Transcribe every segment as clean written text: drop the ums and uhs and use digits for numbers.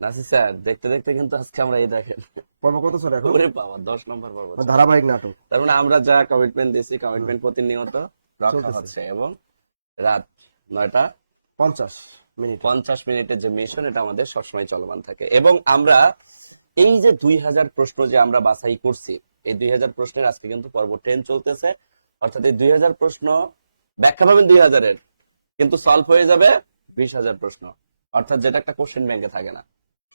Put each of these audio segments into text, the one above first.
Nasir sir, দেখতে দেখতে কিন্তু আজকে আমরা এই দেখেন, পর্ব কত ছিল এখন? ওরে বাবা, 10 নম্বর পর্ব চলছে। ধারাবাহিক নাটক তার মানে আমরা যা কমিটমেন্ট দিয়েছি, কমিটমেন্ট প্রতিনিয়ত রক্ষা চলতেছে হচ্ছে, এবং রাত 9টা 50 মিনিট। 50 মিনিটের যে মিশন, এটা আমাদের সবসময় চলমান থাকে। এবং আমরা এই যে 2000 প্রশ্ন যে আমরা বাছাই করছি, এই 2000 প্রশ্নের আজকে কিন্তু পর্ব 10 চলতেছে। অর্থাৎ এই 2000 প্রশ্ন ব্যাখ্যা পাবেন 2000-এর, কিন্তু সলভ হয়ে যাবে 20,000 প্রশ্ন। অর্থাৎ যেটা একটা কোশ্চেন ব্যাংকে থাকে না।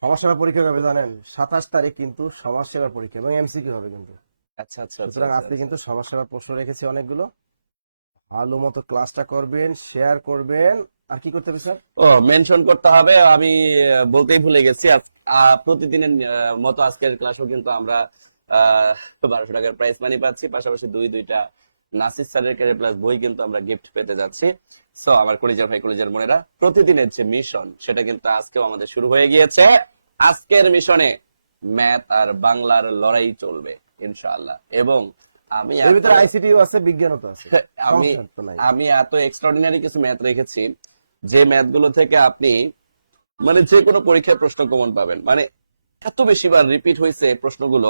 সমাজসেবা পরীক্ষা কবে জানেন? 27 তারিখ কিন্তু সমাজসেবার পরীক্ষা এবং এমসিকিউ হবে কিন্তু। আচ্ছা আচ্ছা আচ্ছা সুতরাং আচ্ছা আপনি আচ্ছা। কিন্তু সমাজসেবার প্রশ্ন রেখেছি অনেকগুলো। ভালো মতো ক্লাসটা করবেন, শেয়ার করবেন। আর কি করতে হবে স্যার? ও, মেনশন করতে হবে। আমি বলতেই ভুলে গেছি, প্রতিদিনের মতো আজকের ক্লাসও কিন্তু আমরা 1200 টাকার প্রাইস মানি পাচ্ছি, পাশাপাশি দুইটা নাসির স্যারের ক্যারিয়ার প্লাস বই কিন্তু আমরা গিফট পেতে যাচ্ছি। সো আমার কলিজার ভাই, কলিজার বোনেরা, প্রতিদিনের যে মিশন, সেটা কিন্তু আজকেও আমাদের শুরু হয়ে গিয়েছে। আজকের মিশনে ম্যাথ আর বাংলার লড়াই চলবে ইনশাআল্লাহ। এবং আমি এর ভিতরে আইসিটিও আছে, বিজ্ঞানও তো আছে, আমি সমস্যা তো নাই। আমি এত এক্সট্রাঅর্ডিনারি কিছু ম্যাথ রেখেছি, যে ম্যাথ গুলো থেকে আপনি মানে যে কোনো পরীক্ষার প্রশ্ন কমন পাবেন। মানে এত বেশিবার রিপিট হয়েছে প্রশ্নগুলো,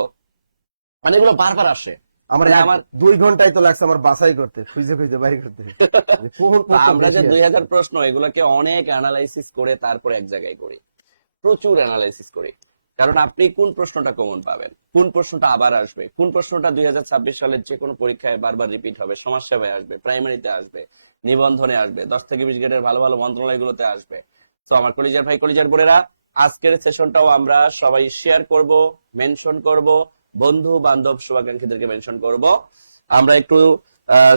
মানে এগুলো বারবার আসে। আমার মানে আমার 2 ঘন্টায় তো লাগছে আমার বাছাই করতে, খুঁজে খুঁজে বাইর করতে। কোন প্রশ্ন আমরা যে বেশি আছে? 2000 প্রশ্ন, এগুলোকে অনেক অ্যানালাইসিস করে তারপরে এক জায়গায় করি, প্রচুর অ্যানালাইসিস করি। কারণ আপনি কোন প্রশ্নটা কমন পাবেন, কোন প্রশ্নটা আবার আসবে, কোন প্রশ্নটা 2026 সালের যে কোনো পরীক্ষায় বারবার রিপিট হবে, সমাজসেবায় আসবে, প্রাইমারিতে আসবে, নিবন্ধনে আসবে, 10 থেকে 20 গ্রেডের ভালো ভালো মন্ত্রণালয়গুলোতে আসবে। তো আমার কলিজার ভাই, কলিজার বোনেরা, আজকের সেশনটাও আমরা সবাই শেয়ার করব, মেনশন করব, বন্ধু বান্ধব শুভাকাঙ্ক্ষীদেরকে মেনশন করব। আমরা একটু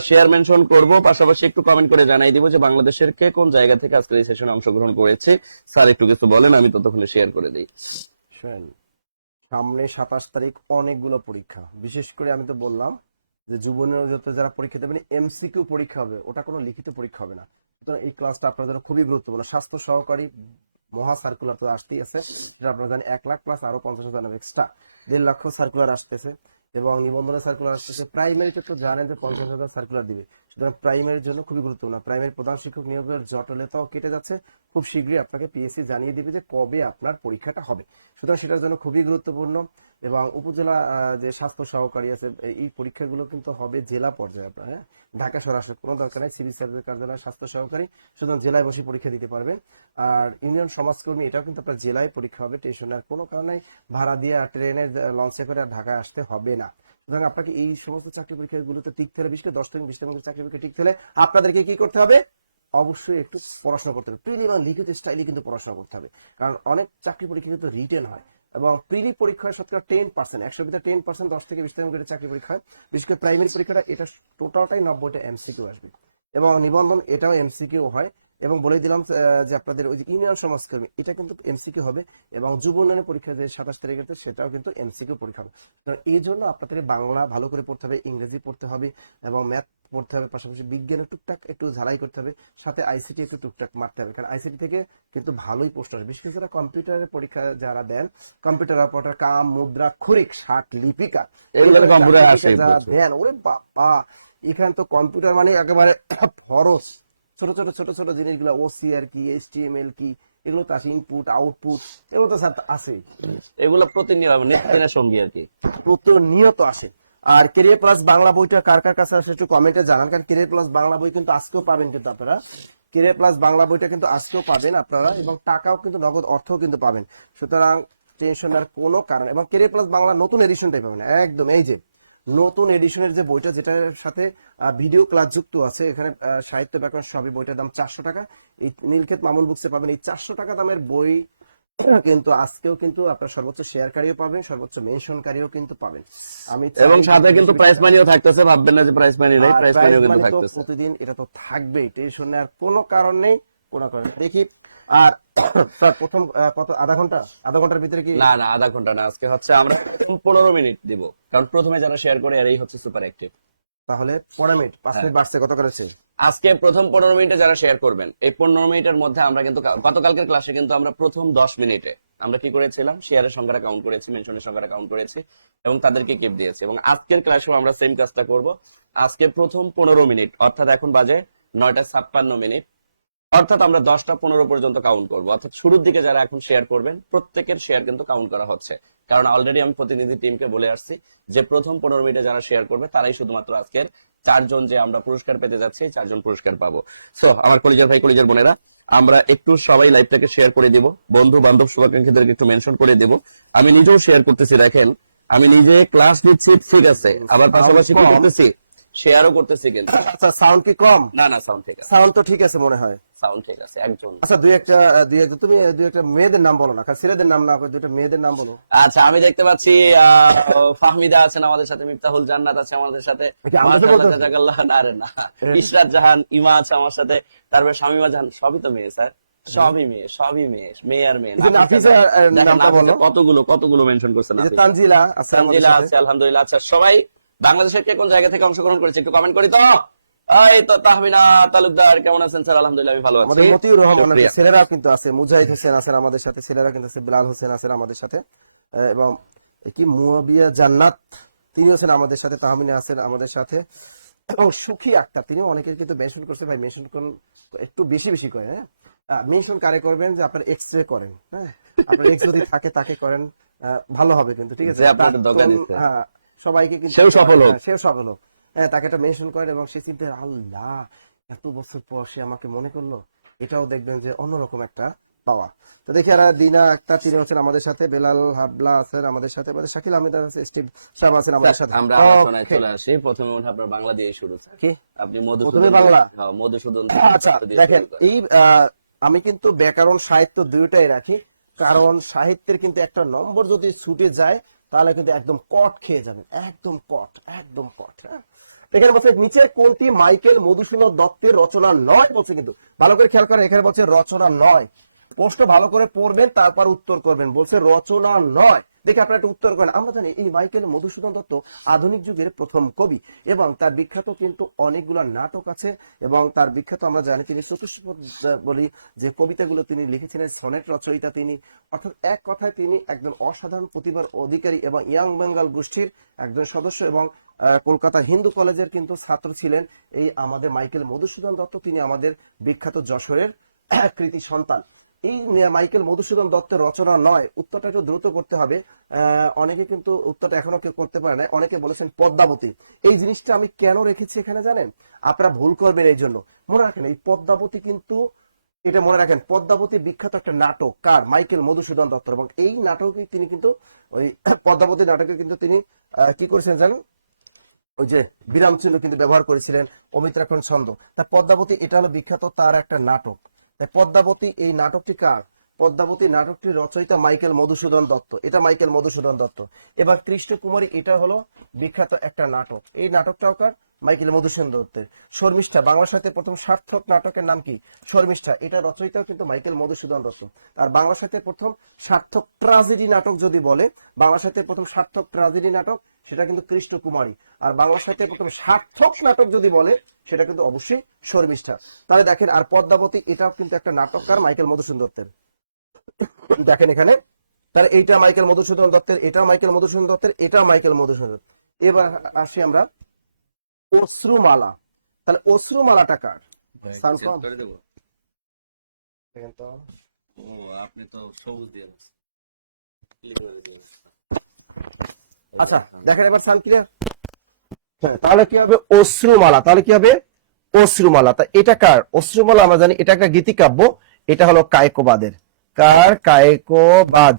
শেয়ার মেনশন করব, পাশাপাশি একটু কমেন্ট করে জানাই দিব যে বাংলাদেশের কে কোন জায়গা থেকে আজকের এই সেশনে অংশগ্রহণ করেছে। স্যার একটু কিছু বলেন, আমি ততক্ষণে শেয়ার করে দিই। শোনেন, সামনে 27 তারিখ অনেকগুলো পরীক্ষা। বিশেষ করে আমি তো বললাম যে যুব নিয়োজিত যারা পরীক্ষা দেবেন, এমসিকিউ পরীক্ষা হবে, ওটা কোনো লিখিত পরীক্ষা হবে না। সুতরাং এই ক্লাসটা আপনাদের জন্য খুবই গুরুত্বপূর্ণ। স্বাস্থ্য সহকারী মহা সার্কুলার তো আসতেই আছে, সেটা আপনারা জানেন। 1 লাখ প্লাস আরো 50,000 এক্সট্রা, 1.5 লক্ষ সার্কুলার আসতেছে এবং নিবন্ধনের সার্কুলার আসতেছে। প্রাইমারিতে তো জানেন যে 50,000 সার্কুলার দিবে। সুতরাং প্রাইমারির জন্য খুবই গুরুত্বপূর্ণ। প্রাইমারি প্রধান শিক্ষক নিয়োগের জটিলতাও কেটে যাচ্ছে। খুব শীঘ্রই আপনাকে পিএসসি জানিয়ে দিবে যে কবে আপনার পরীক্ষাটা হবে। সুতরাং সেটার জন্য খুবই গুরুত্বপূর্ণ। এবং উপজেলা যে স্বাস্থ্য সহকারী আছে, এই পরীক্ষাগুলো কিন্তু হবে জেলা পর্যায়ে। আপনার ঢাকা শহরে আসলে কোনো দরকার নেই। সিভিল সার্ভিস কার্যালয় স্বাস্থ্য সহকারী সুতরাং জেলায় বসে পরীক্ষা দিতে পারবেন। আর ইউনিয়ন সমাজকর্মী, এটাও কিন্তু আপনার জেলায় পরীক্ষা হবে। টেনশনের কোনো কারণে ভাড়া দিয়ে ট্রেনের লঞ্চে করে আর ঢাকায় আসতে হবে না। সুতরাং আপনাকে এই সমস্ত চাকরি পরীক্ষাগুলোতে টিকতে হলে, বিশেষ করে 10 থেকে 20টা মধ্যে চাকরি পরীক্ষা টিকতে হলে আপনাদেরকে কি করতে হবে? অবশ্যই একটু পড়াশোনা করতে হবে। প্রিলি বা লিখিত স্টাইলে কিন্তু পড়াশোনা করতে হবে। কারণ অনেক চাকরি পরীক্ষা কিন্তু রিটেন হয় এবং প্রিলি পরীক্ষা হয় শতকরা 10%, 100 ভিতরে 10%, 10 থেকে 20টা মধ্যে চাকরি পরীক্ষা হয়। বিশেষ করে প্রাইমারি পরীক্ষাটা, এটা টোটালটাই 90টা এমসিকিউ আসবে এবং নিবন্ধন এটাও এমসিকিউ হয়। এবং বলে দিলাম যে আপনাদের ওই যে ইউনিয়ন সমাজকর্মী, এটা কিন্তু এমসিকিউ হবে। এবং যুব উন্নয়নের পরীক্ষা যে 27 তারিখে, সেটাও কিন্তু এমসিকিউ পরীক্ষা হবে। এই জন্য আপনাদের বাংলা ভালো করে পড়তে হবে, ইংরেজি পড়তে হবে এবং ম্যাথ পড়তে হবে, পাশাপাশি বিজ্ঞানের টুকটাক একটু ঝালাই করতে হবে, সাথে আইসিটি একটু টুকটাক মারতে হবে। কারণ আইসিটি থেকে কিন্তু ভালোই প্রশ্ন আসে। বিশেষ করে কম্পিউটারের পরীক্ষা যারা দেন, কম্পিউটার অপারেটর, কাম, মুদ্রা, ক্ষরিক, ষাট, লিপিকা, এগুলো কম্পিউটার আসে যারা প্রচুর। দেন, ওরে বাবা, এখানে তো কম্পিউটার মানে একেবারে ফরস। ছোট ছোট ছোট ছোট জিনিসগুলো, ওসিআর কি, এইচটিএমএল কি, এগুলো তো আছে। ইনপুট আউটপুট, এগুলো তো স্যার আছেই, এগুলো প্রতিনিয়ত নিত্যদিনের সঙ্গী আর কি। প্রতিনিয়ত আসে। আর কেরিয়ার প্লাস বাংলা বইটা কার কার কাছে আসে একটু কমেন্টে জানান। কারণ কেরিয়ার প্লাস বাংলা বই কিন্তু আজকেও পাবেন, কিন্তু আপনারা কেরিয়ার প্লাস বাংলা বইটা কিন্তু আজকেও পাবেন আপনারা, এবং টাকাও কিন্তু নগদ অর্থও কিন্তু পাবেন। সুতরাং টেনশনের কোনো কারণ। এবং কেরিয়ার প্লাস বাংলা নতুন এডিশনটাই পাবেন একদম। এই যে নতুন এডিশনের যে বইটা, যেটার সাথে ভিডিও ক্লাস যুক্ত আছে, এখানে সাহিত্য ব্যাকরণ সবই, বইটার দাম 400 টাকা। এই নীলক্ষেত মামুন বুকসে পাবেন এই 400 টাকা দামের বই। কিন্তু আজকেও কিন্তু আপনার সর্বোচ্চ শেয়ারকারীও পাবেন, সর্বোচ্চ মেনশনকারীও কিন্তু পাবেন। আমি এবং সাথে কিন্তু প্রাইস মানিও থাকতেছে, ভাববেন না যে প্রাইস মানি নেই, প্রাইস প্রাইজ মানিও কিন্তু মানি তো থাকতেছে। প্রতিদিন এটা তো থাকবেই, টেনশন নেওয়ার কোনো কারণ নেই, কোনো কারণ নেই। দেখি। আর স্যার প্রথম কত, আধা ঘন্টার ভিতরে কি? না না, আধা ঘন্টা না, আজকে হচ্ছে আমরা 15 মিনিট দিব। কারণ প্রথমে যারা শেয়ার করে, আর এই হচ্ছে সুপার অ্যাক্টিভ। তাহলে 15 মিনিট, 5 মিনিট বাড়ছে, কত করেছে? আজকে প্রথম 15 মিনিটে যারা শেয়ার করবেন, এই 15 মিনিটের মধ্যে আমরা কিন্তু গতকালকের ক্লাসে কিন্তু আমরা প্রথম 10 মিনিটে আমরা কি করেছিলাম, শেয়ারের সংখ্যাটা কাউন্ট করেছি, মেনশনের সংখ্যাটা কাউন্ট করেছি এবং তাদেরকে কিপ দিয়েছি। এবং আজকের ক্লাসেও আমরা সেম কাজটা করব। আজকে প্রথম 15 মিনিট, অর্থাৎ এখন বাজে 9টা 56 মিনিট, অর্থাৎ আমরা 10টা 15 পর্যন্ত কাউন্ট করবো, অর্থাৎ শুরুর দিকে যারা এখন শেয়ার করবেন প্রত্যেকের শেয়ার কিন্তু কাউন্ট করা হচ্ছে। কারণ অলরেডি আমি প্রতিনিধি টিমকে বলে আসছি যে প্রথম 15 মিনিটে যারা শেয়ার করবে তারাই শুধুমাত্র আজকের 4জন যে আমরা পুরস্কার পেতে যাচ্ছি 4জন পুরস্কার পাবো। তো আমার কলিজার ভাই কলিজার বোনেরা, আমরা একটু সবাই লাইভটাকে শেয়ার করে দিব, বন্ধু বান্ধব শুভাকাঙ্ক্ষীদেরকে একটু মেনশন করে দিব। আমি নিজেও শেয়ার করতেছি, দেখেন আমি নিজে ক্লাস নিচ্ছি, ঠিক আছে, আবার পাশাপাশি কি করতেছি, শেয়ারও করতেছি কিন্তু। আচ্ছা, সাউন্ড কি কম? না না, সাউন্ড ঠিক আছে, সাউন্ড তো ঠিক আছে মনে হয়। সাউন্ড ঠিক আছে একজন। আচ্ছা, তুমি দুই একটা মেয়েদের নাম বলো না, খালি ছেলেদের নাম না করে দুইটা মেয়েদের নাম বলো। আচ্ছা, আমি দেখতে পাচ্ছি ফাহমিদা আছেন আমাদের সাথে, মিফতাহুল জান্নাত আছে আমাদের সাথে, এটা আমরা তো বলতেছি। জাযাকাল্লাহ, না রে না, ইশরাত জাহান, ইমা আছে আমার সাথে, তারপরে শামিমা জাহান, সবই তো মেয়ে স্যার, সবই মেয়ে, সবই মেয়ে, মেয়ে আর মেয়ে। এই যে নাফিসা, দেখেন, নামটা বলো। কতগুলো মেনশন করছেন। এই যে তানজিলা আছে আমাদের তানজিলা সাথে। আছে, আলহামদুলিল্লাহ। আচ্ছা, সবাই বাংলাদেশের কে কোন জায়গা থেকে অংশগ্রহণ করেছে একটু কমেন্ট করি তো। এই তো তাহমিনা তালুকদার, কেমন আছেন স্যার? আলহামদুলিল্লাহ আমি ভালো আছি। আমাদের মতিউর রহমান আছে, শুকরিয়া। ছেলেরা কিন্তু আছে, মুজাহিদ হোসেন আছেন আমাদের সাথে, ছেলেরা কিন্তু আছে, বিলাল হোসেন আছেন আমাদের সাথে, এবং কি মুয়াবিয়া জান্নাত তিনি আছেন আমাদের সাথে, তাহমিনা আছেন আমাদের সাথে, এবং সুখী আক্তার তিনি অনেকে কিন্তু মেনশন করছে। ভাই মেনশন করুন, একটু বেশি বেশি করে। হ্যাঁ, মেনশন কারে করবেন যে আপনার এক্স রে করেন, হ্যাঁ আপনার এক্স যদি থাকে তাকে করেন, ভালো হবে কিন্তু, ঠিক আছে? যে আপনাদের দরকার দিচ্ছে। হ্যাঁ, সবাইকে কিন্তু সেও সফল হোক। হ্যাঁ, সেও সফল হোক। হ্যাঁ, তাকে একটা মেনশন করেন এবং সে চিন্তা, আল্লাহ এত বছর পর সে আমাকে মনে করলো, এটাও দেখবেন যে অন্যরকম একটা পাওয়া। তো দেখি আর দিনা আক্তার তিনি আছেন আমাদের সাথে, বেলাল হাবলা আছেন আমাদের সাথে, আমাদের শাকিল আহমেদ আছে, স্টিভ সাহেব আছেন আমাদের সাথে। আমরা আলোচনায় চলে আসি। প্রথমে মনে হয় আপনার বাংলা দিয়ে শুরু স্যার। কি? আপনি প্রথমে বাংলা? হ্যাঁ, মধুসূদন। আচ্ছা দেখেন, এই আমি কিন্তু ব্যাকরণ সাহিত্য দুইটাই রাখি, কারণ সাহিত্যের কিন্তু একটা নম্বর যদি ছুটে যায় তাহলে কিন্তু একদম কট খেয়ে যাবেন, একদম কট, একদম কট। হ্যাঁ, এখানে বলছে নিচে কোনটি মাইকেল মধুসূদন দত্তের রচনা নয় বলছে, কিন্তু ভালো করে খেয়াল করেন, এখানে বলছে রচনা নয়। প্রশ্ন ভালো করে পড়বেন, তারপর উত্তর করবেন। বলছে রচনা নয়, দেখে আপনারা একটা উত্তর করেন। আমরা জানি এই মাইকেল মধুসূদন দত্ত আধুনিক যুগের প্রথম কবি, এবং তার বিখ্যাত কিন্তু অনেকগুলো নাটক আছে, এবং তার বিখ্যাত আমরা জানি তিনি চতুষ্পদ বলি যে কবিতাগুলো তিনি লিখেছিলেন, সনেট রচয়িতা তিনি। অর্থাৎ এক কথায় তিনি একজন অসাধারণ প্রতিভার অধিকারী এবং ইয়াং বেঙ্গল গোষ্ঠীর একজন সদস্য, এবং কলকাতা হিন্দু কলেজের কিন্তু ছাত্র ছিলেন এই আমাদের মাইকেল মধুসূদন দত্ত। তিনি আমাদের বিখ্যাত যশোরের কৃতি সন্তান। এই মাইকেল মধুসূদন দত্তের রচনা নয়, উত্তরটা একটু দ্রুত করতে হবে। অনেকে কিন্তু উত্তরটা এখনো কেউ করতে পারে না, অনেকে বলেছেন পদ্মাবতী। এই জিনিসটা আমি কেন রেখেছি এখানে জানেন? আপনারা ভুল করবেন এই জন্য। মনে রাখেন এই পদ্মাবতী কিন্তু, এটা মনে রাখেন, পদ্মাবতী বিখ্যাত একটা নাটক, কার? মাইকেল মধুসূদন দত্ত। এবং এই নাটকে তিনি কিন্তু ওই পদ্মাবতী নাটকে কিন্তু তিনি কি করেছেন জানেন? ওই যে বিরাম চিহ্ন কিন্তু ব্যবহার করেছিলেন, অমিত্রাক্ষণ ছন্দ। তা পদ্মাবতী এটা হলো বিখ্যাত তার একটা নাটক। তাই পদ্মাবতী এই নাটকটি কার? পদ্মাবতী নাটকটির রচয়িতা মাইকেল মধুসূদন দত্ত। এটা মাইকেল মধুসূদন দত্ত। এবার কৃষ্ণকুমারী এটা হলো বিখ্যাত একটা নাটক। এই নাটকটাও কার? মাইকেল মধুসূদন দত্তের। শর্মিষ্ঠা, বাংলা সাহিত্যের প্রথম সার্থক নাটকের নাম কি? শর্মিষ্ঠা। এটা রচয়িতাও কিন্তু মাইকেল মধুসূদন দত্ত। আর বাংলা সাহিত্যের প্রথম সার্থক ট্রাজেডি নাটক যদি বলে, বাংলা সাহিত্যের প্রথম সার্থক ট্রাজেডি নাটক সেটা কিন্তু কৃষ্ণকুমারী। আর বাংলা সাহিত্যের প্রথম সার্থক নাটক যদি বলে সেটা কিন্তু অবশ্যই শর্মিষ্ঠা। তাহলে দেখেন, আর পদ্মাবতী এটাও কিন্তু একটা নাটককার মাইকেল মধুসূদন দত্তের। দেখেন এখানে, তাহলে এইটা মাইকেল মধুসূদন দত্তের, এটাও মাইকেল মধুসূদন দত্তের, এটাও মাইকেল মধুসূদন দত্ত। এবার আসি আমরা অশ্রুমালা। তাহলে অশ্রুমালাটা কার? আপনি তো সবুজ দিয়ে। আচ্ছা দেখেন এবার সান ক্লিয়ার। হ্যাঁ, তাহলে কি হবে? অশ্রুমালা। তাহলে কি হবে? অশ্রুমালা। তা এটা কার? অশ্রুমালা আমরা জানি এটা একটা গীতিকাব্য, এটা হলো কায়কোবাদের। কার? কায়কোবাদ।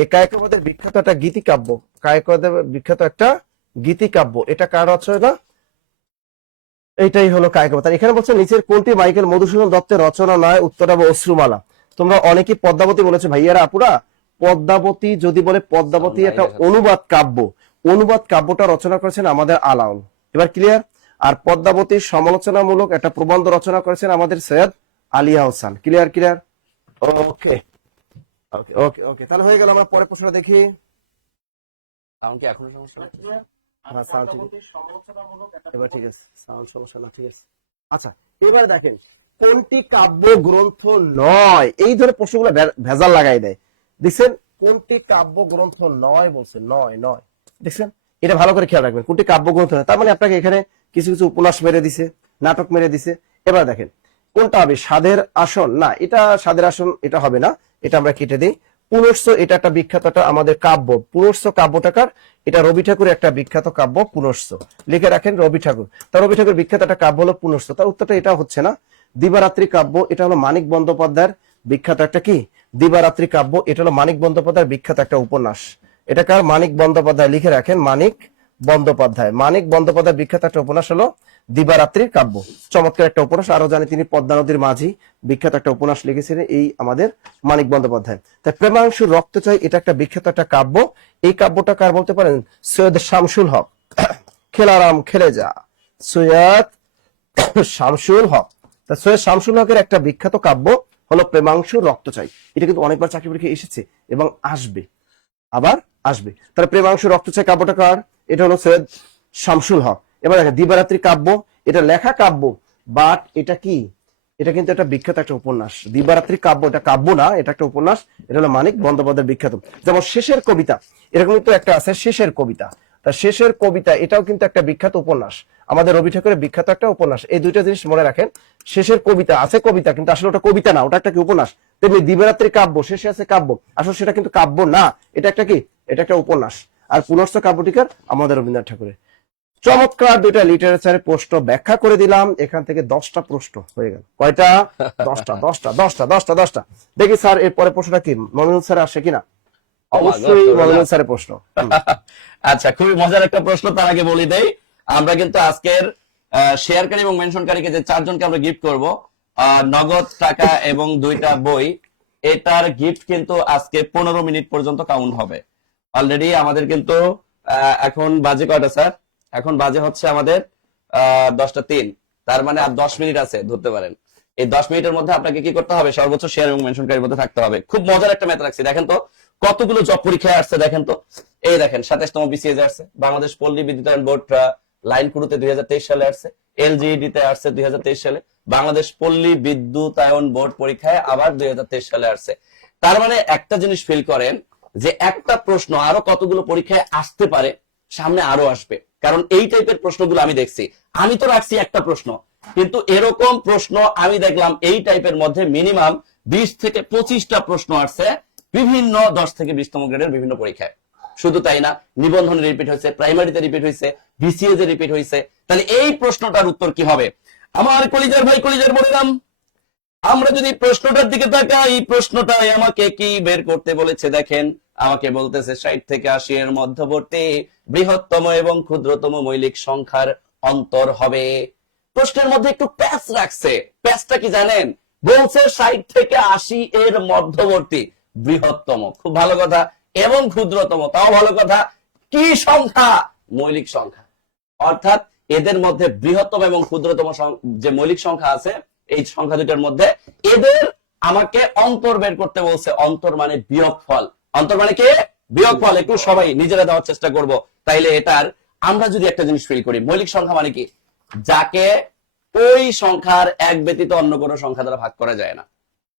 এই কায়কোবাদের বিখ্যাত একটা গীতিকাব্য, কায়কোবাদের বিখ্যাত একটা গীতিকাব্য, এটা কার রচনা? এইটাই হলো কায়কোবাদ। এখানে বলছে নিচের কোনটি মাইকেল মধুসূদন দত্তের রচনা নয়? উত্তর হবে অশ্রুমালা। তোমরা অনেকেই পদ্মাবতী বলেছো ভাইয়ারা আপুরা। পদ্মাবতী যদি বলে, পদ্মাবতী একটা অনুবাদ কাব্য, অনুবাদ কাব্যটা রচনা করেছেন আমাদের আলাউল। এবার ক্লিয়ার? আর পদ্মাবতীর সমালোচনামূলক একটা প্রবন্ধ রচনা করেছেন আমাদের সৈয়দ আলিয়া হোসেন। ক্লিয়ার? ক্লিয়ার? ওকে ওকে ওকে ওকে, তাহলে হয়ে গেল। আমরা পরের প্রশ্নটা দেখি। সাউন্ড কি এখনো সমস্যা হচ্ছে? হ্যাঁ, সাউন্ড এবার ঠিক আছে, সাউন্ড সমস্যা না, ঠিক আছে। আচ্ছা এবার দেখেন, কোনটি কাব্য গ্রন্থ নয়? এই ধরে প্রশ্নগুলো ভেজাল লাগাই দেয়। দেখছেন, কোনটি কাব্য গ্রন্থ নয় বলছে, নয় নয়। দেখছেন, এটা ভালো করে খেয়াল রাখবেন, কোনটি কাব্য গ্রন্থ নয়। তার মানে আপনাকে এখানে কিছু কিছু উপন্যাস মেরে দিছে, নাটক মেরে দিছে। এবার দেখেন, কোনটা হবে, স্বাদের আসন? না, এটা স্বাদের আসন এটা হবে না, এটা আমরা কেটে দিই। পুনর্স, এটা একটা বিখ্যাত একটা আমাদের কাব্য, পুনর্স কাব্যটাকার, এটা রবি ঠাকুরের একটা বিখ্যাত কাব্য পুনর্স, লিখে রাখেন রবি ঠাকুর। তার রবি ঠাকুর বিখ্যাত একটা কাব্য হলো পুনর্স, তার উত্তরটা এটা হচ্ছে না। দিবারাত্রি কাব্য, এটা হলো মানিক বন্দ্যোপাধ্যায়ের বিখ্যাত একটা কি, দিবারাত্রি কাব্য, এটা হলো মানিক বন্দ্যোপাধ্যায়ের বিখ্যাত একটা উপন্যাস। এটা কার, মানিক বন্দ্যোপাধ্যায়, লিখে রাখেন মানিক বন্দ্যোপাধ্যায়। মানিক বন্দ্যোপাধ্যায় বিখ্যাত একটা উপন্যাস হলো দিবারাত্রির কাব্য, চমৎকার একটা উপন্যাস। আরো জানি তিনি পদ্মা নদীর মাঝি, বিখ্যাত একটা উপন্যাস লিখেছিলেন এই আমাদের মানিক বন্দ্যোপাধ্যায়। তাই প্রেমাংশুর রক্ত চাই, এটা একটা বিখ্যাত একটা কাব্য। এই কাব্যটা কার বলতে পারেন, সৈয়দ শামসুল হক। খেলারাম খেলে যা, সৈয়দ শামসুল হক। তা সৈয়দ শামসুল হকের একটা বিখ্যাত কাব্য হলো প্রেমাংশুর রক্ত চাই। এটা কিন্তু অনেকবার চাকরি পরীক্ষায় এসেছে এবং আসবে, আবার আসবে। তাহলে প্রেমাংশু রক্ত চাই কাব্যটা কার, এটা হলো সৈয়দ শামসুল হক। এবার দেখেন দিবারাত্রি কাব্য, এটা লেখা কাব্য, বাট এটা কি, এটা কিন্তু একটা বিখ্যাত একটা উপন্যাস। দিবারাত্রি কাব্য, এটা কাব্য না, এটা একটা উপন্যাস। এটা হলো মানিক বন্দ্যোপাধ্যায়ের বিখ্যাত। যেমন শেষের কবিতা, এরকম কিন্তু একটা আছে শেষের কবিতা। তা শেষের কবিতা এটাও কিন্তু একটা বিখ্যাত উপন্যাস, আমাদের রবি ঠাকুরের বিখ্যাত একটা উপন্যাস। এই দুইটা জিনিস মনে রাখেন, শেষের কবিতা আছে কবিতা, কিন্তু আসলে ওটা কবিতা না, ওটা একটা কি উপন্যাস। তেমনি দিবারাত্রি কাব্য, শেষে আছে কাব্য, আসলে সেটা কিন্তু কাব্য না, এটা একটা কি, এটা একটা উপন্যাস। আর পুনর্স কাব্যটিকার আমাদের রবীন্দ্রনাথ ঠাকুরের। চমৎকার দুইটা লিটারেচারের প্রশ্ন ব্যাখ্যা করে দিলাম, এখান থেকে 10টা প্রশ্ন হয়ে গেল। কয়টা? 10টা। দেখি স্যার এরপরে প্রশ্নটা কি মমিনুল স্যার আসে কিনা। অবশ্যই মমিনুল স্যারের প্রশ্ন। আচ্ছা, খুবই মজার একটা প্রশ্ন। তার আগে বলি দেই, আমরা কিন্তু আজকের শেয়ারকারী এবং মেনশনকারীকে যে 4 জনকে আমরা গিফট করব, নগদ টাকা এবং 2টা বই, এটার গিফট কিন্তু আজকে 15 মিনিট পর্যন্ত কাউন্ট হবে। অলরেডি আমাদের কিন্তু এখন বাজে কয়টা স্যার? এখন বাজে হচ্ছে আমাদের 10টা 3, তার মানে আর 10 মিনিট আছে ধরতে পারেন। এই 10 মিনিটের মধ্যে আপনাকে কি করতে হবে, সর্বোচ্চ শেয়ার এবং মেনশনকারীর মধ্যে থাকতে হবে। খুব মজার একটা ম্যাথ রাখছি, দেখেন তো কতগুলো জব পরীক্ষায় আসছে। দেখেন তো, এই দেখেন 27তম বিসিএস আসছে, বাংলাদেশ পল্লী বিদ্যুতায়ন বোর্ড লাইন ক্রুতে 2023 সালে আসছে, এলজিইডি তে আসছে 2023 সালে, বাংলাদেশ পল্লী বিদ্যুতায়ন বোর্ড পরীক্ষায় আবার 2023 সালে আসছে। তার মানে একটা জিনিস ফিল করেন যে একটা প্রশ্ন আরো কতগুলো পরীক্ষায় আসতে পারে, সামনে আরো আসবে। কারণ এই টাইপের প্রশ্নগুলো আমি দেখছি, আমি তো রাখছি একটা প্রশ্ন, কিন্তু এরকম প্রশ্ন আমি দেখলাম এই টাইপের মধ্যে মিনিমাম 20 থেকে 25টা প্রশ্ন আসছে বিভিন্ন 10 থেকে 20তম গ্রেডের বিভিন্ন পরীক্ষায়। শুধু তাই না, নিবন্ধনে রিপিট হয়েছে, প্রাইমারিতে রিপিট হয়েছে, বিসিএস এ রিপিট হয়েছে। তাহলে এই প্রশ্নটার উত্তর কি হবে? আমার কলিজার ভাই কলিজার বললাম, আমরা যদি প্রশ্নটার দিকে তাকাই, এই প্রশ্নটাই আমাকে কি বের করতে বলেছে দেখেন। আমাকে বলতেছে 60 থেকে 80 এর মধ্যবর্তী বৃহত্তম এবং ক্ষুদ্রতম মৌলিক সংখ্যার অন্তর হবে। প্রশ্নের মধ্যে একটু প্যাচ রাখছে, প্যাচটা কি জানেন? বলছে 60 থেকে 80 এর মধ্যবর্তী বৃহত্তম, খুব ভালো কথা, এবং ক্ষুদ্রতম, তাও ভালো কথা। কি সংখ্যা? মৌলিক সংখ্যা। অর্থাৎ এদের মধ্যে বৃহত্তম এবং ক্ষুদ্রতম যে মৌলিক সংখ্যা আছে, এই সংখ্যা দুটার মধ্যে এদের আমাকে অন্তর বের করতে বলছে। অন্তর মানে বিয়োগফল। অন্তর মানে কি? বিয়োগফল। একটু সবাই নিজেরা দেওয়ার চেষ্টা করব। তাইলে এটার আমরা যদি একটা জিনিস ফিল করি, মৌলিক সংখ্যা মানে কি? যাকে ওই সংখ্যার এক ব্যতীত অন্য কোনো সংখ্যা দ্বারা ভাগ করা যায় না,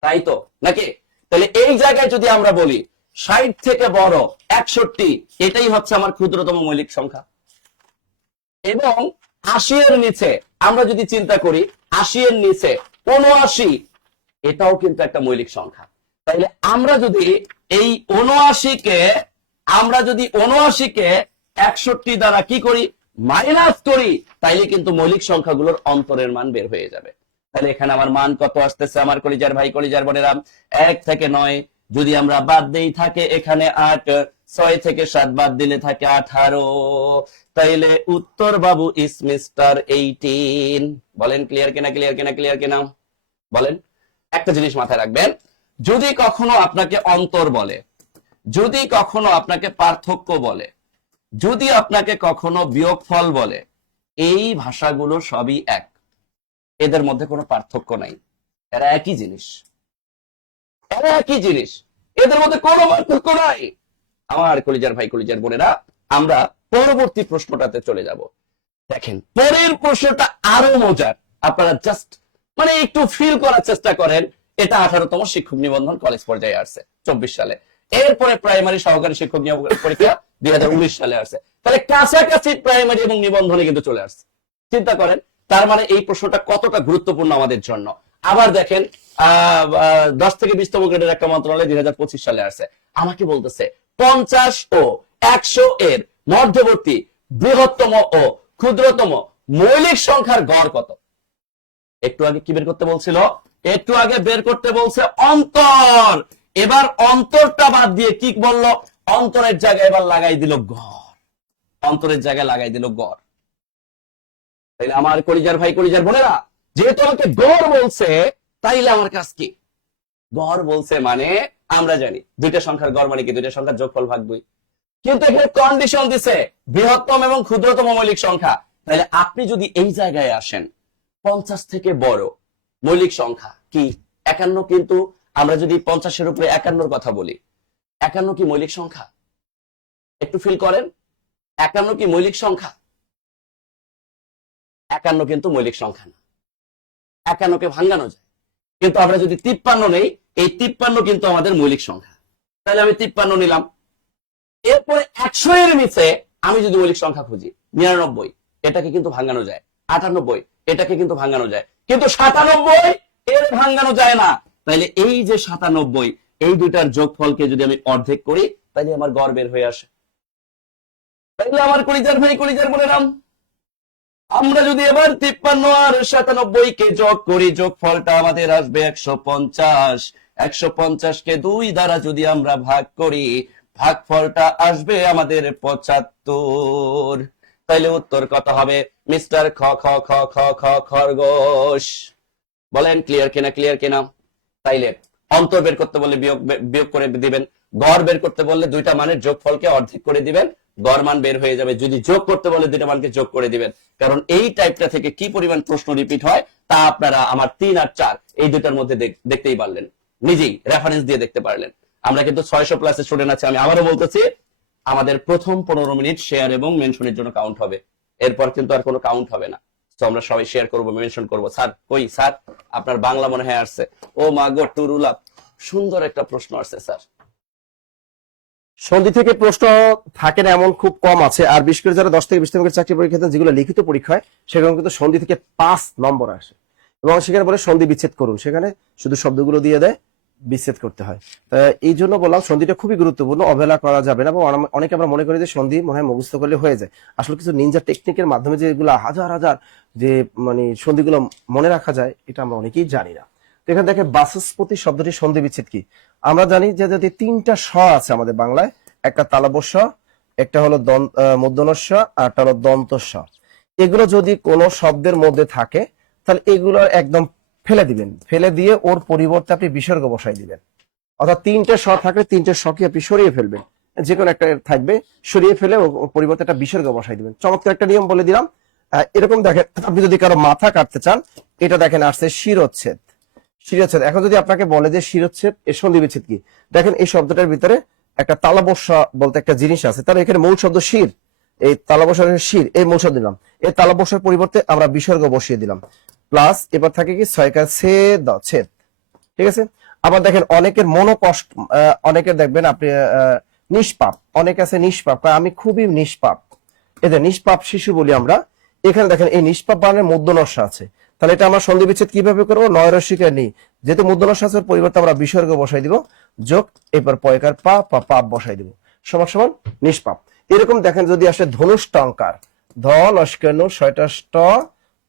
তাই তো নাকি? তাহলে এই জায়গায় যদি আমরা বলি 60 থেকে বড় 61, এটাই হচ্ছে আমার ক্ষুদ্রতম মৌলিক সংখ্যা। এবং 80 এর নিচে আমরা যদি চিন্তা করি, 80 এর নিচে 79, এটাও কিন্তু একটা মৌলিক সংখ্যা। তাইলে আমরা যদি এই 79কে 61 দ্বারা কি করি, মাইনাস করি, তাইলে কিন্তু মৌলিক সংখ্যাগুলোর অন্তরের মান বের হয়ে যাবে। তাহলে এখানে আমার মান কত আসতেছে আমার কলিজার ভাই কলিজার বোনেরা? 1 থেকে 9 যদি আমরা বাদ দেই থাকে এখানে 8, 6 থেকে 7 বাদ দিলে থাকে 18। তাইলে উত্তর বাবু ইস মিস্টার 18। বলেন ক্লিয়ার কিনা, ক্লিয়ার কিনা, ক্লিয়ার কিনা বলেন। একটা জিনিস মাথায় রাখবেন, যদি কখনো আপনাকে অন্তর বলে, যদি কখনো আপনাকে পার্থক্য বলে, যদি আপনাকে কখনো বিয়োগফল বলে, এই ভাষাগুলো সবই এক, এদের মধ্যে কোনো পার্থক্য নাই, এরা একই জিনিস, এরা একই জিনিস, এদের মধ্যে কোনো পার্থক্য নাই। আমার কলিজার ভাই কলিজার বোনেরা, আমরা পরবর্তী প্রশ্নটাতে চলে যাব। দেখেন পরের প্রশ্নটা আরো মজার, আপনারা জাস্ট মানে একটু ফিল করার চেষ্টা করেন। এটা 18তম শিক্ষক নিবন্ধন কলেজ পর্যায়ে আসছে 24 সালে। এরপরে প্রাইমারি সহকারী শিক্ষক নিয়োগ পরীক্ষা 2019 সালে আসছে। তাহলে কাছাকাছি প্রাইমারি এবং নিবন্ধনে কিন্তু চলে আসছে। চিন্তা করেন, তার মানে এই প্রশ্নটা কতটা গুরুত্বপূর্ণ আমাদের জন্য। আবার দেখেন 10 থেকে 20তম গ্রেডের একটা মন্ত্রণালয় 2025 সালে আসছে, আমাকে বলতেছে 50 ও 100 এর মধ্যবর্তী বৃহত্তম ও ক্ষুদ্রতম মৌলিক সংখ্যার গড় কত? একটু আগে কি বের করতে বলছিল? একটু আগে বের করতে বলছে অন্তর। এবার অন্তরটা বাদ দিয়ে কি বললো? অন্তরের জায়গায় এবার লাগাই দিল গড়। অন্তরের জায়গায় লাগাই দিল গড়। তাইলে আমার কলিজার ভাই কলিজার বোনেরা, যেহেতু আমাকে গড় বলছে, তাইলে আমার কাজ কি? গড় বলছে মানে আমরা জানি দুইটা সংখ্যার গড় মানে কি? দুইটা সংখ্যার যোগফল ভাগ 2। কিন্তু এখানে কন্ডিশন দিছে বৃহত্তম এবং ক্ষুদ্রতম মৌলিক সংখ্যা। তাহলে আপনি যদি এই জায়গায় আসেন, 50 থেকে বড় মৌলিক সংখ্যা কি? 51। কিন্তু আমরা যদি 50-এর উপরে 51-র কথা বলি, 51 কি মৌলিক সংখ্যা? একটু ফিল করেন, 51 কি মৌলিক সংখ্যা? 51 কিন্তু মৌলিক সংখ্যা না, 51কে ভাঙানো যায়। কিন্তু আমরা যদি 53 নেই, এই 53 কিন্তু আমাদের মৌলিক সংখ্যা। তাহলে আমি 53 নিলাম। এরপরে 100 এর নিচে আমি যদি মৌলিক সংখ্যা খুঁজি, 99, এটাকে কিন্তু ভাঙানো যায়। 98, এটাকে কিন্তু ভাঙানো যায়। কিন্তু 97 এর ভাঙানো যায় না। তাইলে এই যে 97, এই দুইটার যোগফলকে যদি আমি অর্ধেক করি, তাইলে আমার গড় বের হয়ে আসে। তাইলে আমার কলিজার ভাই কলিজার বোনেরা, আমরা যদি এবার 53 আর 97 কে যোগ করি, যোগফলটা আমাদের আসবে 150। 150 কে 2 দ্বারা যদি আমরা ভাগ করি, ভাগফলটা আসবে আমাদের 75। তাইলে উত্তর কত হবে মিস্টার খ খ খ খ খ খরগোশ? বলেন ক্লিয়ার কিনা? ক্লিয়ার কিনা? তাইলে অন্তর বের করতে বললে বিয়োগ করে দিবেন, গড় বের করতে বললে দুইটা মানের যোগফলকে অর্ধেক করে দিবেন, গড় মান বের হয়ে যাবে। যদি যোগ করতে বলে দুইটা মানকে যোগ করে দিবেন। কারণ এই টাইপটা থেকে কি পরিমাণ প্রশ্ন রিপিট হয় তা আপনারা আমার 3 আর 4 এই দুটার মধ্যে দেখতেই পারলেন, নিজেই রেফারেন্স দিয়ে দেখতে পারলেন। আমরা কিন্তু 600 প্লাস স্টুডেন্ট আছে। আমি আবারও বলতেছি, আমাদের প্রথম 15 মিনিট শেয়ার এবং মেনশনের জন্য কাউন্ট হবে, এরপর কিন্তু আর কোনো কাউন্ট হবে না। তো আমরা সবাই শেয়ার করব, মেনশন করব। স্যার কই স্যার, আপনার বাংলা মনে হয় আসছে। ও মা গো টুরুলা, সুন্দর একটা প্রশ্ন আসছে স্যার। সন্ধি থেকে প্রশ্ন থাকে না এমন খুব কম আছে। আর বিশেষ করে যারা 10 থেকে 20 নম্বরের চাকরি পরীক্ষা দেন, যেগুলো লিখিত পরীক্ষা হয়, সেখানে কিন্তু সন্ধি থেকে 5 নম্বর আসে এবং সেখানে বলে সন্ধি বিচ্ছেদ করুন। সেখানে শুধু শব্দগুলো দিয়ে দেয়, বিচ্ছেদ করতে হয়। এই জন্য বললাম সন্ধিটা খুবই গুরুত্বপূর্ণ, অবহেলা করা যাবে না। এবং অনেকে আমরা মনে করি যে সন্ধি মনে হয় মুখস্থ করলে হয়ে যায়। আসলে কিছু নিনজা টেকনিকের মাধ্যমে যে এগুলো হাজার হাজার যে মানে সন্ধিগুলো মনে রাখা যায়, এটা আমরা অনেকেই জানি না। তো এখানে দেখে বাচস্পতি শব্দটি সন্ধি বিচ্ছেদ কি? আমরা জানি যে যদি 3টা স আছে আমাদের বাংলায়, একটা তালব্য স, একটা হলো মূর্ধন্য স, আর একটা হলো দন্ত স। এগুলো যদি কোনো শব্দের মধ্যে থাকে, তাহলে এগুলো একদম ফেলে দিবেন। ফেলে দিয়ে ওর পরিবর্তে আপনি বিসর্গ বসাই দিবেন। অর্থাৎ 3টে স থাকলে 3টে সকে আপনি সরিয়ে ফেলবেন, যে কোনো একটা থাকবে, সরিয়ে ফেলে ওর পরিবর্তে একটা বিসর্গ বসাই দিবেন। চমৎকার একটা নিয়ম বলে দিলাম। এরকম দেখেন, আপনি যদি কারো মাথা কাটতে চান, এটা দেখেন আসছে শিরোচ্ছেদ। শিরোচ্ছেদ। এখন যদি আপনাকে বলে যে শিরোচ্ছেদ এর সন্ধি বিচ্ছেদ কি, দেখেন এই শব্দটার ভিতরে একটা তালবস্যা বলতে একটা জিনিস আছে, তাহলে এখানে মূল শব্দ শির, এই তালবস্যার শির, এই মূল শব্দ দিলাম। এই তালবস্যার পরিবর্তে আমরা বিসর্গ বসিয়ে দিলাম। প্লাস এবার থাকে কি ছয়কার ছেদ, ছেদ। ঠিক আছে। আবার দেখেন অনেকের মনোকষ্ট, অনেকের দেখবেন আপনি নিষ্পাপ, অনেকে আছে নিষ্পাপ, আমি খুবই নিষ্পাপ, এদের নিষ্পাপ শিশু বলি আমরা। এখানে দেখেন এই নিষ্পাপ বানানের মূর্ধন্য আছে। তাহলে এটা আমরা সন্ধি বিচ্ছেদ কিভাবে করবো? নয়রসিকা নি, যেহেতু মূর্ধন্য এর পরিবর্তে আমরা বিসর্গ বসাই দিব, যোগ এরপর পয়কার পা পাপ বসাই দিব, সমান সমান নিষ্পাপ। এরকম দেখেন যদি আসে ধনুষ্টঙ্কার, ধ লস্কর্ণ 6টা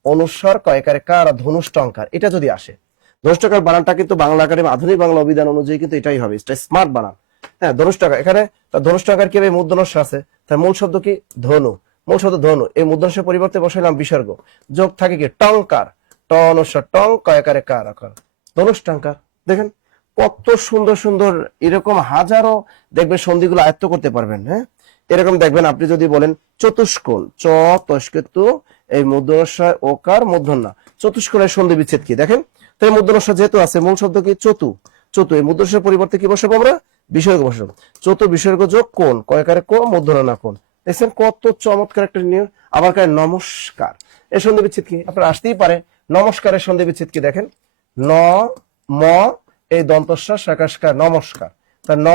অনুস্বর কয়কার কার ধনুষ্টঙ্কার, এটা যদি আসে, ধনুষ্টঙ্কার বানানটা কিন্তু বাংলা একাডেমি আধুনিক বাংলা অভিধান অনুযায়ী কিন্তু এটাই হবে, এটা স্মার্ট বানান। হ্যাঁ, ধনুষ্টঙ্কার। এখানে ধনুষ্টঙ্কার কি মূর্ধন্য আছে, তার মূল শব্দ কি ধনু, মূল শব্দ ধনু, এই মূর্ধন্য পরিবর্তে বসাইলাম বিসর্গ, যোগ থাকে কি টঙ্কার, ট অনুস্বর টং কয়কারে কার আকার, ধনুষ্টঙ্কার। দেখেন কত সুন্দর সুন্দর এরকম হাজারো দেখবেন সন্ধিগুলো আয়ত্ত করতে পারবেন। হ্যাঁ, এরকম দেখবেন আপনি যদি বলেন চতুষ্কোণ, চ তস্কেতু, এই মূর্ধন্য ওকার মূর্ধন্য, চতুষ্কোণের সন্ধি বিচ্ছেদ কি? দেখেন তাই মূর্ধন্য যেহেতু আছে, মূল শব্দ কি চতু, চতু, এই মূর্ধন্য পরিবর্তে কি বসাবো আমরা? বিসর্গ বসাবো। চতু বিসর্গ যোগ কোণ, কয়কারে কো, মূর্ধন্য না কোণ। দেখছেন কত চমৎকার একটা নিয়ম। আবার নমস্কার, এর সন্ধি বিচ্ছেদ কি? আপনার আসতেই পারে, নমস্কারের সন্ধি বিচ্ছেদ কি? দেখেন ন ম, এই দন্তস্ব সকাশকার নমস্কার, তা ন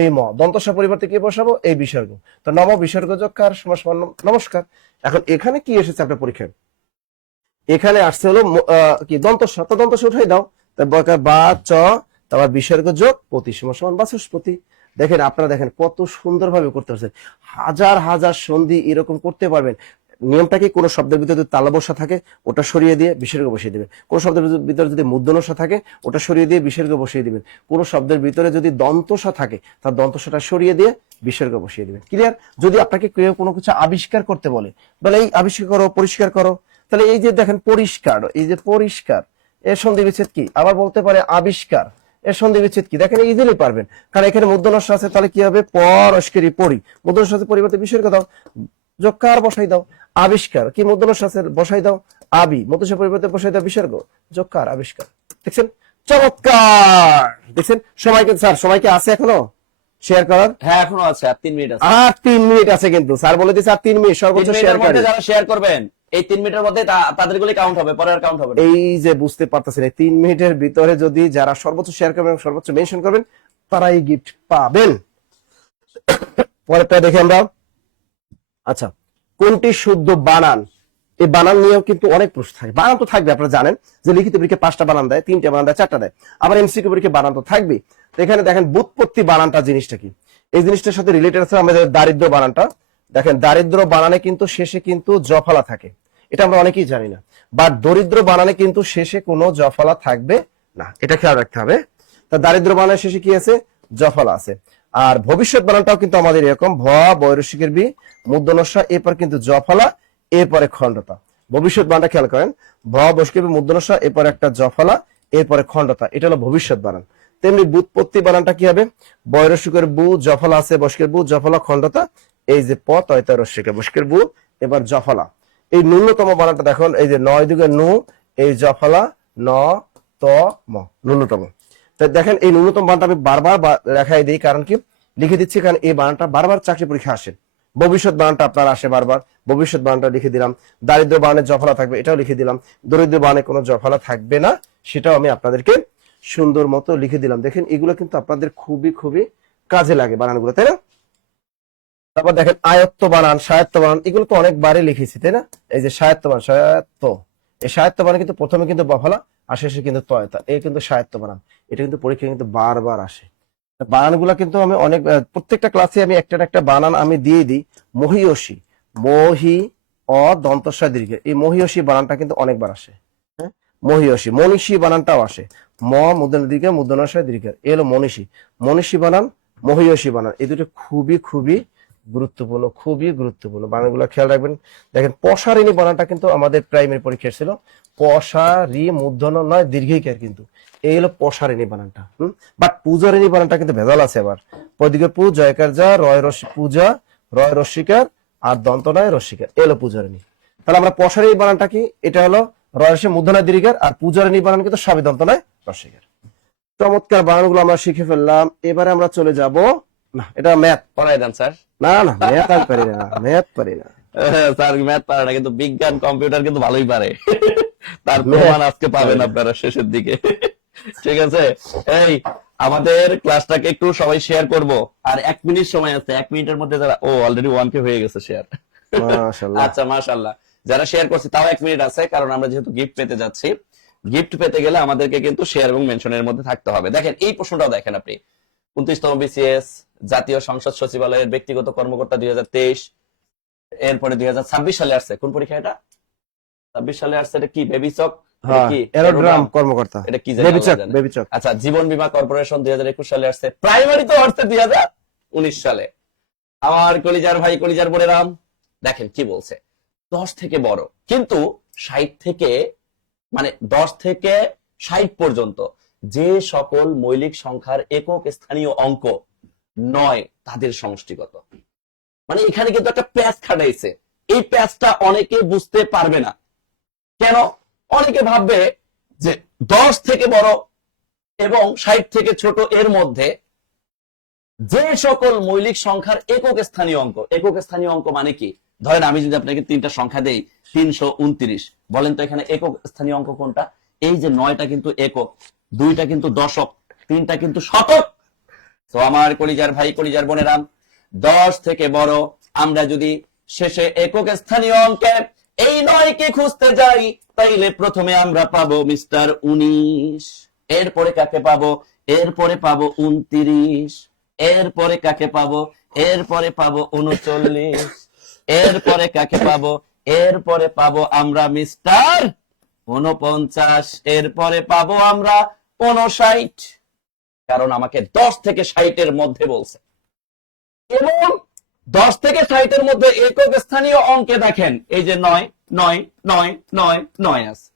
এই ম, দন্তস্ব পরিবর্তে কি বসাবো? এই বিসর্গ। তো নম বিসর্গ যোগ কার সমান নমস্কার। এখন এখানে কি এসেছে আপনার পরীক্ষায়? এখানে আসছে হলো কি দন্তস্ব, তো দন্তস্ব উঠাই দাও, তারপর বা চ, তারপর বিসর্গ যোগ প্রতি সমান বাচস্পতি। দেখেন আপনারা দেখেন কত সুন্দরভাবে করতে পারছেন, হাজার হাজার সন্ধি এরকম করতে পারবেন। নিয়মটা কি, কোনো শব্দের ভিতরে যদি তালা বসা থাকে ওটা সরিয়ে দিয়ে বিসর্গ বসিয়ে দিবেন, কোন শব্দের ভিতরে যদি মূর্ধন্যসা থাকে ওটা সরিয়ে দিয়ে বিসর্গ বসিয়ে দিবেন, কোন শব্দের ভিতরে যদি দন্তসা থাকে তার দন্তসাটা সরিয়ে দিয়ে বিসর্গ বসিয়ে দিবেন। ক্লিয়ার? যদি আপনাকে কেউ কোনো কিছু আবিষ্কার করতে বলে, বলে এই আবিষ্কার করো, পরিষ্কার করো, তাহলে এই যে দেখেন পরিষ্কার, এই যে পরিষ্কার, এর সন্ধি বিচ্ছেদ কি? আবার বলতে পারে আবিষ্কার, এর সন্ধি বিচ্ছেদ কি? দেখেন ইজিলি পারবেন, কারণ এখানে মূর্ধন্যসা আছে, তাহলে কি হবে? পরস্কেরই পরি, মূর্ধন্যসা আছে পরিবর্তে বিসর্গ দাও, যকার বসাই দাও। আবিষ্কার কি? মূর্ধন্যসা আছে বসাই দাও আবি, মূর্ধন্যসা পরিবর্তে বসাই দাও বিসর্গ, যকার আবিষ্কার। দেখছেন? চমৎকার। দেখছেন? সময়কে স্যার, সময়কে আছে এখনো শেয়ার করার? হ্যাঁ এখনো আছে, আর 3 মিনিট আছে। আর 3 মিনিট আছে, কিন্তু স্যার বলে দিয়েছে আর 3 মিনিট সর্বোচ্চ 3 শেয়ার মিনিটের মধ্যে করি। যারা শেয়ার করবেন এই 3 মিনিটের মধ্যে তাদের গুলি কাউন্ট হবে, পরে আর কাউন্ট হবে না। এই যে বুঝতে পারতেছেন, এই 3 মিনিটের ভিতরে যদি যারা সর্বোচ্চ শেয়ার করবেন, সর্বোচ্চ মেনশন করবেন, তারা এই গিফট পাবেন। পরেরটা দেখি আমরা। আচ্ছা, কোনটি শুদ্ধ বানান? এই বানান নিয়েও কিন্তু অনেক প্রশ্ন থাকে। বানান তো থাকবে, আপনারা জানেন যে লিখিত পরীক্ষা 5টা বানান দেয়, 3টা বানান দেয়, 4টা দেয়, আবার এমসিকিউ পরীক্ষা বানান তো থাকবে। তো এখানে দেখেন বুৎপত্তি বানানটা জিনিসটা কি, এই জিনিসটার সাথে রিলেটেড আছে আমাদের দারিদ্র বানানটা। দেখেন দারিদ্র বানানে কিন্তু শেষে কিন্তু জফলা থাকে, এটা আমরা অনেকেই জানি না, বাট দরিদ্র বানানে কিন্তু শেষে কোনো জফলা থাকবে না, এটা খেয়াল রাখতে হবে। তা দারিদ্র বানানের শেষে কি আছে? জফলা আছে। আর ভবিষ্যৎ বানানটাও কিন্তু আমাদের এরকম, ভ বৈরসিকের বি, মূর্ধন্যসা, এরপর কিন্তু জফলা, এরপরে খণ্ডতা। ভবিষ্যৎ বানানটা খেয়াল করেন, ভ বসকে মূর্ধন্যসা, এরপর একটা জফলা, এরপরে খণ্ডতা, এটা হলো ভবিষ্যৎ বানান। তেমনি বুৎপত্তি বানানটা কি হবে? বৈরসিকের বু, জফলা আছে, বসকের বু, জফলা, খণ্ডতা, এই যে প তয়তা রস্যিকা, বসকের বু, এবার জফলা। এই ন্যূনতম বানানটা দেখুন, এই যে 9 দুগে নু, এই জফলা, ন ত ম, ন্যূনতম। তাই দেখেন এই ন্যূনতম বানানটা আমি বারবার লেখাই দিই, কারণ কি লিখে দিচ্ছি, কারণ এই বানানটা বারবার চাকরি পরীক্ষা আসে। ভবিষ্যৎ বানানটা আপনার আসে বারবার, ভবিষ্যৎ বানানটা লিখে দিলাম। দারিদ্র বানানের জফলা থাকবে, এটাও লিখে দিলাম। দরিদ্র বানানে কোনো জফলা থাকবে না, সেটাও আমি আপনাদেরকে সুন্দর মতো লিখে দিলাম। দেখেন এগুলো কিন্তু আপনাদের খুবই খুবই কাজে লাগে বানানগুলো, তাই না? তারপর দেখেন আয়ত্ত বানান, স্বায়ত্ত বানান, এগুলো তো অনেকবারই লিখেছি, তাই না? এই যে স্বায়ত্ত বানান, স্বায়ত্ত, এই স্বায়ত্ত বানান কিন্তু প্রথমে কিন্তু বফলা আর শেষে কিন্তু তয়তা, এই কিন্তু স্বায়ত্ত বানান। এটা কিন্তু পরীক্ষায় কিন্তু বারবার আসে। বানানগুলা কিন্তু আমি অনেক, প্রত্যেকটা ক্লাসে আমি একটা একটা বানান আমি দিয়ে দিই। মহিয়সী, মহি অ দন্তস্ব দীর্ঘ, এই মহিয়সী বানানটা কিন্তু অনেকবার আসে। হ্যাঁ, মহিয়সী। মনীষী বানানটাও আসে, ম মূর্ধন্য দীর্ঘ, মূর্ধন্যস্ব দীর্ঘ, এ হলো মনীষী। মনীষী বানান, মহিয়সী বানান, এই দুটো খুবই খুবই গুরুত্বপূর্ণ, খুবই গুরুত্বপূর্ণ। বানানগুলো খেয়াল রাখবেন। দেখেন পসারিণী বানানটা কিন্তু আমাদের প্রাইমারি পরীক্ষা ছিল, পসারি মূর্ধন্য নয় দীর্ঘিকার, কিন্তু এই হলো পসারিণী বানানটা। বাট পূজারিণী বানানটা কিন্তু ভেজাল আছে আবার। পদিকে পু, জয়কার যা, রয় রস্যি পূজা, রয় রস্যিকার, আর দন্ত নয় রস্যিকার, এলো পূজারিণী। তাহলে আমরা পসারিণী বানানটা কি, এটা হলো রয় রস্যি মূর্ধন্য দীর্ঘিকার, আর পূজারিণী বানান কিন্তু সবই দন্ত নয় রস্যিকার। চমৎকার বানানগুলো আমরা শিখে ফেললাম। এবারে আমরা চলে যাব, না এটা ম্যাথ পড়াই দেন স্যার। না, না ম্যাথ আমি পারি না, ম্যাথ পারি না। স্যার ম্যাথ পারে না, কিন্তু বিজ্ঞান কম্পিউটার কিন্তু ভালোই পারে। তার প্রমাণ আজকে পাবেন আপনারা শেষের দিকে। ঠিক আছে, এই আমাদের ক্লাসটাকে একটু সবাই শেয়ার করব, আর 1 মিনিট সময় আছে, 1 মিনিটের মধ্যে যারা, ও অলরেডি 1K হয়ে গেছে শেয়ার। মাশাআল্লাহ। আচ্ছা মাশাআল্লাহ, যারা শেয়ার করছে তাও 1 মিনিট আছে, কারণ আমরা যেহেতু গিফট পেতে যাচ্ছি, গিফট পেতে গেলে আমাদেরকে কিন্তু শেয়ার এবং মেনশনের মধ্যে থাকতে হবে। দেখেন এই প্রশ্নটাও দেখেন আপনি, 29তম বিসিএস জাতীয় সংসদ সচিবালয়ের ব্যক্তিগত কর্মকর্তা 2023, এরপরে 2026 সালে আসছে কোন পরীক্ষা? এটা 26 সালে আসছে, এটা কি বেবিচক? এটা কি এরোগ্রাম কর্মকর্তা, এটা কি জানি, বেবিচক, আল্লাহ জানে। বেবিচক। আচ্ছা, জীবন বীমা কর্পোরেশন 2021 সালে আসছে, প্রাইমারি তো আসছে 2019 সালে। আমার কলিজার ভাই, কলিজার বোনেরাম, দেখেন কি বলছে, 10 থেকে বড়, কিন্তু 60 থেকে, মানে 10 থেকে 60 পর্যন্ত যে সকল মৌলিক সংখ্যার একক স্থানীয় অঙ্ক নয় তাদের সমষ্টিগত। মানে এখানে কিন্তু একটা প্যাচ খাটাইছে, এই প্যাচটা অনেকে বুঝতে পারবে না। কেন? অনেকে ভাববে যে 10 থেকে বড় এবং 60 থেকে ছোট এর মধ্যে যে সকল মৌলিক সংখ্যার একক স্থানীয় অঙ্ক, একক স্থানীয় অঙ্ক মানে কি? ধরেন আমি যদি আপনাকে 3টা সংখ্যা দেই, 329, বলেন তো এখানে একক স্থানীয় অঙ্ক কোনটা? এই যে 9টা কিন্তু একক, 2টা কিন্তু দশক, 3টা কিন্তু শতক। তো আমার কলিজার ভাই, কলিজার বোনেরাম, 10 থেকে বড় আমরা যদি শেষে একক স্থানীয় অঙ্কের এই 9 কে খুঁজতে যাই, তাইলে প্রথমে আমরা পাবো মিস্টার 19, এরপরে কাকে পাবো, এরপরে পাবো 29, এরপরে কাকে পাবো, এরপরে পাবো 39, এরপরে কাকে পাবো, এরপরে পাবো আমরা মিস্টার 49, এরপরে পাবো আমরা 59, কারণ আমাকে 10 থেকে 60 এর মধ্যে বলছে। এবং 10 থেকে 60 এর মধ্যে একক স্থানীয় অঙ্কে দেখেন এই যে 9 9 9 9 9 আছে।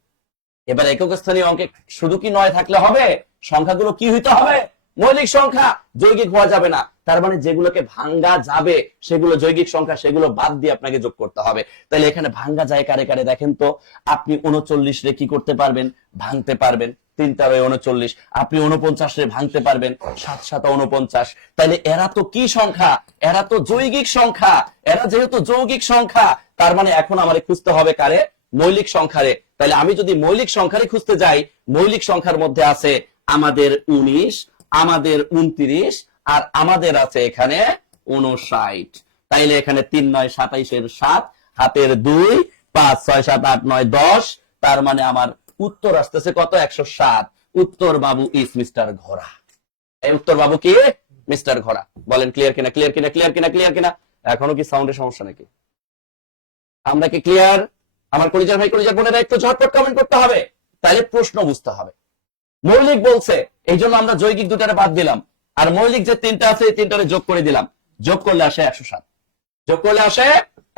এবার একক স্থানীয় অঙ্কে শুধু কি 9 থাকলে হবে? সংখ্যাগুলো কি হইতে হবে? মৌলিক সংখ্যা, যৌগিক হওয়া যাবে না। তার মানে যেগুলোকে ভাঙ্গা যাবে সেগুলো যৌগিক সংখ্যা, সেগুলো বাদ দিয়ে আপনাকে যোগ করতে হবে। তাহলে এখানে ভাঙ্গা যায় কারে কারে দেখেন তো। আপনি 39 রে কি করতে পারবেন? ভাঙতে পারবেন। 3 × 39। আপনি 49 রে ভাঙতে পারবেন। 7 × 7 = 49। তাহলে এরা তো কি সংখ্যা? এরা তো যৌগিক সংখ্যা। এরা যেহেতু যৌগিক সংখ্যা, তার মানে এখন আমারে খুঁজতে হবে কারে? মৌলিক সংখ্যারে। তাহলে আমি যদি মৌলিক সংখ্যারে খুঁজতে যাই, মৌলিক সংখ্যার মধ্যে আছে আমাদের 19, আমাদের 29, আর আমাদের আছে এখানে 59। তাইলে এখানে 3 × 9 = 27 এর 7, হাতের 2, 5 6 7 8 9 10। তার মানে আমার উত্তর আসতেছে কত? 107। উত্তর বাবু ইজ মিস্টার ঘোড়া। এই উত্তর বাবু কি? মিস্টার ঘোড়া। বলেন ক্লিয়ার কিনা? ক্লিয়ার কিনা? ক্লিয়ার কিনা? ক্লিয়ার কিনা? এখনো কি সাউন্ডের সমস্যা নাকি? আমরা কি ক্লিয়ার? আমার কলিজার ভাই কলিজার বোনেরা একটু ঝটপট কমেন্ট করতে হবে, তাহলে প্রশ্ন বুঝতে হবে। মৌলিক বলছে, এই জন্য আমরা যৌগিক দুটারে বাদ দিলাম, আর মৌলিক যে 3টা আছে এই 3টারে যোগ করে দিলাম। যোগ করলে আসে 107। যোগ করলে আসে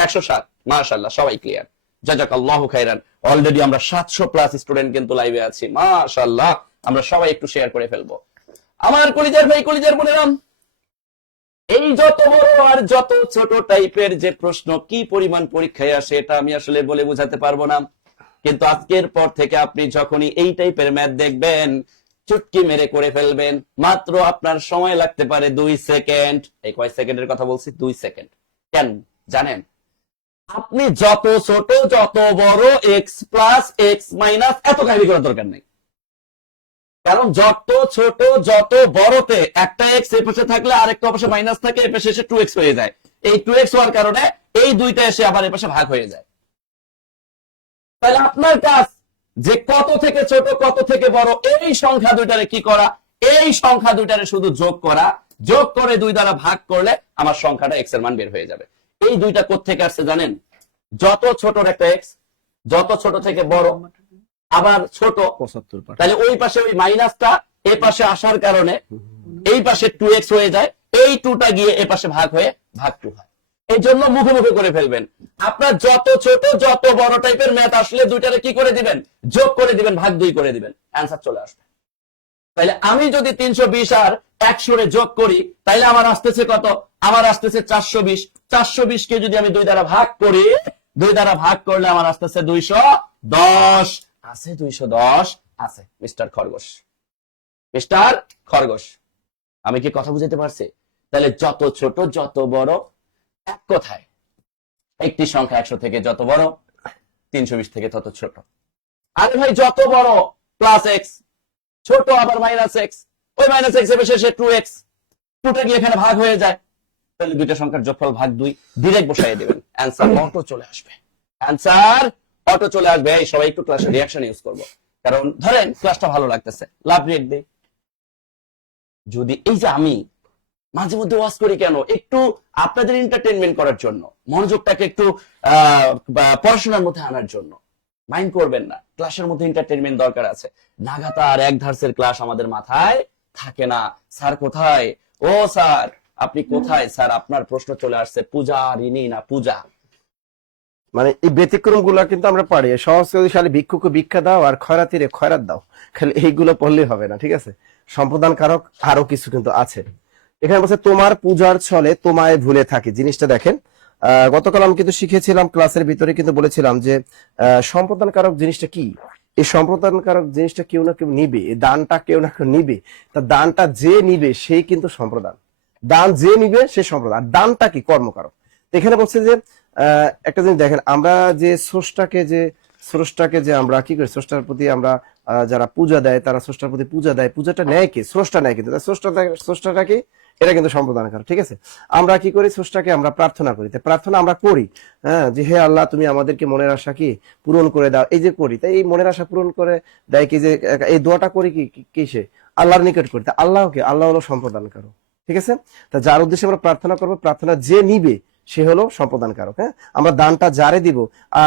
107। মাশাআল্লাহ, সবাই ক্লিয়ার। জাযাকাল্লাহু খাইরান। অলরেডি আমরা 700+ স্টুডেন্ট কিন্তু লাইভে আছি। মাশাআল্লাহ, আমরা সবাই একটু শেয়ার করে ফেলবো। আমার কলিজার ভাই কলিজার বোনেরা, এই যত বড় আর যত ছোট টাইপের যে প্রশ্ন কি পরিমাণ পরীক্ষায় আসে এটা আমি আসলে বলে বোঝাতে পারবো না। কিন্তু আজকের পর থেকে আপনি যখনই এই টাইপের ম্যাথ দেখবেন, চুটকি মেরে করে ফেলবেন। মাত্র আপনার সময় লাগতে পারে 2 সেকেন্ড। এই কয় সেকেন্ডের কথা বলছি? 2 সেকেন্ড। কেন জানেন? আপনি যত ছোট যত বড় x + x - এত কাহিনী করার দরকার নেই। কারণ যত ছোট যত বড়তে একটা x এর পাশে থাকলে আরেকটা পাশে মাইনাস থাকে, এর পাশে এসে 2x হয়ে যায়। এই 2x হওয়ার কারণে এই দুইটা এসে আবার এর পাশে ভাগ হয়ে যায়। তাহলে আপনার কাজ যে কত থেকে ছোট কত থেকে বড় এই সংখ্যা দুইটারে কি করা? এই সংখ্যা দুইটারে শুধু যোগ করা। যোগ করে 2 দ্বারা ভাগ করলে আমার সংখ্যাটা x এর মান বের হয়ে যাবে। এই দুইটা কোত্থেকে আসছে জানেন? যত ছোটর একটা x, যত ছোট থেকে বড় আবার ছোট 75। তাহলে ওই পাশে ওই মাইনাসটা এই পাশে আসার কারণে এই পাশে 2x হয়ে যায়। এই 2টা গিয়ে এই পাশে ভাগ হয়ে ভাগ 2 হয়। এই জন্য মুখে মুখে করে ফেলবেন। আপনার যত ছোট যত বড় টাইপের ম্যাথ আসলে দুইটারে কি করে দিবেন? যোগ করে দিবেন, ভাগ 2 করে দিবেন, অ্যান্সার চলে আসবে। তাহলে আমি যদি 320 আর 100 রে যোগ করি, তাইলে আমার আসতেছে কত? আমার আসতেছে 420। 420 কে যদি আমি 2 দ্বারা ভাগ করি, 2 দ্বারা ভাগ করলে আমার আসতেছে 210। আছে 210? আছে মিস্টার খরগোশ। মিস্টার খরগোশ, আমি কি কথা বুঝাতে পারছি? তাহলে যত ছোট যত বড়, এক কথায় একটি সংখ্যা 100 থেকে যত বড়, 320 থেকে তত ছোট। আরে ভাই যত বড় +x, ছোট আবার -x, ওই -x এর শেষে 2x, 2টা গিয়ে এখানে ভাগ হয়ে যায়। তাহলে দুইটা সংখ্যার যোগফল ভাগ 2, ডাইরেক্ট বসায় দিবেন, অ্যানসার অটো চলে আসবে। অ্যানসার অটো চলে আসবে। এই সবাই একটু ক্লাসে রিঅ্যাকশন ইউজ করব, কারণ ধরেন ক্লাসটা ভালো লাগতেছে, লাভ রেট দেই। যদি এই যে আমি মাঝে মধ্যে ওয়াজ করি কেন? একটু আপনাদের এন্টারটেইনমেন্ট করার জন্য, মনোযোগটাকে একটু পড়াশোনার মধ্যে আনার জন্য। মাইন্ড করবেন না, ক্লাসের মধ্যে এন্টারটেইনমেন্ট দরকার আছে। লাগাতার এক ধার্সের ক্লাস আমাদের মাথায় থাকে না। স্যার কোথায়? ও স্যার আপনি কোথায়? স্যার আপনার প্রশ্ন চলে আসছে, পূজা ঋণী না পূজা। মানে এই ব্যতিক্রম গুলা কিন্তু আমরা পারি। সংস্কৃতিশালী ভিক্ষুকে ভিক্ষা দাও আর খয়রাতিরে খয়রাত দাও, খালি এইগুলো পড়লেই হবে না, ঠিক আছে? সম্প্রদান কারক আরো কিছু কিন্তু আছে। এখানে বলছে তোমার পূজার ছলে তোমায় ভুলে থাকি। জিনিসটা দেখেন, গতকাল আমি কিন্তু শিখেছিলাম ক্লাসের ভিতরে, কিন্তু বলেছিলাম যে সম্প্রদান কারক জিনিসটা কি। এই সম্প্রদান কারক জিনিসটা কেউ না কেউ নিবে, এই দানটা কেউ না কেউ নিবে। তা দানটা যে নিবে সেই কিন্তু সম্প্রদান, দান যে নিবে সে সম্প্রদান। আর দানটা কি? কর্মকারক। এখানে বলছে যে একটা জিনিস দেখেন, আমরা যে স্রষ্টাকে যে আমরা কি করি, স্রষ্টার প্রতি আমরা যারা পূজা দেয় তারা স্রষ্টার প্রতি পূজা দেয়। পূজাটা নেয় কে? স্রষ্টা নেয়। কিন্তু স্রষ্টাটা কি? এটা কিন্তু সম্প্রদান কারক। ঠিক আছে, আমরা কি করি? স্রষ্টাকে আমরা প্রার্থনা করি, তো প্রার্থনা আমরা করি, হ্যাঁ, যে হে আল্লাহ তুমি আমাদেরকে মনের আশা কি পূরণ করে দাও, এই যে করি, তাই এই মনের আশা পূরণ করে দেয় কি, যে এই দোয়াটা করি কিসে? আল্লাহর নিকট করি। তা আল্লাহকে, আল্লাহ হলো সম্প্রদান কারক। ঠিক আছে, তা যার উদ্দেশ্যে আমরা প্রার্থনা করবো, প্রার্থনা যে নিবে সে হলো সম্প্রদান কারক। হ্যাঁ, আমরা দানটা যারে দিব,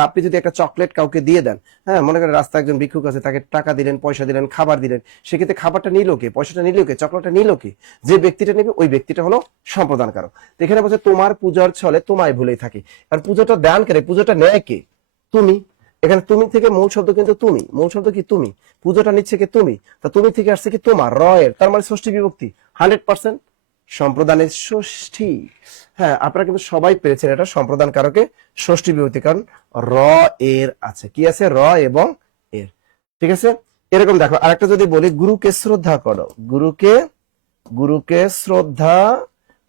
আপনি যদি একটা চকলেট কাউকে দিয়ে দেন, হ্যাঁ, মনে করেন রাস্তায় একজন ভিক্ষুক আছে, তাকে টাকা দিলেন, পয়সা দিলেন, খাবার দিলেন, সেক্ষেত্রে খাবারটা নিল কে? পয়সাটা নিল কে? চকলেটটা নিল কে? যে ব্যক্তিটা নেবে ওই ব্যক্তিটা হলো সম্প্রদান কারক। তো এখানে বলছে তোমার পূজার ছলে তোমায় ভুলেই থাকে। আর পূজাটা দান করে, পূজাটা নেয় কে? তুমি। এখানে তুমি থেকে মূল শব্দ কিন্তু তুমি, মূল শব্দ কি তুমি, পূজাটা নিচ্ছে কি তুমি, তা তুমি থেকে আসছে কি তোমার, রয়ের, তার মানে ষষ্ঠী বিভক্তি, 100% সম্প্রদানের ষষ্ঠী। হ্যাঁ, আপনারা কিন্তু সবাই পেরেছেন এটা সম্প্রদান কারকে ষষ্ঠী বিভক্তি, কারণ র এর আছে, কি আছে? র এবং এর। ঠিক আছে, এরকম দেখো আরেকটা যদি বলি, গুরুকে শ্রদ্ধা করো, গুরুকে, গুরুকে শ্রদ্ধা,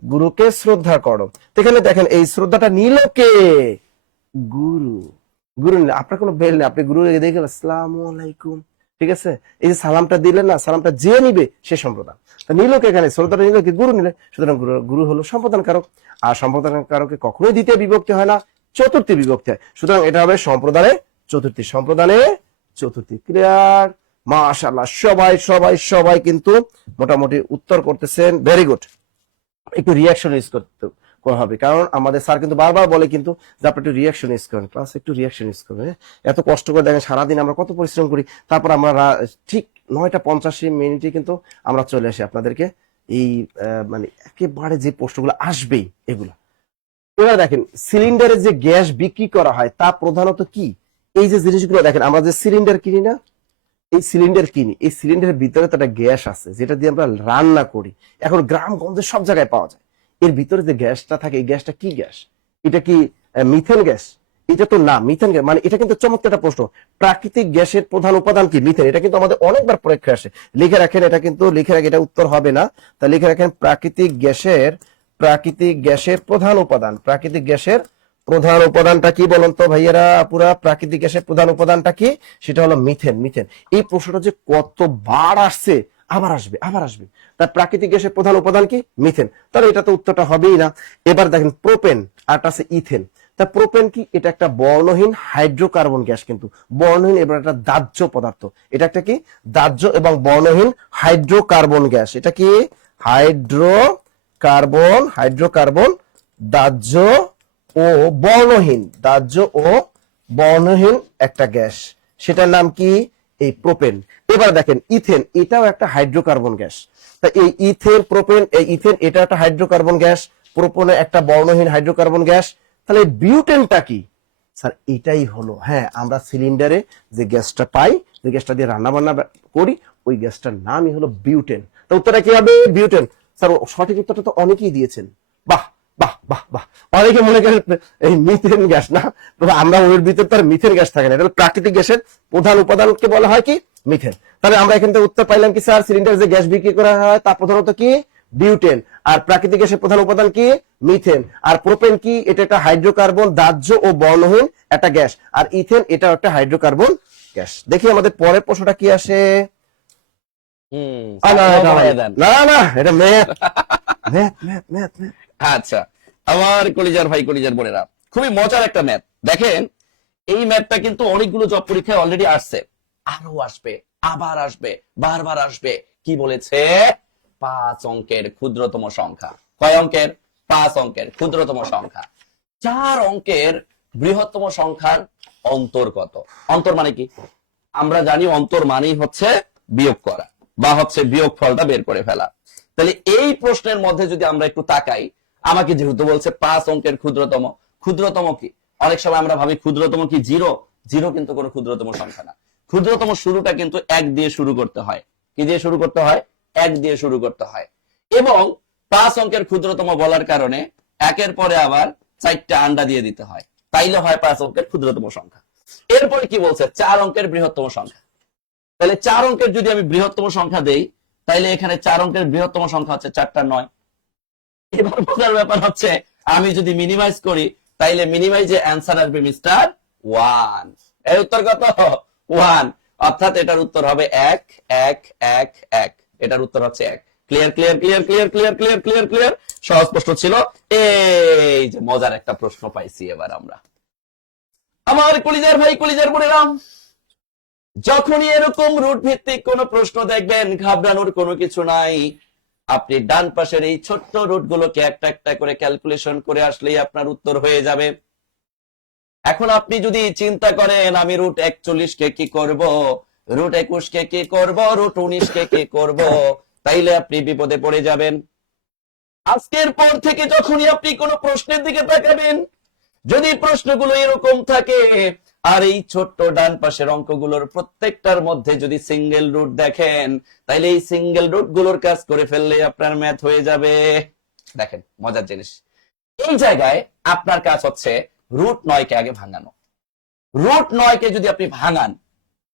গুরুকে শ্রদ্ধা করো। তো এখানে দেখেন এই শ্রদ্ধাটা নিল কে? গুরু। গুরু নিলে আপনার কোনো বেল নেই, আপনি গুরু দেখে আসসালামু আলাইকুম, ঠিক আছে, এই যে সালামটা দিলেন না, সালামটা যে নিবে সে সম্প্রদান। তা নিল কে? এখানে শ্রদ্ধাটা নিল কি? গুরু নিলে। সুতরাং গুরু হলো সম্প্রদান কারক। আর সম্প্রদান কারকে কখনোই দ্বিতীয় বিভক্তি হয় না, চতুর্থী বিভক্তি হয়। সুতরাং এটা হবে সম্প্রদানে চতুর্থী, সম্প্রদানে চতুর্থী। ক্লিয়ার? মাশাআল্লাহ, সবাই সবাই সবাই কিন্তু মোটামুটি উত্তর করতেছেন, ভেরি গুড। একটু রিয়াকশন ইউজ করতে হবে, কারণ আমাদের স্যার কিন্তু বারবার বলে কিন্তু যে আপনি একটু রিয়াকশন ইউজ করেন, ক্লাস একটু রিয়াকশন ইউজ করবেন। হ্যাঁ? এত কষ্ট করে দেখেন সারাদিন আমরা কত পরিশ্রম করি, তারপর আমরা ঠিক 9:85 কিন্তু আমরা চলে আসি আপনাদেরকে এই মানে একেবারে যে প্রশ্নগুলো আসবেই এগুলা। এবার দেখেন সিলিন্ডারে যে গ্যাস বিক্রি করা হয় তা প্রধানত কি? এই যে জিনিসগুলো দেখেন, আমরা যে সিলিন্ডার কিনি না, এই সিলিন্ডার কিনি, এই সিলিন্ডারের ভিতরে তো একটা গ্যাস আছে যেটা দিয়ে আমরা রান্না করি। এখন গ্রাম গঞ্জে সব জায়গায় পাওয়া যায়। এর ভিতরে যে গ্যাসটা থাকে, এই গ্যাসটা কি গ্যাস? এটা কি মিথেন গ্যাস? এটা তো না, মিথেন গ্যাস মানে এটা কিন্তু চমৎকার একটা প্রশ্ন। প্রাকৃতিক গ্যাসের প্রধান উপাদান কি? মিথেন। এটা কিন্তু আমাদের অনেকবার পরীক্ষা আসে, লিখে রাখেন, এটা কিন্তু লিখে রাখেন, এটা উত্তর হবে না, তা লিখে রাখেন প্রাকৃতিক গ্যাসের, প্রাকৃতিক গ্যাসের প্রধান উপাদান, প্রাকৃতিক গ্যাসের প্রধান উপাদানটা কি বলুন তো ভাইয়েরা? পুরা প্রাকৃতিক গ্যাসের প্রধান উপাদানটা কি? সেটা হলো মিথেন। মিথেন, এই প্রশ্নটা যে কতবার আসছে, আবার আসবে, আবার আসবে। তার প্রাকৃতিক গ্যাসের প্রধান উপাদান কি? মিথেন। তাহলে এটা তো উত্তরটা হবেই না। এবার দেখেন প্রোপেন, আর আছে ইথেন। তা প্রোপেন কি? এটা একটা বর্ণহীন হাইড্রোকার্বন গ্যাস, কিন্তু বর্ণহীন, এবার একটা দাহ্য পদার্থ। এটা একটা কি? দাহ্য এবং বর্ণহীন হাইড্রোকার্বন গ্যাস। এটা কি? হাইড্রোকার্বন, হাইড্রোকার্বন, দাহ্য ও বর্ণহীন, দাহ্য ও বর্ণহীন একটা গ্যাস, সেটার নাম কি? এই প্রোপেন। এবার দেখেন ইথেন, এটাও একটা হাইড্রোকার্বন গ্যাস। তা এই ইথেন, প্রোপেন, এই ইথেন এটা একটা হাইড্রোকার্বন গ্যাস, প্রোপেন একটা বর্ণহীন হাইড্রোকার্বন গ্যাস। তাহলে বিউটেনটা কি? স্যার এটাই হলো, হ্যাঁ, আমরা সিলিন্ডারে যে গ্যাসটা পাই, যে গ্যাসটা দিয়ে রান্না বান্না করি, ওই গ্যাসটার নামই হলো বিউটেন। তো উত্তরটা কি হবে? বিউটেন। স্যার সঠিক উত্তরটা তো অনেকেই দিয়েছেন, বাহ বাহ বাহ বাহ। অনেকে মনে করেন এই মিথেন গ্যাস না, তবে আমরা ওর ভিতরে তার মিথেন গ্যাস থাকে না, এটা প্রাকৃতিক গ্যাসের প্রধান উপাদানকে বলা হয় কি? মিথেন। তাহলে আমরা এখান থেকে উত্তর পাইলাম কি স্যার? সিলিন্ডার যে গ্যাস বিক্রি করা হয় তা প্রধানত কি? বিউটেন। আর প্রাকৃতিক গ্যাসের প্রধান উপাদান কি? মিথেন। আর প্রোপেন কি? এটা একটা হাইড্রোকার্বন, দাহ্য ও বর্ণহীন একটা গ্যাস। আর ইথেন এটা একটা হাইড্রোকার্বন গ্যাস। দেখি আমাদের পরের প্রশ্নটা কি আসে। না না, এটা math, math math math math. আচ্ছা, আমার কলিজার ভাই, কলিজার বোনেরা, খুবই মজার একটা ম্যাথ। দেখেন এই ম্যাথটা কিন্তু অনেকগুলো জব পরীক্ষায় অলরেডি আসছে, আরো আসবে, আবার আসবে, বারবার আসবে। কি বলেছে? 5 অঙ্কের ক্ষুদ্রতম সংখ্যা। কয় অঙ্কের? 5 অঙ্কের ক্ষুদ্রতম সংখ্যা। 4 অঙ্কের বৃহত্তম সংখ্যার অন্তর কত? অন্তর মানে কি? আমরা জানি অন্তর মানেই হচ্ছে বিয়োগ করা, বা হচ্ছে বিয়োগ ফলটা বের করে ফেলা। তাহলে এই প্রশ্নের মধ্যে যদি আমরা একটু তাকাই, আমাকে যেহেতু বলছে 5 অঙ্কের ক্ষুদ্রতম, ক্ষুদ্রতম কি? অনেক সময় আমরা ভাবি ক্ষুদ্রতম কি 0? 0 কিন্তু কোনো ক্ষুদ্রতম সংখ্যা না। ক্ষুদ্রতম শুরুটা কিন্তু 1 দিয়ে শুরু করতে হয়। কি দিয়ে শুরু করতে হয়? 1 দিয়ে শুরু করতে হয়। এবং 5 অঙ্কের ক্ষুদ্রতম বলার কারণে 1-এর পরে আবার 4টা আন্ডা দিয়ে দিতে হয়, তাইলে হয় 5 অঙ্কের ক্ষুদ্রতম সংখ্যা। এরপরে কি বলছে? 4 অঙ্কের বৃহত্তম সংখ্যা। তাহলে 4 অঙ্কের যদি আমি বৃহত্তম সংখ্যা দেই, তাইলে এখানে 4 অঙ্কের বৃহত্তম সংখ্যা হচ্ছে 4টা 9। এবার বোঝার ব্যাপার হচ্ছে, আমি যদি মিনিমাইজ করি, তাইলে মিনিমাইজে অ্যান্সার আসবে মিস্টার 1। এর উত্তর কত? 1। অর্থাৎ এটার উত্তর হবে 1 1 1 1। এটার উত্তর হচ্ছে 1। Clear clear clear clear clear clear clear clear সহজ প্রশ্ন ছিল। এই যে মজার একটা প্রশ্ন পাইছি এবার আমরা। আমার কলিজার ভাই কলিজার বোনেরা, যখনই এরকম রুট ভিত্তিক কোন প্রশ্ন দেখবেন, ঘাবড়ানোর কোনো কিছু নাই। আপনি ডান পাশের এই ছোট্ট রুট গুলোকে একটা একটা করে ক্যালকুলেশন করে আসলেই আপনার উত্তর হয়ে যাবে। এখন আপনি যদি চিন্তা করেন আমি রুট 41 কে কি করব, রুট 21 কে কি করব, রুট 19 কে কি করব, তাইলে আপনি বিপদে পড়ে যাবেন। আজকের পর থেকে যখনই আপনি কোনো প্রশ্নের দিকে তাকাবেন, যদি প্রশ্নগুলো এরকম থাকে আর এই ছোট্ট ডান পাশের অঙ্কগুলোর প্রত্যেকটার মধ্যে যদি সিঙ্গেল রুট দেখেন, তাইলে এই সিঙ্গেল রুট গুলোর কাজ করে ফেললে আপনার ম্যাথ হয়ে যাবে। দেখেন মজার জিনিস, এই জায়গায় আপনার কাজ হচ্ছে রুট 9 কে আগে ভাঙানো। রুট 9 কে যদি আপনি ভাঙান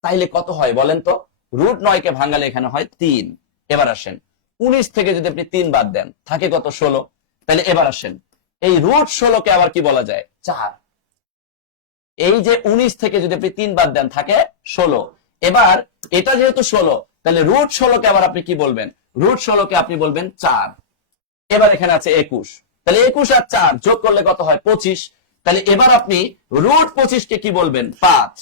তাইলে কত হয় বলেন তো? রুট 9 কে ভাঙালে এখানে হয় 3। এবার আসেন 19 থেকে যদি আপনি 3 বাদ দেন থাকে কত? 16। তাহলে এবার আসেন এই রুট 16 কে আবার কি বলা যায়? 4। এই যে 19 থেকে যদি আপনি 3 বাদ দেন থাকে 16। এবার এটা যেহেতু 16, তাহলে রুট 16 কে আবার আপনি কি বলবেন? রুট 16 কে আপনি বলবেন 4। এবার এখানে আছে 21, তাহলে 21 আর 4 যোগ করলে কত হয়? 25। তাহলে এবার আপনি রুট 25 কে কি বলবেন? 5।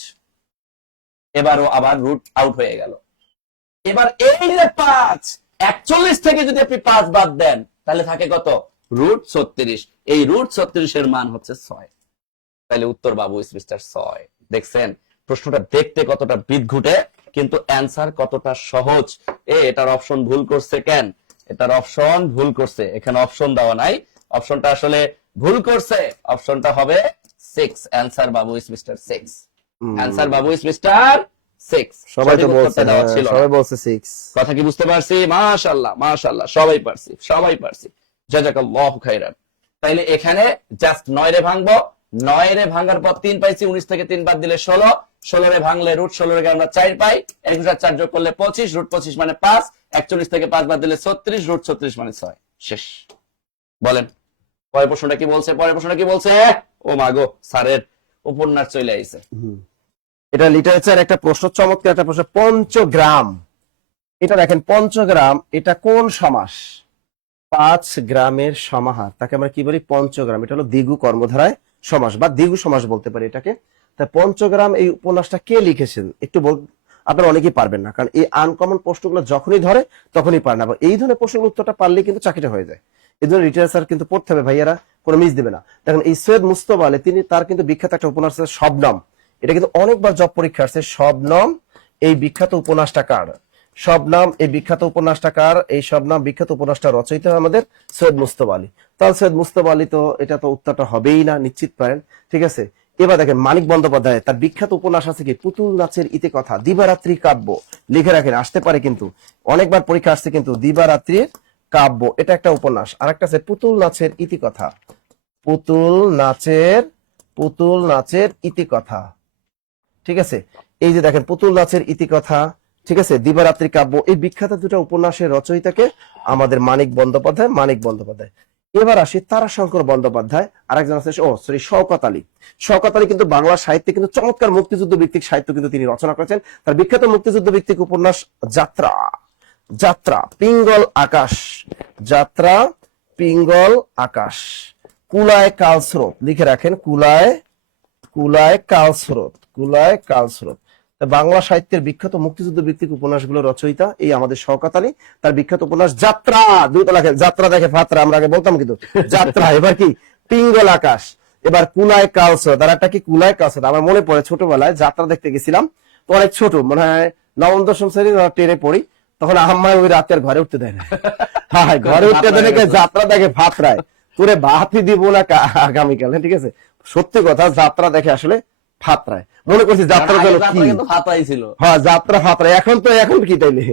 এবারও আবার রুট আউট হয়ে গেল। এবার এই যে 5, 41 থেকে যদি আপনি 5 বাদ দেন তাহলে থাকে কত? রুট 36। এই রুট 36 এর মান হচ্ছে 6। তাহলে উত্তর বাবু মিস্টার 6। দেখছেন প্রশ্নটা দেখতে কতটা বিদঘুটে, কিন্তু অ্যান্সার কতটা সহজ। এটার অপশন ভুল করছে কেন? এটার অপশন ভুল করছে, এখানে অপশন দেওয়া নাই, অপশনটা আসলে ভুল করছে। অপশনটা হবে 6। অ্যান্সার বাবু মিস্টার 6। অ্যান্সার বাবু মিস্টার 6। সবাই তো বলছে, দেওয়া ছিল সবাই বলছে 6। কথা কি বুঝতে পারছি? মাশাআল্লাহ মাশাআল্লাহ, সবাই পারছি সবাই পারছি, জাযাকাল্লাহু খাইরান। তাইলে এখানে জাস্ট 9 রে ভাঙবো, 9 রে ভাঙার পর 3 পাইছি, 19 থেকে 3 বাদ দিলে 16, 16 রে ভাঙলে রুট 16 রে আমরা 4 পাই, 21 আর 4 যোগ করলে 25, রুট 25 মানে 5, 41 থেকে 5 বাদ দিলে 36, রুট 36 মানে 6। শেষ। বলেন পরের প্রশ্নটা কি বলছে? পরের প্রশ্নটা কি বলছে? ও মাগো, স্যারের উপন্যাস চলে আইছে। এটা লিটারেচার একটা প্রশ্ন, চমৎকার একটা প্রশ্ন। পঞ্চগ্রাম, এটা দেখেন পঞ্চগ্রাম, এটা কোন সমাস? 5 গ্রামের সমাহার, তাকে আমরা কি বলি? পঞ্চগ্রাম। এটা হলো দ্বিগু কর্মধারায় সমাস বা দ্বিগু সমাস বলতে পারি এটাকে। তা পঞ্চগ্রাম এই উপন্যাসটা কে লিখেছেন একটু আপনারা অনেকেই পারবেন না, কারণ এই আনকমন প্রশ্নগুলো যখনই ধরে তখনই পারে না। এই ধরনের প্রশ্নের উত্তরটা পারলে কিন্তু চাকরিটা হয়ে যায়। এই ধরনের লিটারেচার কিন্তু পড়তে হবে ভাইয়ারা, কোনো মিস দেবে না। দেখেন এই সৈয়দ মুস্তফা আলী, তিনি তার কিন্তু বিখ্যাত একটা উপন্যাস আছে শবনম। এটা কিন্তু অনেকবার জব পরীক্ষা আসছে। শবনম এই বিখ্যাত উপন্যাসটা কার? শবনম এই বিখ্যাত উপন্যাসটা কার? এই শবনম বিখ্যাত উপন্যাসটা রচয়িতা আমাদের সৈয়দ মুস্তফা আলী। তাহলে সৈয়দ মুস্তফা আলী তো এটা তো উত্তরটা হবেই না, নিশ্চিত পারেন। ঠিক আছে, এবার দেখেন মানিক বন্দ্যোপাধ্যায়, তার বিখ্যাত উপন্যাস আছে কি? পুতুল নাচের ইতিকথা। দিবারাত্রি কাব্য, লিখে রাখেন, আসতে পারে কিন্তু, অনেকবার পরীক্ষা আসছে কিন্তু। দিবারাত্রির কাব্য, এটা একটা উপন্যাস। আরেকটা আছে পুতুল নাচের ইতিকথা। পুতুল নাচের ইতিকথা। ঠিক আছে, এই যে দেখেন পুতুল নাচের ইতিকথা, ঠিক আছে, দিবারাত্রি কাব্য, এই বিখ্যাত দুটো উপন্যাসের রচয়িতাকে আমাদের মানিক বন্দ্যোপাধ্যায়। এবার আসি তারাশঙ্কর বন্দ্যোপাধ্যায়, আরেকজন আছে শওকত আলী। শওকত আলী কিন্তু বাংলা সাহিত্যে কিন্তু চমৎকার মুক্তিযুদ্ধ ভিত্তিক সাহিত্য কিন্তু তিনি রচনা করেছেন। তার বিখ্যাত মুক্তিযুদ্ধ ভিত্তিক উপন্যাস যাত্রা, পিঙ্গল আকাশ, কুলায় কালস্রোত, লিখে রাখেন, কুলায় কালস্রোত। বাংলা সাহিত্যের বিখ্যাত মুক্তিযুদ্ধ ভিত্তিক উপন্যাসগুলো রচয়িতা এই আমাদের শওকত আলী। তার বিখ্যাত উপন্যাস যাত্রা, দুইটা লেখে, যাত্রা দেখে ফাত্রা, আমরা আগে বলতাম কিন্তু যাত্রা, এবার কি পিঙ্গল আকাশ, এবার কুলায় কালস্রোত। আর একটা কি কুলায় কালস্রোত। আমার মনে পড়ে ছোটবেলায় যাত্রা দেখতে গেছিলাম, তো অনেক ছোট, মনে হয় 9ম-10ম শ্রেণী ট্রেনে পড়ি, তখন আম্মায় ওই রাতের ঘরে উঠতে দেয় না। হ্যাঁ, ঘরে উঠতে দেয় না, যাত্রা দেখে ফাত্রায়, তোরে ভাতই দিব না আগামীকাল। ঠিক আছে, সত্যি কথা, যাত্রা দেখে আসলে ফাত্রায়, মনে করছি যাত্রা কিন্তু ফাতাই ছিল। হ্যাঁ, যাত্রা ফাত্রায়, এখন কি তাইলে?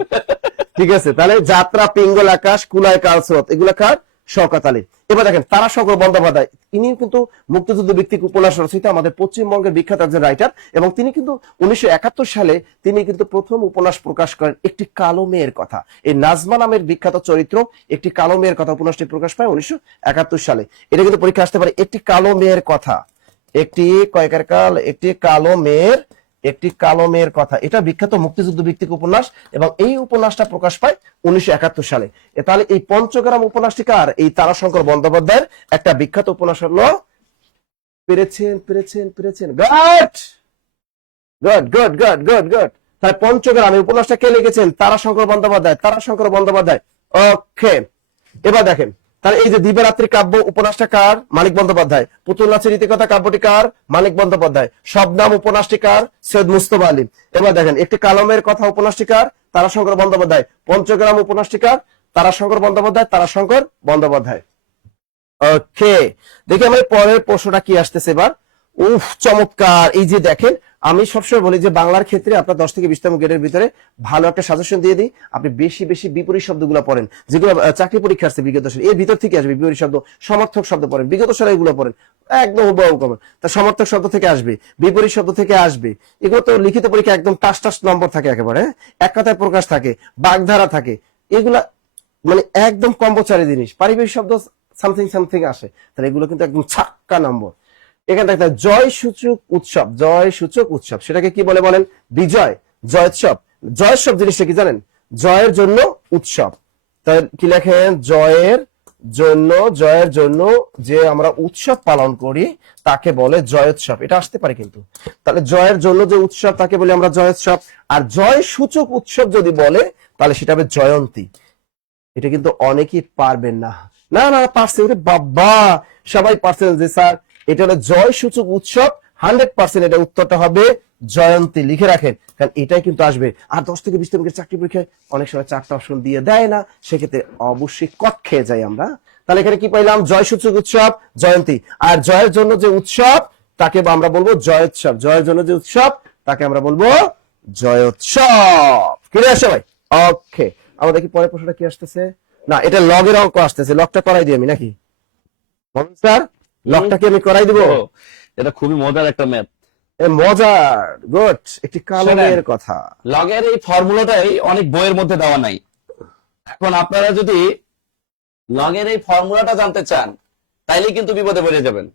ঠিক আছে, তাহলে যাত্রা, পিঙ্গল আকাশ, কুলায় কালস্রোত, এগুলা কার? শওকত আলী। এবার দেখেন তারাশঙ্কর বন্দ্যোপাধ্যায়, ইনি কিন্তু মুক্তিযুদ্ধ ভিত্তিক উপন্যাস রচয়িতা, আমাদের পশ্চিমবঙ্গের বিখ্যাত একজন রাইটার। এবং তিনি কিন্তু 1971 সালে তিনি কিন্তু প্রথম উপন্যাস প্রকাশ করেন, একটি কালো মেয়ের কথা। এই নাজমা নামের বিখ্যাত চরিত্র একটি কালো মেয়ের কথা উপন্যাসটি প্রকাশ পায় 1971 সালে। এটা কিন্তু পরীক্ষা আসতে পারে। একটি কালো মেয়ের কথা, একটি কালো মেয়ের একটি কালো মেয়ের কথা, এটা বিখ্যাত মুক্তিযুদ্ধ ভিত্তিক উপন্যাস এবং এই উপন্যাসটা প্রকাশ পায় 1971 সালে। তাহলে এই পঞ্চগ্রাম উপন্যাসটিকার এই তারাশঙ্কর বন্দ্যোপাধ্যায়ের একটা বিখ্যাত উপন্যাস হলো পেরেছেন পেরেছেন পেরেছেন। Good good good good good good. তাহলে পঞ্চগ্রাম এই উপন্যাসটা কে লিখেছেন? তারাশঙ্কর বন্দ্যোপাধ্যায়, তারাশঙ্কর বন্দ্যোপাধ্যায়। ওকে, এবার দেখেন, তাহলে এই যে দিবারাত্রি কাব্য উপন্যাসটা কার? মানিক বন্দ্যোপাধ্যায়। পুতুল নাচের রীতিকথা কাব্যটি কার? মানিক বন্দ্যোপাধ্যায়। শবনাম উপন্যাসটি কার? সৈয়দ মুস্তফা আলী। এবার দেখেন, একটি কালমের কথা উপন্যাসটি কার? তারাশঙ্কর বন্দ্যোপাধ্যায়। পঞ্চগ্রাম উপন্যাসটি কার? তারাশঙ্কর বন্দ্যোপাধ্যায়, তারাশঙ্কর বন্দ্যোপাধ্যায়। ওকে, দেখি আমার পরের প্রশ্নটা কি আসতেছে এবার। উফ, চমৎকার। এই যে দেখেন, আমি সবসময় বলি যে বাংলার ক্ষেত্রে আপনার 10 থেকে 20তম গ্রেডের ভিতরে ভালো একটা সাজেশন দিয়ে দিই, আপনি বেশি বেশি বিপরীত শব্দগুলো পড়েন, যেগুলো চাকরি পরীক্ষা আসছে বিগত সালে, এর ভিতর থেকে আসবে বিপরীত শব্দ। সমর্থক শব্দ পড়েন, বিগত সালে এগুলো পড়েন, একদম হুবহু কমন। তা সমর্থক শব্দ থেকে আসবে, বিপরীত শব্দ থেকে আসবে, এগুলো তো লিখিত পরীক্ষা একদম টাস টাস নম্বর থাকে একেবারে, এক কথায় প্রকাশ থাকে, বাগধারা থাকে, এগুলা মানে একদম কম্বোচারী জিনিস। পারিবারিক শব্দ সামথিং সামথিং আসে, তাহলে এগুলো কিন্তু একদম ছাক্কা নম্বর। এখানে দেখতে জয় সূচক উৎসব, জয় সূচক উৎসব, সেটাকে কি বলে বলেন? বিজয়, জয়োৎসব। জয়োৎসব জিনিসটা কি জানেন? জয়ের জন্য উৎসব। তাহলে কি লেখেন? জয়ের জন্য, জয়ের জন্য যে আমরা উৎসব পালন করি তাকে বলে জয়োৎসব। এটা আসতে পারে কিন্তু। তাহলে জয়ের জন্য যে উৎসব তাকে বলি আমরা জয়োৎসব। আর জয় সূচক উৎসব যদি বলে তাহলে সেটা হবে জয়ন্তী। এটা কিন্তু অনেকেই পারবেন না। না না, পারছে, ওরে বাবা, সবাই পারছেন যে স্যার এটা হলো জয় সূচক উৎসব, 100% এটা উত্তরটা হবে জয়ন্তী। লিখে রাখেন, কারণ এটাই কিন্তু আসবে। আর 10 থেকে 20তম গ্রেড চাকরি পরীক্ষায় অনেক সময় 4টা অপশন দিয়ে দেয় না, সেক্ষেত্রে অবশ্যই কট খেয়ে যাই আমরা। তাহলে এখানে কি পাইলাম? জয় সূচক উৎসব জয়ন্তী। আর জয়ের জন্য যে উৎসব তাকে আমরা বলবো জয়োৎসব। জয়ের জন্য যে উৎসব তাকে আমরা বলবো জয়োৎসব। ক্লিয়ার সবাই? ওকে, আমরা দেখি পরের প্রশ্নটা কি আসতেছে। না, এটা লগের অঙ্ক আসতেছে, লগটা করাই দিই আমি নাকি স্যার? লগটা কি আমি করাই দিব? এটা খুবই মজার একটা ম্যাথ। মজার, গুড। একটি কালো শোনেন, মেয়ের কথা। লগের এই ফর্মুলাটাই অনেক বইয়ের মধ্যে দেওয়া নাই। এখন আপনারা যদি লগের এই ফর্মুলাটা জানতে চান তাইলে কিন্তু বিপদে পড়ে যাবেন।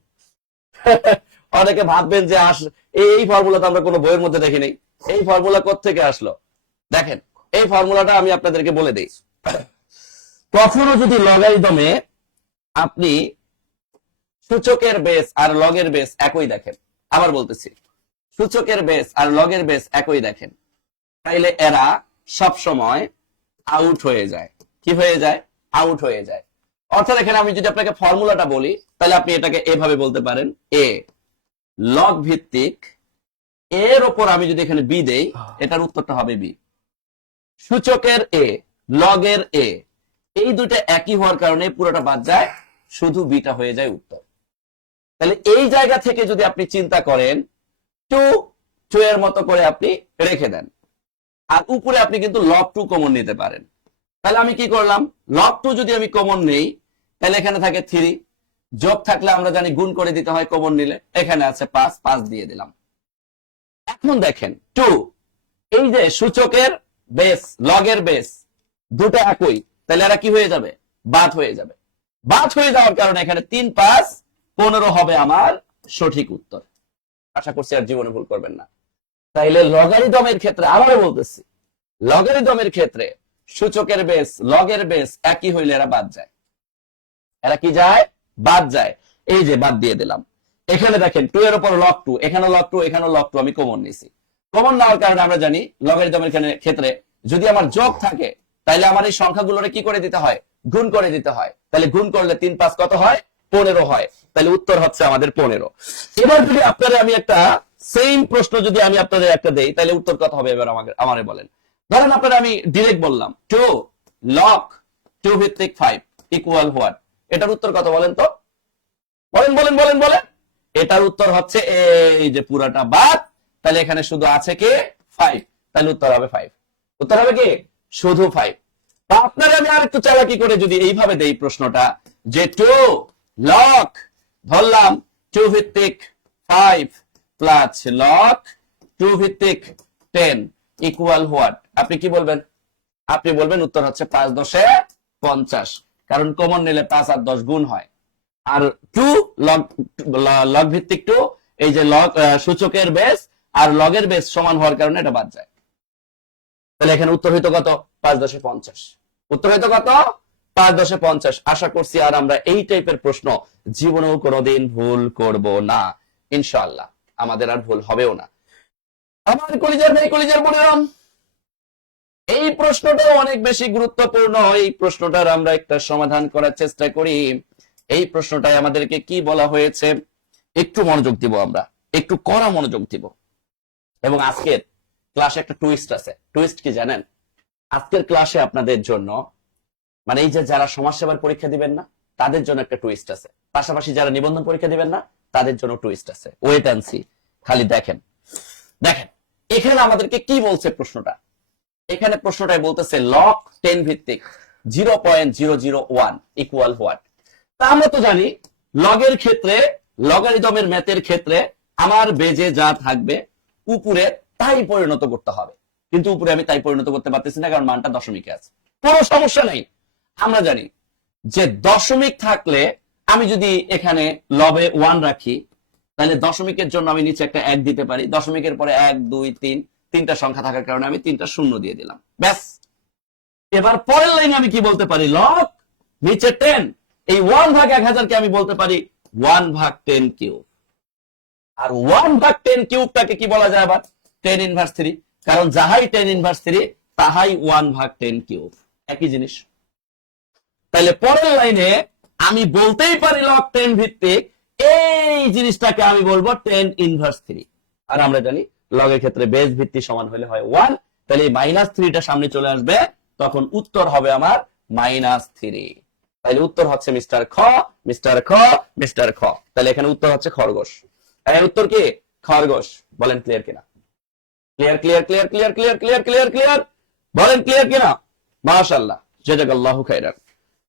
অনেকে ভাববেন যে এই ফর্মুলা তো আমরা কোনো বইয়ের মধ্যে দেখি নাই, এই ফর্মুলা কোত্থেকে আসলো? দেখেন, এই ফর্মুলাটা আমি আপনাদেরকে বলে দিই। কখনো যদি লগারিদমে আপনি সূচকের বেস আর লগের বেস একই দেখেন, আবার বলতেছি, সূচকের বেস আর লগের বেস একই দেখেন, তাইলে এরা সব সময় আউট হয়ে যায়। কি হয়ে যায়? আউট হয়ে যায়। অর্থাৎ এখানে আমি যদি আপনাকে ফর্মুলাটা বলি তাহলে আপনি এটাকে এভাবে বলতে পারেন, এ লগ ভিত্তিক এর ওপর আমি যদি এখানে বি দেই, এটার উত্তরটা হবে বি। সূচকের এ, লগের এ, এই দুটো একই হওয়ার কারণে পুরোটা বাদ যায়, শুধু বিটা হয়ে যায় উত্তর। তাহলে এই জায়গা থেকে যদি আপনি চিন্তা করেন, টু এর মতো করে আপনি রেখে দেন, আর উপরে আপনি কিন্তু লগ 2 কমন নিতে পারেন। তাহলে আমি কি করলাম? লগ 2 যদি আমি কমন নেই তাহলে এখানে থাকে 3, যোগ থাকলে আমরা জানি গুণ করে দিতে হয় কমন নিলে, এখানে আছে 5 দিয়ে দিলাম। এখন দেখেন 2, এই যে সূচকের বেস লগের বেস দুটো একই, তাহলে এরা কি হয়ে যাবে? বাদ হয়ে যাবে। বাদ হয়ে যাওয়ার কারণে এখানে 3, 5, 15 হবে আমার সঠিক উত্তর। আশা করছি আর জীবনে ভুল করবেন না। তাইলে লগারিদমের ক্ষেত্রে আবারও বলতেছি, লগারিদমের ক্ষেত্রে সূচকের বেস লগের বেস একই হইলে এরা বাদ যায়। এরা কি যায়? বাদ যায়। এই যে বাদ দিয়ে দিলাম। এখানে দেখেন 2 এর উপর লগ 2, এখানে লগ 2, এখানে লগ 2, আমি কমন নিছি। কমন নেওয়ার কারণে আমরা জানি লগারিদমের ক্ষেত্রে যদি আমার যোগ থাকে তাহলে আমার এই সংখ্যাগুলোরে কি করে দিতে হয়? গুণ করে দিতে হয়। তাহলে গুণ করলে 3, 5 কত হয়? 15 হয়। তাহলে উত্তর হচ্ছে আমাদের 15। এবার যদি আপনারা আমি একটা সেম প্রশ্ন যদি আমি আপনাদের একটা দেই তাহলে উত্তর কত হবে? এবার আমারে বলেন। ধরেন আপনারা আমি ডিরেক্ট বললাম 2 লগ 2 ভিত্তিক 5 ইকুয়াল হোয়াট? এটার উত্তর কত বলেন তো? বলেন বলেন বলেন বলেন। এটার উত্তর হচ্ছে এই যে পুরাটা বাদ, তাহলে এখানে শুধু আছে কি? 5। তাহলে উত্তর হবে 5। উত্তর হবে কি? শুধু 5। তা আপনারা আমি আরেকটু চালাকি করে যদি এইভাবে দেই প্রশ্নটা, যে 2 লগ ধরলাম 2 ভিত্তিক 5 প্লাস লগ 2 ভিত্তিক 10 ইকুয়াল হোয়াট? আপনি কি বলবেন? আপনি বলবেন উত্তর হচ্ছে 5 10 50, কারণ কমন নিলে 5 আর 10 গুণ হয়। আর 2 লগ ভিত্তিক 2, এই যে লগ সূচকের বেস আর লগের বেস সমান হওয়ার কারণে এটা বাদ যায়। তাহলে এখানে উত্তর হইতো কত? 5×50। উত্তর হইতো কত? 5×50। আশা করছি আর আমরা এই টাইপের প্রশ্ন জীবনেও কোনোদিন ভুল করব না, ইনশাআল্লাহ আমাদের আর ভুল হবেও না। আমার কলিজার ভাই, কলিজার বোনেরা, এই প্রশ্নটাও অনেক বেশি গুরুত্বপূর্ণ। এই প্রশ্নটার আমরা একটা সমাধান করার চেষ্টা করি। এই প্রশ্নটায় আমাদেরকে কি বলা হয়েছে, একটু মনোযোগ দিব, আমরা একটু কড়া মনোযোগ দিব। এবং আজকের ক্লাসে একটা টুইস্ট আছে। টুইস্ট কি জানেন? আজকের ক্লাসে আপনাদের জন্য, মানে এই যে যারা সমাজসেবার পরীক্ষা দিবেন না তাদের জন্য একটা টুইস্ট আছে, পাশাপাশি যারা নিবন্ধন পরীক্ষা দিবেন না তাদের জন্য টুইস্ট আছে। Wait and see. খালি দেখেন দেখেন এখানে আমাদেরকে কি বলছে প্রশ্নটা। এখানে প্রশ্নটাই বলতেছে লগ 10 ভিত্তিক 0.001 ইকুয়াল হোয়াট। তা আমরা তো জানি লগের ক্ষেত্রে, লগারিদমের ম্যাথের ক্ষেত্রে আমার বেজে যা থাকবে উপরে তাই পরিণত করতে হবে, কিন্তু উপরে আমি তাই পরিণত করতে পারতেছি না, কারণ মানটা দশমিকে আছে। কোনো সমস্যা নেই, আমরা জানি যে দশমিক থাকলে আমি যদি এখানে লবে 1 রাখি, তাহলে দশমিকের জন্য আমি নিচে একটা 1 দিতে পারি। দশমিকের পরে 1 2 3 তিনটা সংখ্যা থাকার কারণে আমি 3টা শূন্য দিয়ে দিলাম, ব্যাস। এবার পরের লাইনে আমি কি বলতে পারি? লগ নিচে 10, এই 1/1000 কে আমি বলতে পারি 1/10 কিউব। আর 1/10 কিউবটাকে কি বলা যায় আবার? 10^3, কারণ যাহাই 10^3 তাহাই 1/10 কিউব, একই জিনিস। তাহলে পরের লাইনে আমি বলতেই পারি লগ 10 ভিত্তিক এই জিনিসটাকে আমি বলবো 10^3। আর আমরা জানি লগের ক্ষেত্রে বেস ভিত্তি সমান হলে হয় 1, তাহলে -3টা সামনে চলে আসবে, তখন উত্তর হবে আমার -3। তাহলে উত্তর হচ্ছে মিস্টার খ, মিস্টার খ, মিস্টার খ। তাহলে এখানে উত্তর হচ্ছে খরগোশ। এর উত্তর কি? খরগোশ। বলেন ক্লিয়ার কিনা? Clear clear clear clear clear clear clear clear বলেন ক্লিয়ার কিনা? মাশাআল্লাহ, জাযাকাল্লাহু খাইরান।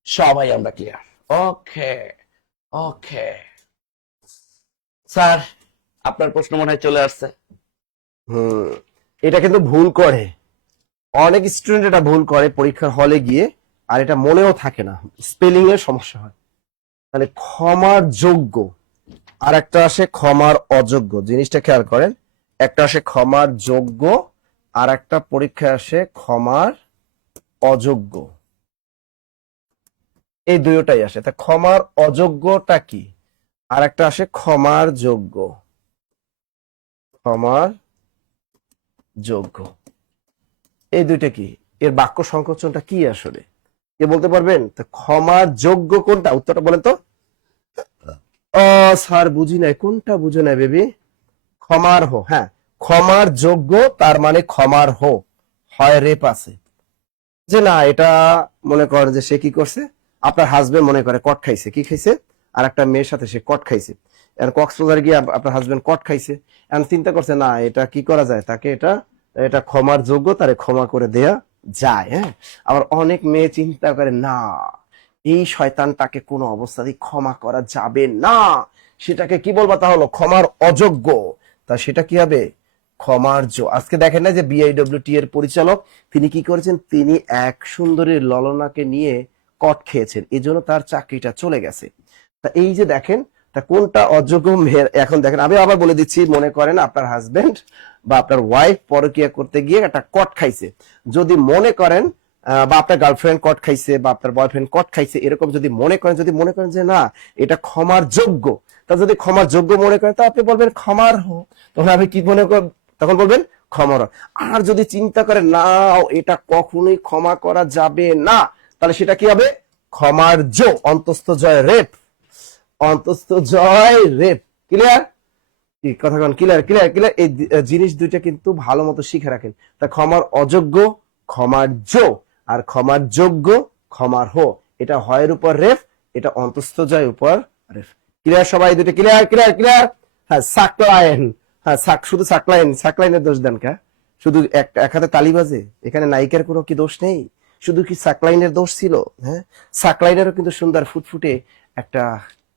সবাই আমরা ক্লিয়ার। ওকে ওকে স্যার, আপনার প্রশ্ন মনে হয় চলে আসছে। এটা কিন্তু ভুল করে, অনেক স্টুডেন্ট এটা ভুল করে পরীক্ষার হলে গিয়ে, আর এটা মনেও থাকে না, স্পেলিং এর সমস্যা হয়। তাহলে ক্ষমার যোগ্য আর একটা আসে ক্ষমার অযোগ্য, জিনিসটা খেয়াল করেন। একটা আসে ক্ষমার যোগ্য আর একটা পরীক্ষায় আসে ক্ষমার অযোগ্য, এই দুইটাই আসে। তা ক্ষমার অযোগ্যটা কি? আর একটা আসে ক্ষমার যোগ্য, ক্ষমার যোগ্য, এই দুইটা কি? এর বাক্য সংকোচনটা কি আসলে কে বলতে পারবেন? তো ক্ষমার যোগ্য কোনটা? উত্তরটা বলেন তো। ও স্যার বুঝি নাই, কোনটা বুঝে নাই বেবি? ক্ষমার হো, হ্যাঁ ক্ষমার যোগ্য, তার মানে ক্ষমার হো হয় রেপ আছে, যে না এটা মনে করেন যে সে কি করছে, আপনার হাজবেন্ড মনে করে কট খাইছে, কি খাইছে? আর একটা মেয়ের সাথে সে কট খাইছে। কক্সবাজার গিয়ে আপনার হাজবেন্ড কট খাইছে, এখন চিন্তা করছে না এটা কি করা যায়, তাকে এটা এটা ক্ষমার যোগ্য, তারে ক্ষমা করে দেয়া যায়। হ্যাঁ, আবার অনেক মেয়ে চিন্তা করে না এই শয়তানটাকে কোনো অবস্থাতেই ক্ষমা করা যাবে না, সেটাকে কি বলবা? তা হলো ক্ষমার অযোগ্য। তা সেটা কি হবে? ক্ষমার আজকে দেখেন না যে বিআইডব্লিউটি এর পরিচালক তিনি কি করেছেন? তিনি এক সুন্দরীর ললনাকে নিয়ে কট খেয়েছেন, এই জন্য তার চাকরিটা চলে গেছে। তা এই যে দেখেন, তা কোনটা অযোগ্য মেয়ের? এখন দেখেন, আমি আবার বলে দিচ্ছি, মনে করেন আপনার হাজবেন্ড বা আপনার ওয়াইফ পরকিয়া করতে গিয়ে একটা কট খাইছে, যদি মনে করেন বা আপনার গার্লফ্রেন্ড কট খাইছে বা আপনার বয়ফ্রেন্ড কট খাইছে, এরকম যদি মনে করেন যে না এটা ক্ষমার যোগ্য, তা যদি ক্ষমার যোগ্য মনে করেন তা আপনি বলবেন ক্ষমার হো, তখন আপনি কি মনে করেন? তখন বলবেন ক্ষমার। আর যদি চিন্তা করেন না এটা কখনোই ক্ষমা করা যাবে না, তাহলে সেটা কি হবে? ক্ষমার জো, অন্তস্থ জয় রেপ, অন্তস্থ জয় রেপ। ক্লিয়ার? কি কথা কন? Clear clear clear. এই জিনিস দুইটা কিন্তু ভালো মতো শিখে রাখেন। তা ক্ষমার অযোগ্য ক্ষমার জো, আর ক্ষমার যোগ্য ক্ষমার হো, এটা হয়ের উপর রেফ, এটা অন্তস্থ জয় উপর রেফ। ক্লিয়ার সবাই? দুটো ক্লিয়ার ক্লিয়ার ক্লিয়ার। হ্যাঁ সাকলাইন, হ্যাঁ শুধু সাকলাইন, সাকলাইনের দোষ দেন কা? শুধু এক হাতে তালি বাজে, এখানে নায়িকার কোনো কি দোষ নেই, শুধু কি সাকলাইনের দোষ ছিল? হ্যাঁ, সাকলাইনেরও কিন্তু সুন্দর ফুটফুটে একটা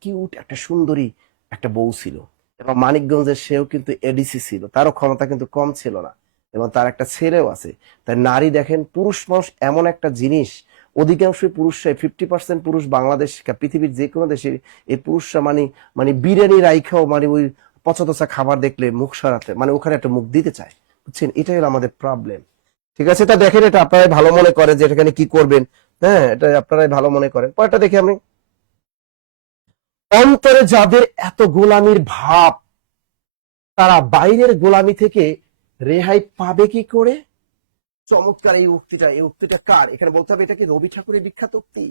কিউট একটা সুন্দরী একটা বউ ছিল, এবং মানিকগঞ্জের সেও কিন্তু এডিসি ছিল, তারও ক্ষমতা কিন্তু কম ছিল না, এবং তার একটা ছেলেও আছে। তাই নারী দেখেন, পুরুষ মানুষ এমন একটা জিনিস, অধিকাংশই পুরুষরাই, 50% পুরুষ বাংলাদেশ পৃথিবীর যে কোনো দেশে, এই পুরুষরা মানে মানে বিরিয়ানি রাইখাও মানে ওই পচা খাবার দেখলে মুখ সরাতে মানে ওখানে একটা মুখ দিতে চায়, বুঝছেন? এটাই হলো আমাদের প্রবলেম। ঠিক আছে, তা দেখেন এটা আপনারাই ভালো মনে করেন যে এখানে কি করবেন। হ্যাঁ, এটা আপনারাই ভালো মনে করেন। পরেরটা দেখি আমি, অন্তরে যাদের এত গোলামির ভাব তারা বাইরের গোলামি থেকে রেহাই পাবে কি করে? চমৎকার এই উক্তিটা। এই উক্তিটা কার? এখানে বলতে হবে এটা কি রবি ঠাকুরের বিখ্যাত উক্তি,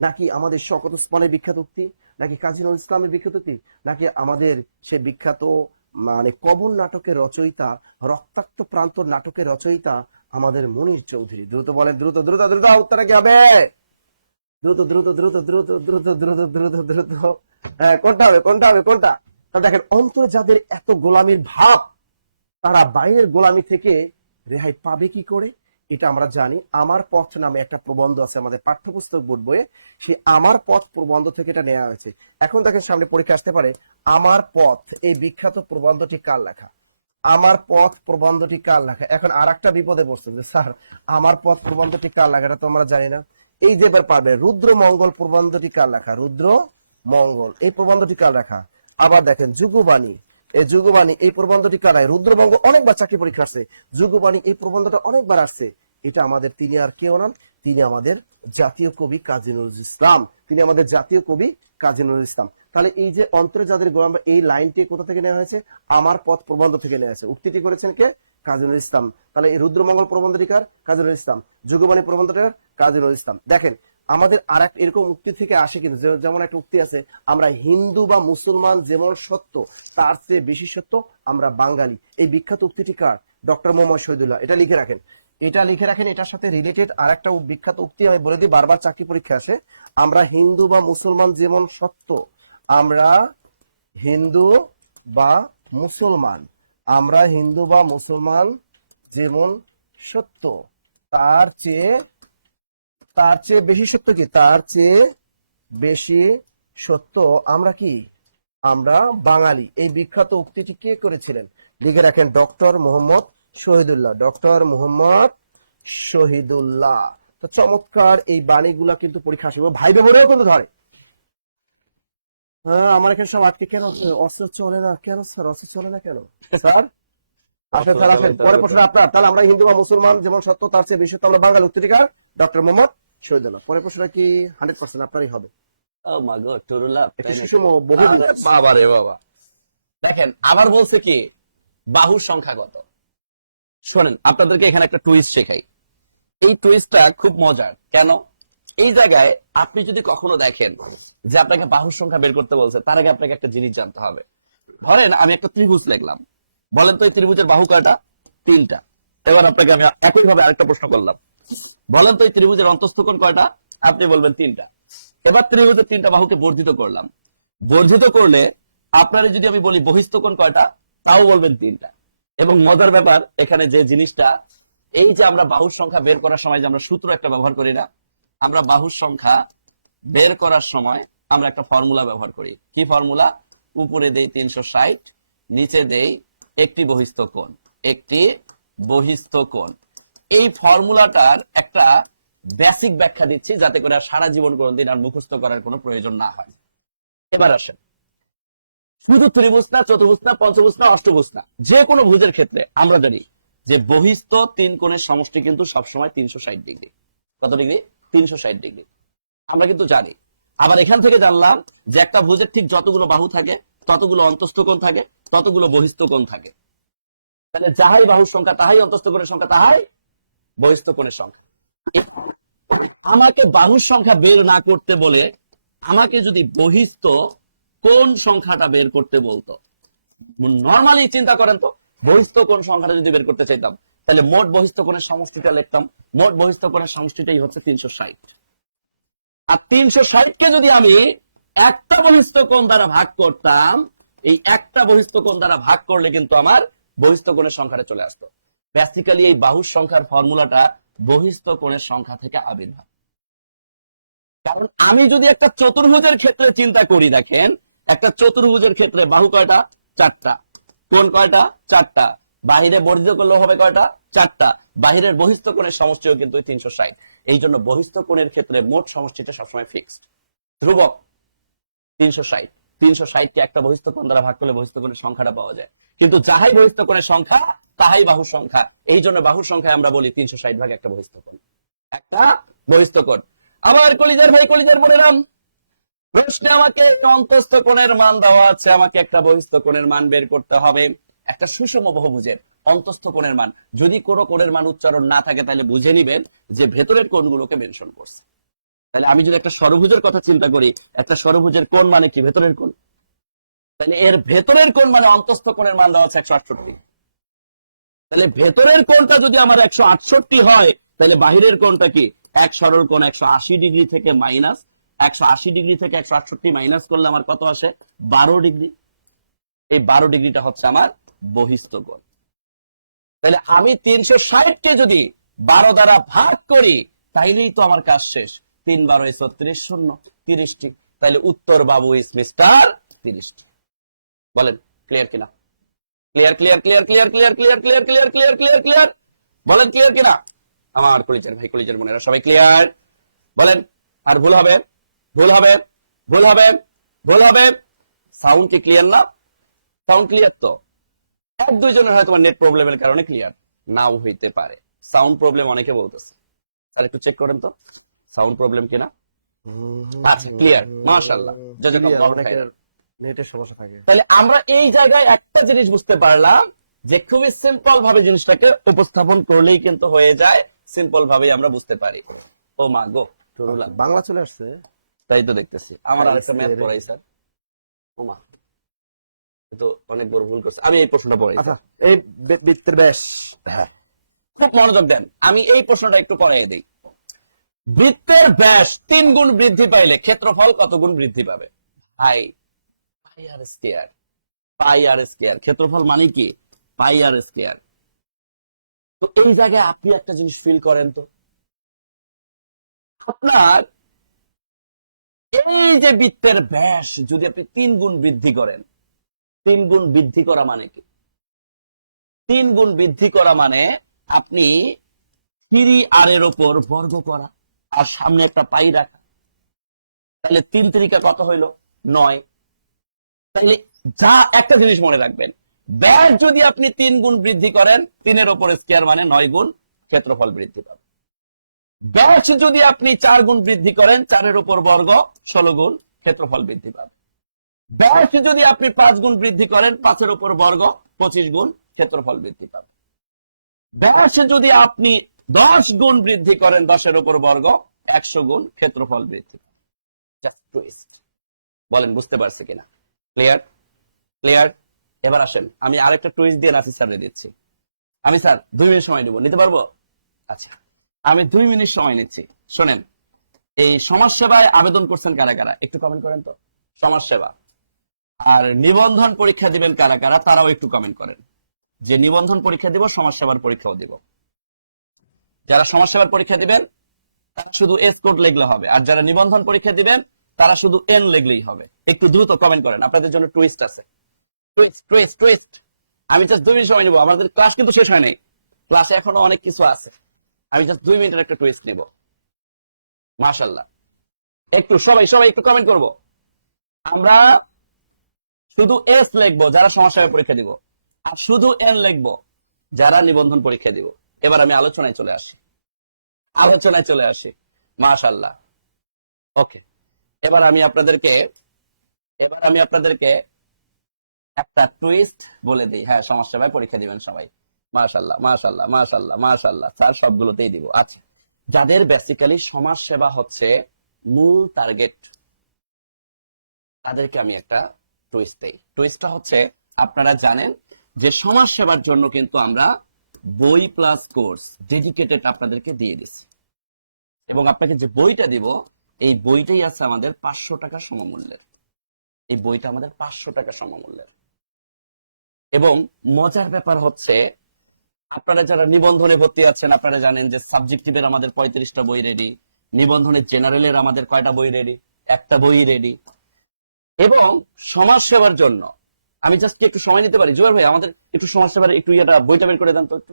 নাকি আমাদের শওকত ওসমানের বিখ্যাত উক্তি, নাকি কাজী নজরুল ইসলামের বিখ্যাত উক্তি, নাকি আমাদের সে বিখ্যাত মানে কবর নাটকের রচয়িতা, রক্তাক্ত প্রান্তর নাটকের রচয়িতা আমাদের মনির চৌধুরী? দ্রুত বলেন, দ্রুত দ্রুত দ্রুত, উত্তরটা কি হবে? দ্রুত দ্রুত দ্রুত দ্রুত দ্রুত দ্রুত দ্রুত দ্রুত। হ্যাঁ, কোনটা হবে, কোনটা হবে, কোনটা? তাহলে দেখেন, অন্তর যাদের এত গোলামির ভাব তারা বাইরের গোলামি থেকে রেহাই পাবে কি করে? এটা আমরা জানি। আমার পথ নামে একটা প্রবন্ধ আছে আমাদের পাঠ্যপুস্তক বোর্ড বইয়ে, সেই আমার পথ প্রবন্ধ থেকে এটা নেওয়া হয়েছে। এখন দেখেন সামনে পরীক্ষা আসতে পারে, আমার পথ এই বিখ্যাত প্রবন্ধটি কার লেখা? আমার পথ প্রবন্ধটি কার লেখা? এখন আর একটা বিপদে পড়ছে যে স্যার আমার পথ প্রবন্ধটি কার লেখা, এটা তো আমরা জানি না। এই যে এবার পাবে, রুদ্র মঙ্গল প্রবন্ধটি কার লেখা? রুদ্র মঙ্গল এই প্রবন্ধটি কার লেখা? আবার দেখেন যুগবাণী, এই যুগবাণী এই প্রবন্ধটি কার? রুদ্রবঙ্গ অনেকবার চাকরি পরীক্ষা আসছে, যুগবাণী এই প্রবন্ধটা অনেকবার আসছে। এটা আমাদের, তিনি আর কেউ নন, তিনি আমাদের জাতীয় কবি কাজী নজরুল ইসলাম। তিনি আমাদের জাতীয় কবি কাজী নজরুল ইসলাম। তাহলে এই যে অন্তরে যাদের গোলাম, এই লাইনটি কোথা থেকে নেওয়া হয়েছে? আমার পথ প্রবন্ধ থেকে নেওয়া হয়েছে। উক্তিটি করেছেন কে? কাজী নজরুল ইসলাম। তাহলে এই রুদ্রমঙ্গল প্রবন্ধটি কার? কাজী নজরুল ইসলাম। যুগবাণী প্রবন্ধটা কাজী নজরুল ইসলাম। দেখেন আমাদের আর এক এরকম উক্তি থেকে আসে, কিন্তু যেমন একটা উক্তি আছে, আমরা হিন্দু বা মুসলমান যেমন সত্য তার চেয়ে বেশি সত্য আমরা বাঙালি। এই বিখ্যাত উক্তিটি কার? ডক্টর মোহাম্মদ শহীদুল্লাহ। এটা লিখে রাখেন, এটা লিখে রাখেন। এটার সাথে রিলেটেড আর একটা বিখ্যাত উক্তি আমি বলে দিই, বারবার চাকরি পরীক্ষা আছে, আমরা হিন্দু বা মুসলমান যেমন সত্য, আমরা হিন্দু বা মুসলমান, আমরা হিন্দু বা মুসলমান যেমন সত্য তার চেয়ে বেশি সত্য কি? তার চেয়ে বেশি সত্য আমরা কি? আমরা বাঙালি। এই বিখ্যাত উক্তিটি কে করেছিলেন? লিখে রাখেন, ডক্টর মোহাম্মদ শহীদুল্লাহ। ডক্টর মোহাম্মদ শহীদুল্লাহ। তো চমৎকার এই বাণীগুলা কিন্তু পরীক্ষা আসবে, ভাই বোনেও কিন্তু ধরে। হ্যাঁ, আমার এখানে সব আটকে কেন? অস্ত্র চলে না কেন স্যার? অস্ত্র চলে না কেন স্যার? আসেন স্যার, আসেন। পরে প্রশ্ন আপনার। তাহলে আমরা হিন্দু বা মুসলমান যেমন সত্য তার চেয়ে বেশি সত্য আমরা বাঙালি। উত্তরিকার ডক্টর মোহাম্মদ শহীদুল্লাহ। পরের প্রশ্নটা কি 100% আপনারই হবে? ও মা গো, টুরুলাভ, একটু তাই নাকি? সুষম বহু আরে বাবা রে বাবা। দেখেন আবার বলছে কি, বাহুর সংখ্যা কত? শোনেন, আপনাদেরকে এখানে একটা টুইস্ট শেখাই। এই টুইস্টটা খুব মজার। কেন? এই জায়গায় আপনি যদি কখনো দেখেন যে আপনাকে বাহুর সংখ্যা বের করতে বলছে, তার আগে আপনাকে একটা জিনিস জানতে হবে। ধরেন আমি একটা ত্রিভুজ লিখলাম, বলেন তো এই ত্রিভুজের বাহু কয়টা? 3টা। এবার আপনাকে আমি একইভাবে আরেকটা প্রশ্ন করলাম, বলেন তো এই ত্রিভুজের অন্তস্থ কোণ কয়টা? আপনি বলবেন 3টা। এবার ত্রিভুজের 3টা বাহুকে বর্ধিত করলাম, বর্ধিত করলে আপনারা যদি আমি বলি বহিস্থ কোণ কয়টা, তাও বলবেন 3টা। এবং মজার ব্যাপার এখানে যে জিনিসটা, এই যে আমরা বাহুর সংখ্যা বের করার সময় যে আমরা সূত্র একটা ব্যবহার করি না, আমরা বাহুর সংখ্যা বের করার সময় আমরা একটা ফর্মুলা ব্যবহার করি। কি ফর্মুলা? উপরে দেই 360, নিচে দেই একটি বহিস্থ কোণ, একটি বহিস্থ কোণ। এই ফর্মুলাটার একটা বেসিক ব্যাখ্যা দিচ্ছি, যাতে করে আর সারা জীবন কোনদিন আর মুখস্থ করার কোনো প্রয়োজন না হয়। এবার আসেন, শুধু ত্রিভুজ না, চতুর্ভুজ না, পঞ্চভুজ না, অষ্টভুজ না, যে কোনো ভুজের ক্ষেত্রে আমরা জানি যে বহিস্থ 3 কোণের সমষ্টি কিন্তু সবসময় 360 ডিগ্রি। কত ডিগ্রি? 360 ডিগ্রি। আমরা কিন্তু জানি। আবার এখান থেকে জানলাম যে একটা ভুজের ঠিক যতগুলো বাহু থাকে ততগুলো অন্তস্থ কোণ থাকে, ততগুলো বহিস্থ কোণ থাকে। তাহলে যাহাই বাহুর সংখ্যা তাহাই অন্তস্থ কোণের সংখ্যা তাহাই বহিস্থ কোণের সংখ্যা। আমাকে বাহুর সংখ্যা বের না করতে বলে আমাকে যদি বহিস্থ কোণ সংখ্যাটা বের করতে বলতো, নরমালি চিন্তা করেন তো, বহিস্থ কোণ সংখ্যাটা যদি বের করতে চাইতাম, তাহলে মোট বহিস্থ কোণের সমষ্টিটা লিখতাম। মোট বহিস্থ কোণের সমষ্টিটাই হচ্ছে 360। আর 360 কে যদি আমি একটা বহিস্থ কোণ দ্বারা ভাগ করতাম, এই একটা বহিস্থ কোণ দ্বারা ভাগ করলে কিন্তু আমার বহিস্থ কোণের সংখ্যাটা চলে আসতো। বেসিক্যালি এই বাহুর সংখ্যার ফর্মুলাটা বহিস্থ কোণের সংখ্যা থেকে আবির্ভাব। কারণ আমি যদি একটা চতুর্ভুজের ক্ষেত্রে চিন্তা করি, দেখেন একটা চতুর্ভুজের ক্ষেত্রে বাহু কয়টা? 4টা। কোণ কয়টা? 4টা। বাহিরে বর্ধিত করলে হবে কয়টা? 4টা। বাহিরের বহিস্থ কোণের সমষ্টিও কিন্তু 360। এই জন্য বহিস্থ কোণের ক্ষেত্রে মোট সমষ্টিটা সবসময় ফিক্সড, ধ্রুবক 360। 360 কে একটা বহিস্থ কোণ দ্বারা ভাগ করলে বহিস্থ কোণের সংখ্যাটা পাওয়া যায়, কিন্তু যাহাই বহিস্থ কোণের সংখ্যা তাহাই বাহুর সংখ্যা। এই জন্য বাহুর সংখ্যায় আমরা বলি 360 ভাগ একটা বহিস্থ কোণ, একটা বহিস্থ কোণ। আমার কলিজার ভাই, কলিজার বোনেরাম, প্রশ্নে আমাকে অন্তস্থ কোণের মান দেওয়া আছে, আমাকে একটা বহিস্থ কোণের মান বের করতে হবে। একটা সুষম বহুভুজের অন্তস্থ কোণের মান, যদি কোনো কোণের মান উচ্চারণ না থাকে তাহলে বুঝে নিবেন যে ভেতরের কোণগুলোকে মেনশন করছে। তাহলে আমি যদি একটা ষড়ভুজের কথা চিন্তা করি, একটা ষড়ভুজের কোণ মানে কি? ভেতরের কোণ। তাহলে এর ভেতরের কোণ মানে অন্তস্থ কোণের মান দেওয়া আছে 168। তাহলে ভেতরের কোণটা যদি আমার 168 হয়, তাহলে বাহিরের কোণটা কি? এক সরল কোণ 180 ডিগ্রি থেকে মাইনাস 180 ডিগ্রি থেকে 168 মাইনাস করলে আমার কত আসে? 12 ডিগ্রি। এই 12 ডিগ্রিটা হচ্ছে আমার বহিস্থ কোণ। তাহলে আমি 360 কে যদি 12 দ্বারা ভাগ করি তাইলেই তো আমার কাজ শেষ। 3 12 36 শূন্য 30টি। তাহলে উত্তর বাবু ইস মিস্টার 30টি। বলেন ক্লিয়ার কিনা? Clear clear clear clear clear clear clear clear clear clear clear বলেন ক্লিয়ার কিনা? আমার কলিজার ভাই, কলিজার বোনেরা সবাই ক্লিয়ার? বলেন। আর ভুল হবে, ভুল হবে, ভুল হবে, ভুল হবে। সাউন্ড কি ক্লিয়ার না? সাউন্ড ক্লিয়ার তো? এক দুইজনের হয়তো নেট প্রবলেমের কারণে ক্লিয়ার নাও হইতে পারে। সাউন্ড প্রবলেম অনেকে বলতেছে, স্যার একটু চেক করেন তো সাউন্ড প্রবলেম কিনা। আচ্ছা ক্লিয়ার, মাশাআল্লাহ, অনেকের নেটের সমস্যা থাকে। তাহলে আমরা এই জায়গায় একটা জিনিস বুঝতে পারলাম যে খুবই সিম্পল ভাবে জিনিসটাকে উপস্থাপন করলেই কিন্তু হয়ে যায়, সিম্পল ভাবেই আমরা বুঝতে পারি। ও মা গো, বাংলা চলে আসছে, তাই তো দেখতেছি। আমার আরেকটা ম্যাথ পড়াই স্যার। ও মা, তো অনেক বড় ভুল করছে। আমি এই প্রশ্নটা পড়াই। আচ্ছা, এই বৃত্তের ব্যাস, হ্যাঁ খুব মনোযোগ দেন, আমি এই প্রশ্নটা একটু পড়াই দিই। বৃত্তের ব্যাস 3 গুণ বৃদ্ধি পাইলে ক্ষেত্রফল কত গুণ বৃদ্ধি পাবে? ভাই, পাই আর স্কয়ার, পাই আর স্কয়ার। ক্ষেত্রফল মানে কি? পাই আর স্কয়ার। তো এই জায়গায় আপনি একটা জিনিস ফিল করেন তো, আপনার এই যে বৃত্তের ব্যাস যদি আপনি 3 গুণ বৃদ্ধি করেন, 3 গুণ বৃদ্ধি করা মানে কি? 3 গুণ বৃদ্ধি করা মানে আপনি 3r এর উপর বর্গ করা আর সামনে একটা পাই রাখা। তাহলে 3 3 কত হইল? 9। তাহলে যা একটা জিনিস মনে রাখবেন, ব্যাস যদি আপনি 3 গুণ বৃদ্ধি করেন, 3 এর উপর স্কয়ার মানে 9 গুণ ক্ষেত্রফল বৃদ্ধি পাবে। ব্যাস যদি আপনি 4 গুণ বৃদ্ধি করেন, 4 এর উপর বর্গ 16 গুণ ক্ষেত্রফল বৃদ্ধি পাবে। ব্যাস যদি আপনি 5 গুণ বৃদ্ধি করেন, 5 এর উপর বর্গ 25 গুণ ক্ষেত্রফল বৃদ্ধি পাবে। ব্যাস যদি আপনি 10 গুণ বৃদ্ধি করেন, 10 এর উপর বর্গ 100 গুণ ক্ষেত্রফল বৃদ্ধি পাবে। Just twist. বলেন বুঝতে পারছে কিনা? ক্লিয়ার? ক্লিয়ার? এবার আসেন আমি আরেকটা টুইস্ট দিয়ে নাসির স্যারকে দিচ্ছি। আমি স্যার 2 মিনিট সময় নেব, নিতে পারবো? আচ্ছা, আমি 2 মিনিট সময় নিচ্ছি। শোনেন, এই সমাজ সেবায় আবেদন করছেন কারা কারা একটু কমেন্ট করেন তো। সমাজ সেবা আর নিবন্ধন পরীক্ষা দিবেন কারা কারা, তারাও একটু কমেন্ট করেন যে নিবন্ধন পরীক্ষা দিব, সমাজ সেবার পরীক্ষাও দিব। যারা সমাজ সেবার পরীক্ষা দিবেন তারা শুধু এস কোড লিখলে হবে, আর যারা নিবন্ধন পরীক্ষা দিবেন তারা শুধু এন লিখলেই হবে। একটু দ্রুত কমেন্ট করেন, আপনাদের জন্য টুইস্ট আছে। Twist twist twist. আমি জাস্ট 2 মিনিট সময় নেব, আমাদের ক্লাস কিন্তু শেষ হয় নাই, ক্লাসে এখনো অনেক কিছু আছে। আমি জাস্ট 2 মিনিটের একটা টুইস্ট নেব। মাশাআল্লাহ, একটু সবাই সবাই একটু কমেন্ট করব। আমরা শুধু এস লিখবো যারা সমাজ সেবা পরীক্ষা দিব, আর শুধু এন লিখবো যারা নিবন্ধন পরীক্ষা দিব। এবার আমি আলোচনায় চলে আসি, আলোচনায় চলে আসি। মাশাআল্লাহ, ওকে। এবার আমি আপনাদেরকে একটা টুইস্ট বলে দিই। হ্যাঁ, সমাজ সেবায় পরীক্ষা দিবেন সবাই। মাশাআল্লাহ মাশাআল্লাহ মাশাআল্লাহ মাশাআল্লাহ, স্যার সবগুলোতেই দিব। আচ্ছা, যাদের বেসিক্যালি সমাজ সেবা হচ্ছে মূল টার্গেট, তাদেরকে আমি একটা টুইস্ট দেই। টুইস্টটা হচ্ছে, আপনারা জানেন যে সমাজ সেবার জন্য কিন্তু আমরা বই প্লাস কোর্স ডেডিকেটেড আপনাদেরকে দিয়ে দিচ্ছি, এবং আপনাকে যে বইটা দিব এই বইটাই আছে আমাদের 500 টাকা সমমূল্যের। এই বইটা আমাদের 500 টাকা সমমূল্যের। এবং মজার ব্যাপার হচ্ছে, আপনারা যারা নিবন্ধনে ভর্তি আছেন আপনারা জানেন যে সাবজেক্টিভের আমাদের 35টা বই রেডি, নিবন্ধনের জেনারেলের আমাদের কয়টা বই রেডি? একটা বই রেডি। এবং সমাজ সেবার জন্য আমি জাস্ট একটু সময় নিতে পারি? জুয়ার ভাই, আমাদের একটু সমাজ সেবার একটু বইটা বের করে দেন তো একটু।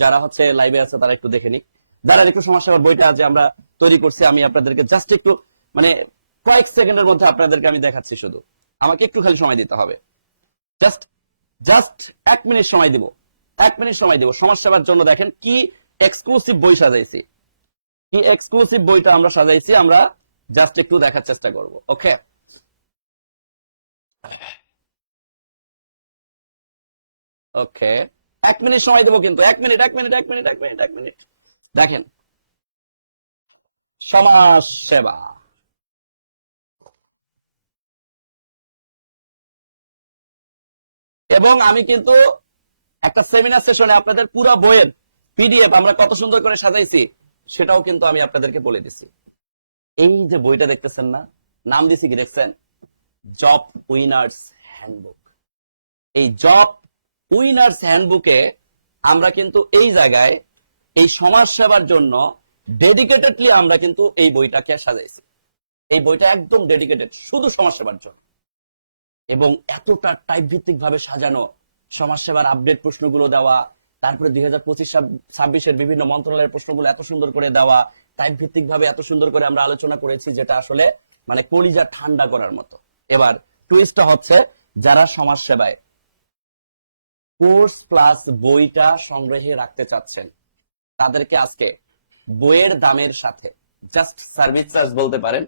যারা হচ্ছে লাইভে আছে তারা একটু দেখে নিক। যারা একটু সমাজ সেবার বইটা যে আমরা তৈরি করছি, আমি আপনাদেরকে জাস্ট একটু মানে কয়েক সেকেন্ডের মধ্যে আপনাদেরকে আমি দেখাচ্ছি, শুধু আমাকে একটু খালি সময় দিতে হবে। জাস্ট জাস্ট 1 মিনিট সময় দিব, 1 মিনিট সময় দিব। সমাজসেবার জন্য দেখেন কি এক্সক্লুসিভ বই সাজাইছি, কি এক্সক্লুসিভ বইটা আমরা সাজাইছি, আমরা জাস্ট একটু দেখার চেষ্টা করব। ওকে, ওকে, 1 মিনিট সময় দেবো কিন্তু, 1 minute, 1 minute, 1 minute, 1 minute, 1 minute. দেখেন, সমাজ সেবা, এবং আমি কিন্তু একটা সেমিনার সেশনে আপনাদের পুরো বইয়ের পিডিএফ আমরা কত সুন্দর করে সাজাইছি সেটাও কিন্তু আমি আপনাদেরকে বলে দিছি। এই যে বইটা দেখতেছেন না, নাম দিছি কি দেখছেন? Job winners handbook. এই জব উইনার্স হ্যান্ডবুকে আমরা কিন্তু এই জায়গায় এই সমাজ সেবার জন্য ডেডিকেটেডলি আমরা কিন্তু এই বইটাকে সাজাইছি। এই বইটা একদম ডেডিকেটেড শুধু সমাজ সেবার জন্য, এবং এতটা টাইপ ভিত্তিক ভাবে সাজানো, সমাজ সেবার আপডেট প্রশ্নগুলো দেওয়া, তারপরে 2025-26 বিভিন্ন মন্ত্রণালয়ের প্রশ্নগুলো এত সুন্দর করে দেওয়া, টাইপ ভিত্তিক ভাবে এত সুন্দর করে আমরা আলোচনা করেছি, যেটা আসলে মানে কলিজা ঠান্ডা করার মতো। এবার টুইস্টটা হচ্ছে, যারা সমাজ সেবায় কোর্স প্লাস বইটা সংগ্রহে রাখতে চাচ্ছেন, তাদেরকে আজকে বইয়ের দামের সাথে জাস্ট সার্ভিস চার্জ বলতে পারেন,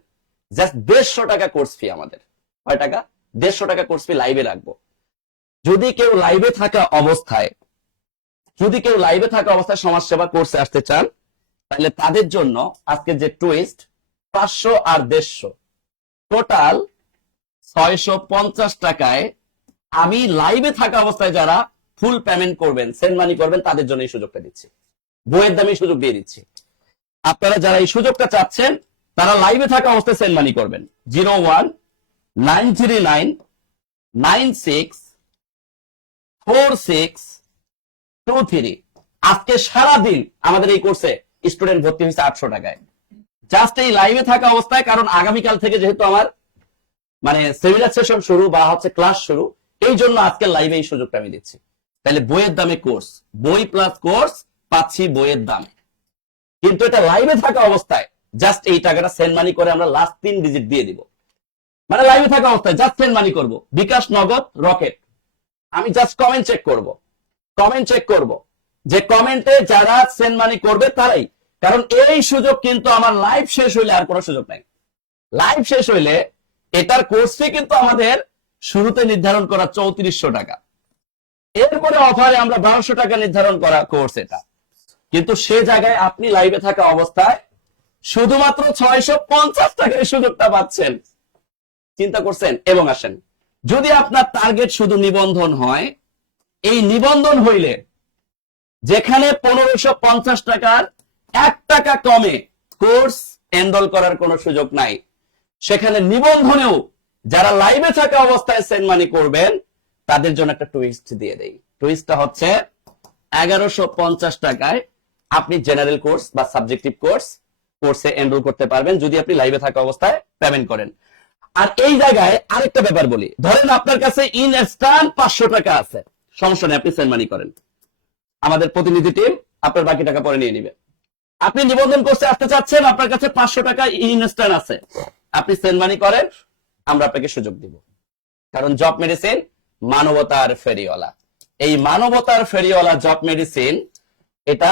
জাস্ট 150 টাকা কোর্স ফি আমাদের। কয় টাকা? 150 টাকা কোর্স ফি লাইভে রাখবো। যদি কেউ লাইভে থাকা অবস্থায় সমাজ সেবা কোর্সে আসতে চান, তাহলে তাদের জন্য আজকে যে টুইস্ট, 500 আর 150 টোটাল 650 টাকায় আমি লাইভে থাকা অবস্থায় যারা ফুল পেমেন্ট করবেন, সেন্ড মানি করবেন, তাদের জন্য এই সুযোগটা দিচ্ছি। বইয়ের দামে সুযোগ দিয়ে দিচ্ছি। আপনারা যারা এই সুযোগটা চাচ্ছেন, তারা লাইভে থাকা অবস্থায় সেন্ড মানি করবেন 01-939-96-4623। আজকে সারাদিন আমাদের এই কোর্সে স্টুডেন্ট ভর্তি হয়েছে 800 টাকায়, জাস্ট এই লাইভে থাকা অবস্থায়। কারণ আগামীকাল থেকে যেহেতু আমার মানে সেমিনার সেশন শুরু বা হচ্ছে ক্লাস শুরু, এই জন্য আজকে লাইভে এই সুযোগটা আমি দিচ্ছি। তাহলে বইয়ের দামে কোর্স, বই প্লাস কোর্স পাচ্ছি বইয়ের দামে। কিন্তু এটা লাইভে থাকা অবস্থায় জাস্ট এই টাকাটা সেন্ড মানি করে আমরা লাস্ট 3 ডিজিট দিয়ে দিব। মানে লাইভে থাকা অবস্থায় জাস্ট সেন্ড মানি করব, বিকাশ, নগদ, রকেট। আমি জাস্ট কমেন্ট চেক করব যে কমেন্টে যারা সেন্ড মানি করবে তারাই। কারণ এই সুযোগ কিন্তু আমার লাইভ শেষ হইলে আর কোনো সুযোগ নাই। লাইভ শেষ হইলে এটার কোর্স ফি কিন্তু আমাদের শুরুতে নির্ধারণ করা 3400 টাকা, এরপরে অফারে আমরা 1200 টাকা নির্ধারণ করা কোর্স এটা। কিন্তু সে জায়গায় আপনি লাইভে থাকা অবস্থায় শুধুমাত্র 650 টাকায় সুযোগটা পাচ্ছেন। চিন্তা করছেন? এবং আসেন, যদি আপনার টার্গেট শুধু নিবন্ধন হয়, এই নিবন্ধন হইলে যেখানে 1550 টাকার 1 টাকা কমে কোর্স এনরোল করার কোনো সুযোগ নাই, সেখানে নিবন্ধনেও যারা লাইভে থাকা অবস্থায় সেন্ড মানি করবেন তাদের জন্য একটা টুইস্ট দিয়ে দেই। টুইস্টটা হচ্ছে 1150 টাকায় আপনি জেনারেল কোর্স বা সাবজেক্টিভ কোর্সে এনরোল করতে পারবেন, যদি আপনি লাইভে থাকা অবস্থায় পেমেন্ট করেন। আর এই জায়গায় আরেকটা ব্যাপার বলি, ধরেন আপনার কাছে ইনস্ট্যান্ট 500 টাকা আছে, সমস্যা নেই, আপনি সেন্ড মানি করেন, আমাদের প্রতিনিধি টিম আপনার বাকি টাকা পরে নিয়ে নেবে। আপনি নিবন্ধন কোর্সে আসতে চাচ্ছেন, আপনার কাছে 500 টাকা ইনস্ট্যান্ট আছে, আপনি সেন্ড মানি করেন, আমরা আপনাকে সুযোগ দিব। কারণ জব মেডিসিন মানবতার ফেরিওয়ালা। এই মানবতার ফেরিওয়ালা জব মেডিসিন, এটা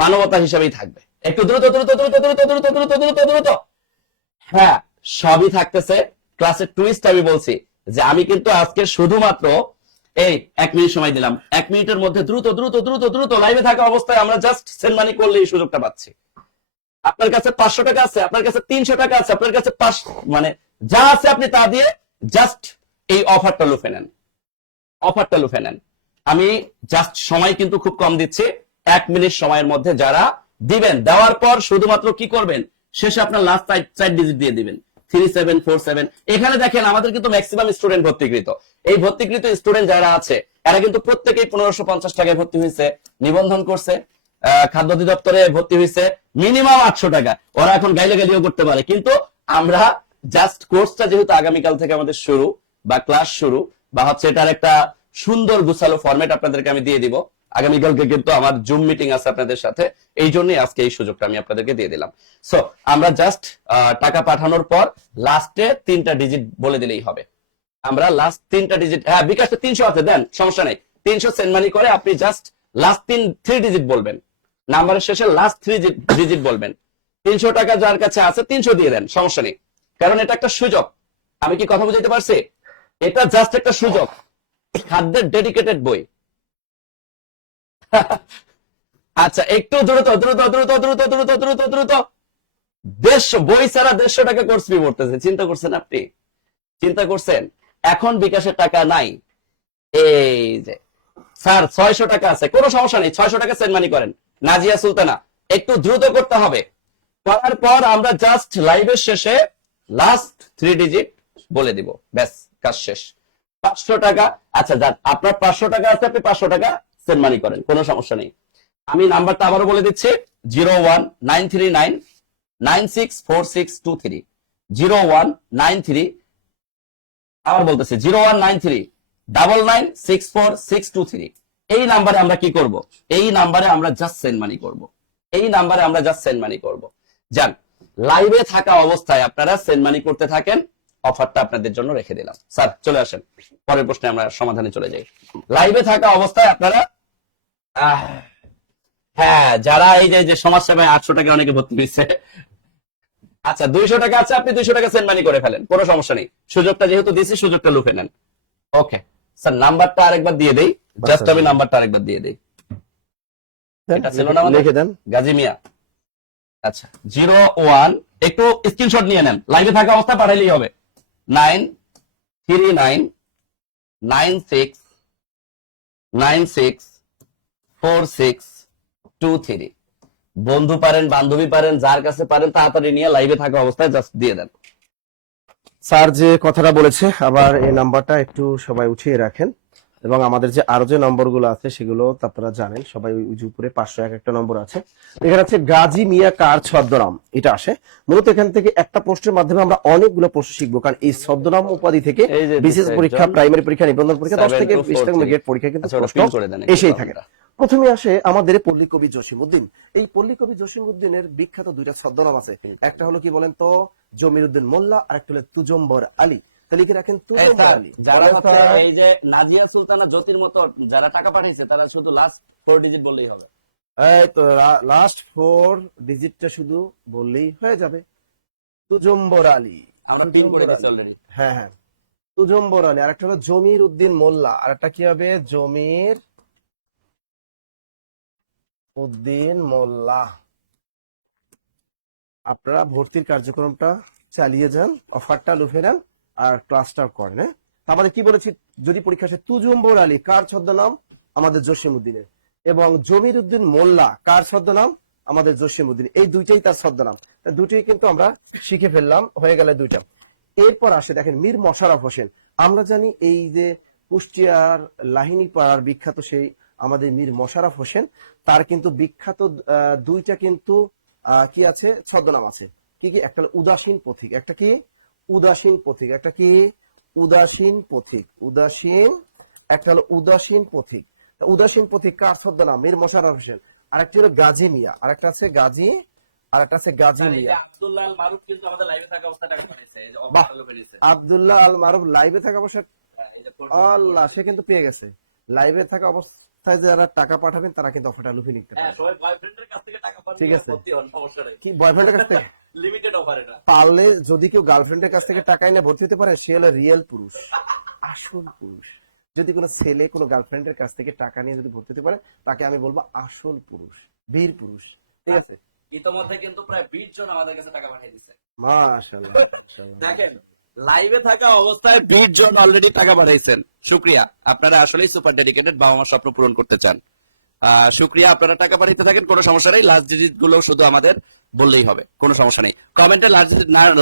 মানবতার হিসেবেই থাকবে। একটু দ্রুত দ্রুত দ্রুত দ্রুত দ্রুত দ্রুত দ্রুত দ্রুত। হ্যাঁ, সবই থাকতেছে। ক্লাসের টুইস্ট আমি বলছি যে আমি কিন্তু আজকে শুধুমাত্র এই 1 মিনিট সময় দিলাম, 1 মিনিটের মধ্যে দ্রুত দ্রুত দ্রুত দ্রুত লাইভে থাকা অবস্থায় আমরা জাস্ট সেন্ড মানি করলে এই সুযোগটা পাচ্ছি। আপনার কাছে 500 টাকা আছে, আপনার কাছে 300 টাকা আছে, আপনার কাছে মানে যা আছে আপনি তা দিয়ে জাস্ট এই অফারটা লুফে নেন। আমি জাস্ট সময় কিন্তু খুব কম দিচ্ছি, 1 মিনিট সময়ের মধ্যে যারা দিবেন, দেওয়ার পর শুধুমাত্র কি করবেন, শেষে আপনার লাস্ট 4 ডিজিট দিয়ে দিবেন 3747। এখানে দেখেন আমাদের কিন্তু ম্যাক্সিমাম স্টুডেন্ট ভর্তিকৃত। এই ভর্তিকৃত স্টুডেন্ট যারা আছে এরা কিন্তু প্রত্যেকেই 1550 টাকায় ভর্তি হয়েছে, নিবন্ধন করছে, খাদ্য অধিদপ্তরে ভর্তি হয়েছে মিনিমাম 800 টাকা। ওরা এখন গাইলেগালিও করতে পারে, কিন্তু আমরা জাস্ট কোর্সটা যেহেতু আগামীকাল থেকে আমাদের শুরু বা ক্লাস শুরু বা হচ্ছে এটার একটা সুন্দর গুছালো ফরম্যাট আপনাদেরকে আমি দিয়ে দিব। আগামীকালকে কিন্তু আমার জুম মিটিং আছে আপনাদের সাথে, এই জন্যই আজকে এই সুযোগটা আমি আপনাদেরকে দিয়ে দিলাম। সো আমরা জাস্ট টাকা পাঠানোর পর লাস্টে 3টা ডিজিট বলে দিলেই হবে। আমরা লাস্ট 3টা ডিজিট, হ্যাঁ বিকাশে 300 আছে, দেন সমস্যা নেই, 300 সেন্ড মানি করে আপনি জাস্ট লাস্ট 3 ডিজিট বলবেন, নাম্বারের শেষে লাস্ট 3 ডিজিট বলবেন। 300 টাকা যার কাছে আছে 300 দিয়ে দেন, সমস্যা নেই, কারণ এটা একটা সুযোগ। আমি কি কথা বুঝাইতে পারছি? এটা জাস্ট একটা সুযোগ, খাদ্যের ডেডিকেটেড বই। আচ্ছা একটু দ্রুত দ্রুত দ্রুত দ্রুত দ্রুত দ্রুত দ্রুত। বই ছাড়া 150 টাকা কোর্স ফি পড়তেছে, চিন্তা করছেন আপনি? চিন্তা করছেন? এখন বিকাশের টাকা নাই, এই যে স্যার 600 টাকা আছে, কোনো সমস্যা নেই, 600 টাকা সেন্ড মানি করেন। নাজিয়া সুলতানা, একটু দ্রুত করতে হবে। করার পর আমরা জাস্ট লাইভের শেষে লাস্ট 3 ডিজিট বলে দিব, ব্যাস কাজ শেষ। 500 টাকা, আচ্ছা যান আপনার 500 টাকা আছে, আপনি 500 টাকা সেন্ড মানি করেন, কোনো সমস্যা নেই। আমি নাম্বারটা আবারও বলে দিচ্ছি, 01939964623, 0193, আবার বলতেছি 0193996463। এই নাম্বারে আমরা কি করব? এই নাম্বারে আমরা জাস্ট সেন্ড মানি করব, এই নাম্বারে আমরা জাস্ট সেন্ড মানি করব। যান লাইভে থাকা অবস্থায় আপনারা সেন্ড মানি করতে থাকেন, অফারটা আপনাদের জন্য রেখে দিলাম। স্যার চলে আসেন, পরের প্রশ্নে আমরা সমাধানে চলে যাই। লাইভে থাকা অবস্থায় আপনারা হ্যাঁ যারা এই যে সমাজ সেবায় 800 টাকা অনেকে ভর্তি হয়েছে, আচ্ছা 200 টাকা আছে, আপনি 200 টাকা সেন্ড মানি করে ফেলেন, কোনো সমস্যা নেই, সুযোগটা যেহেতু দিয়েছি সুযোগটা লুফে নেন। ওকে স্যার নাম্বারটা আরেকবার দিয়ে দেই, জাস্ট আমি নাম্বারটা আরেকবার দিয়ে দেই, এটা ছিল না লিখে দেন। গাজী মিয়া। আচ্ছা 01, একটু স্ক্রিনশট নিয়ে নেন, লাইভে থাকা অবস্থা পাঠাইলেই হবে। 939964623। বন্ধু পারেন, বান্ধবী পারেন, যার কাছে পারেন তাড়াতাড়ি নিয়ে লাইভে থাকা অবস্থায় জাস্ট দিয়ে দেন। স্যার যে কথাটা বলেছে, আবার এই নাম্বারটা একটু সবাই উঠিয়ে রাখেন, এবং আমাদের যে আরো যে নম্বরগুলো আছে সেগুলো তো আপনারা জানেন সবাই, ওই যে উপরে 501 একটা নম্বর আছে, এখানে আছে গাজী মিয়া কার ছদ্মনাম, এটা আসে মূলত এখান থেকে একটা প্রশ্নের মাধ্যমে আমরা অনেকগুলো প্রশ্ন শিখবো, কারণ এই ছদ্মনাম উপাধি থেকে এই যে বিশেষ পরীক্ষা, প্রাইমারি পরীক্ষা, নিবন্ধন পরীক্ষা 10 থেকে 20 টাকা 7243 গ্রেড পরীক্ষা কিন্তু আচ্ছা, ওটা প্রশ্ন pin করে দেন একটু এসেই থাকে। আপনারা। প্রথমে আসে আমাদের পল্লী কবি জসিমউদ্দিন। এই পল্লী কবি জসিমউদ্দিনের বিখ্যাত 2টা ছদ্মনাম আছে, একটা হলো কি বলেন তো জমিরউদ্দিন মোল্লা, আর একটা হলো তুজম্বর আলী। তাহলে লিখে রাখেন তুজম্বর আলী। যারা এই যে নাজিয়া সুলতানা জ্যোতির মতো যারা টাকা পাঠিয়েছে তারা শুধু লাস্ট 4 ডিজিট বললেই হবে। এই তো লাস্ট 4 ডিজিটটা শুধু বললেই হয়ে যাবে, তুজম্বর আলী। আমরা পিন করে দিয়েছি অলরেডি। হ্যাঁ হ্যাঁ, তুজম্বর আলী। আর একটা হলো জমির উদ্দিন মোল্লা, আর একটা কি হবে জমির উদ্দিন মোল্লা। আপনারা ভর্তির কার্যক্রমটা চালিয়ে যান, অফারটা লুফে নেন, আর ক্লাসটা করেন। হ্যাঁ, তারপরে কি বলেছি, যদি পরীক্ষা আসে তুজম্বর আলী কার ছদ্মনাম, আমাদের জসিমউদ্দিনের, এবং জমির উদ্দিন মোল্লা কার ছদ্মনাম, আমাদের জসিমউদ্দিন, এই দুইটাই তার ছদ্মনাম। দুটোই কিন্তু আমরা শিখে ফেললাম, হয়ে গেল 2টা। এরপর আসে দেখেন মীর মশাররফ হোসেন। আমরা জানি এই যে কুষ্টিয়ার লাহিনী পাড়ার বিখ্যাত সেই আমাদের মীর মশাররফ হোসেন, তার কিন্তু বিখ্যাত 2টা কিন্তু কি আছে, ছদ্মনাম আছে। কি কি? একটা হলো উদাসীন পথিক, একটা কি উদাসীন পথিক, একটা কি উদাসীন পথিক, উদাসীন, একটা হলো উদাসীন পথিক। উদাসীন পথিক কার ছদ্মনাম? মীর মশাররফ হোসেন। আরেকটি হলো গাজী মিয়া, আরেকটা আছে গাজী, আরেকটা আছে গাজী মিয়া। আব্দুল্লাহ আল মারুফ কিন্তু আমাদের লাইভে থাকা অবস্থায় টাকা পাঠিয়েছে, এই যে বাহ, অফারটা লুফে নিয়েছে। আব্দুল্লাহ আল মারুফ লাইভে থাকা অবস্থায়, এই যে আল্লাহ, সে কিন্তু পেয়ে গেছে। লাইভে থাকা অবস্থায় যারা টাকা পাঠাবেন তারা কিন্তু অফারটা লুফে নিতে হ্যাঁ, পারে। সবাই বয়ফ্রেন্ডের কাছ থেকে টাকা পান, ঠিক আছে। ভর্তি হন, সমস্যা নেই। কি বয়ফ্রেন্ডের কাছ থেকে? লিমিটেড অফার এটা। পারলে যদি কেউ গার্লফ্রেন্ডের কাছ থেকে টাকা এনে ভর্তি হতে পারে, সে হলো রিয়েল পুরুষ, আসল পুরুষ। যদি কোনো ছেলে কোনো গার্লফ্রেন্ডের কাছ থেকে টাকা নিয়ে যদি ভর্তি হতে পারে, তাকে আমি বলবো আসল পুরুষ, বীর পুরুষ। ঠিক আছে, ইতোমধ্যে কিন্তু প্রায় 20 জন আমাদের কাছে টাকা পাঠিয়ে দিচ্ছে। মাশাআল্লাহ মাশাআল্লাহ। দেখেন লাইভে থাকা অবস্থায় 20 জন অলরেডি টাকা পাঠাইছেন, শুকরিয়া। আপনারা আসলেই সুপার ডেডিকেটেড, বাবা মার স্বপ্ন পূরণ করতে চান। শুকরিয়া, আপনারা টাকা পাঠাইতে থাকেন, কোনো সমস্যা নেই। লাস্ট ডিজিট গুলো শুধু আমাদের বললেই হবে, কোনো সমস্যা নেই। কমেন্টে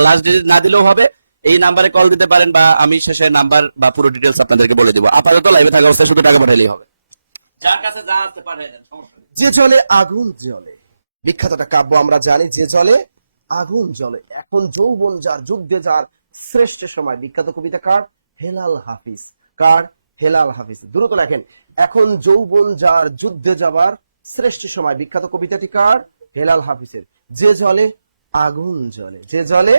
লাস্ট ডিজিট না দিলেও হবে, এই নাম্বারে কল দিতে পারেন, বা আমি শেষে নাম্বার বা পুরো ডিটেলস আপনাদেরকে বলে দিব। আপাতত লাইভে থাকা অবস্থায় শুধু টাকা পাঠাইলেই হবে, যার কাছে যা আছে পাঠিয়ে দেন, সমস্যা নেই। যে জলে আগুন জ্বলে, বিখ্যাত একটা কাব্য আমরা জানি, যে জলে আগুন জ্বলে, এখন যৌবন যার, যুদ্ধে যার, শ্রেষ্ঠ সময়। বিখ্যাত কবিতা কার? হেলাল হাফিজ। কার? হেলাল হাফিজ। দ্রুত লেখেন, এখন যৌবন যার যুদ্ধে যাবার শ্রেষ্ঠ সময়, বিখ্যাত কবিতাটিকার হেলাল হাফিজের। যে জলে আগুন জ্বলে, যে জলে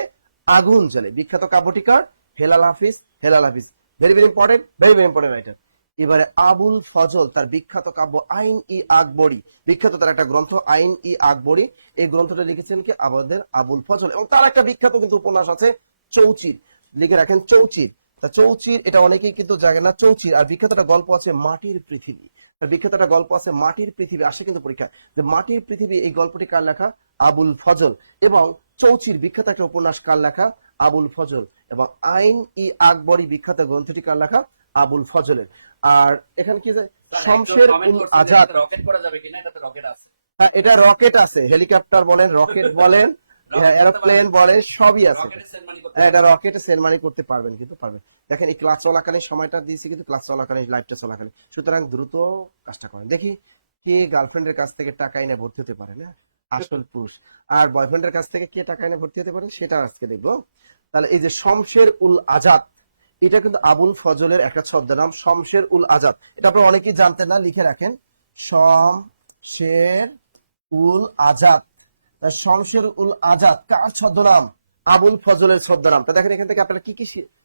আগুন জ্বলে, বিখ্যাত কাব্যটিকার Helal Hafiz. Helal Hafiz very very important, very very important writer. এবারে আবুল ফজল তার বিখ্যাত কাব্য আইন ই আকবরী, বিখ্যাত তার একটা গ্রন্থ আইন ই আকবরী। এই গ্রন্থটা লিখেছেন কি আমাদের আবুল ফজল। এবং তার একটা বিখ্যাত কিন্তু উপন্যাস আছে চৌচির, লিখে রাখেন চৌচির। তা চৌচির এটা অনেকেই কিন্তু জানে না চৌচির। আর বিখ্যাত একটা গল্প আছে মাটির পৃথিবী, তার বিখ্যাত একটা গল্প আছে মাটির পৃথিবী, আসে কিন্তু পরীক্ষা যে মাটির পৃথিবী। এই গল্পটি কার লেখা? আবুল ফজল। এবং চৌচির বিখ্যাত একটা উপন্যাস কার লেখা? আবুল ফজল। এবং আইন ই আকবরী বিখ্যাত গ্রন্থটি কার লেখা? আবুল ফজলের। আর এখানে কি যে শমশের উল আজাদ, রকেট করা যাবে কিনা, এটাতে রকেট আছে। হ্যাঁ এটা রকেট আছে, হেলিকপ্টার বলেন, রকেট বলেন, এরোপ্লেন বলেন, সবই আছে। হ্যাঁ এটা রকেটে সেরেমনি করতে পারবেন, কিন্তু পারবেন। দেখেন এই ক্লাস চলাকালীন সময়টা দিয়েছি, কিন্তু ক্লাস চলাকালীন লাইভটা চলাকালীন, সুতরাং দ্রুত কাজটা করেন। দেখি কে গার্লফ্রেন্ডের কাছ থেকে টাকা এনে ভর্তি হতে পারে না, আসল পুরুষ। আর বয়ফ্রেন্ডের কাছ থেকে কে টাকা এনে ভর্তি হতে পারে সেটা আজকে দেখবো। তাহলে এই যে শমশের উল আজাদ, এটা কিন্তু আবুল ফজলের একটা ছদ্মনাম, শমশের উল আজাদ। এটা আপনারা অনেকেই জানতেন না, লিখে রাখেন শমশের উল আজাদ। শমশের উল আজাদ কার ছদ্মনাম? আবুল ফজলের ছদ্মনাম। তা দেখেন এখান থেকে আপনারা কি কি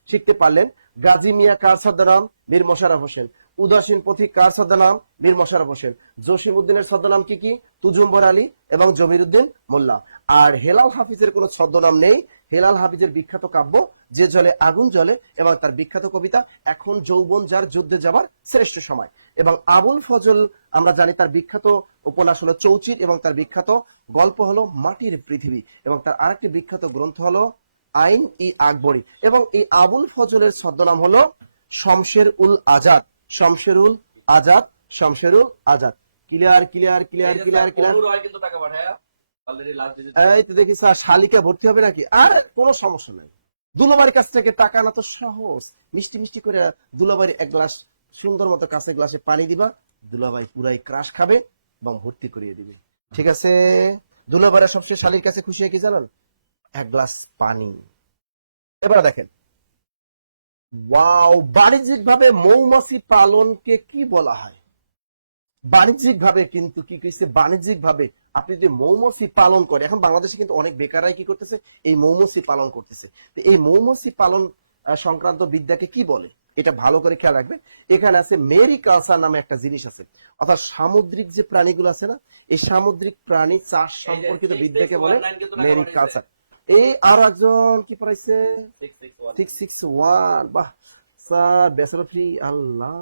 শিখতে পারলেন। গাজী মিয়া কার ছদ্মনাম? মীর মোশাররফ হোসেন। উদাসীন পথিক কার ছদ্মনাম? মীর মোশাররফ হোসেন। জসিম উদ্দিনের ছদ্মনাম কি কি? তুজুম্বর আলী এবং জমির উদ্দিন মোল্লা। আর হেলাল হাফিজের কোনো ছদ্মনাম নেই। হেলাল হাফিজের বিখ্যাত কাব্য যে জলে আগুন জ্বলে, এবং তার বিখ্যাত কবিতা এখন যৌবন যার যুদ্ধে যাবার শ্রেষ্ঠ সময়। এবং আবুল ফজল আমরা জানি তার বিখ্যাত উপন্যাস হলো চৌচির, এবং তার বিখ্যাত গল্প হলো মাটির পৃথিবী, এবং তার আরেকটি বিখ্যাত গ্রন্থ হলো আইন ই আকবরী। এবং এই আবুল ফজলের ছদ্মনাম হলো Shamsher ul Azad. Shamsher ul Azad, Shamsher ul Azad. Clear clear clear clear clear. কিন্তু টাকা পাঠায় অলরেডি লাস্ট ডিজিট। এই তো দেখি স্যার শালিকা ভর্তি হবে নাকি? আর কোনো সমস্যা নাই, দুলাবাড়ির কাছ থেকে টাকা না তো সহজ। মিষ্টি মিষ্টি করে দুলাবাড়ি এক গ্লাস সুন্দর মতো কাছে গ্লাসে পানি দিবা, দুলাভাই পুরাই ক্রাশ খাবে এবং ভর্তি করিয়ে দিবে। ঠিক আছে? দুলাবাড়ির সবচেয়ে শালির কাছে খুশি হয় কি জানেন? এক গ্লাস পানি। এবার দেখেন, ওয়াও, বাণিজ্যিক ভাবে মৌমাছি পালনকে কি বলা হয়? বাণিজ্যিক ভাবে কিন্তু কি কইছে, বাণিজ্যিক ভাবে আপনি যদি মৌমাছি পালন করে, এখন বাংলাদেশে কিন্তু অনেক বেকাররাই কি করতেছে, এই মৌমাছি পালন করতেছে। তো এই মৌমাছি পালন সংক্রান্ত বিদ্যাকে কি বলে, এটা ভালো করে খেয়াল রাখবে। এখানে আছে মেরিকালচার নামে একটা জিনিস আছে, অর্থাৎ সামুদ্রিক যে প্রাণীগুলো আছে না, এই সামুদ্রিক প্রাণী চাষ সম্পর্কিত বিদ্যাকে বলে মেরিকালচার। এই আর একজন কি পড়াইছে? 661। বাহ স্যার, ব্যাচেলর ফ্রি। আল্লাহ,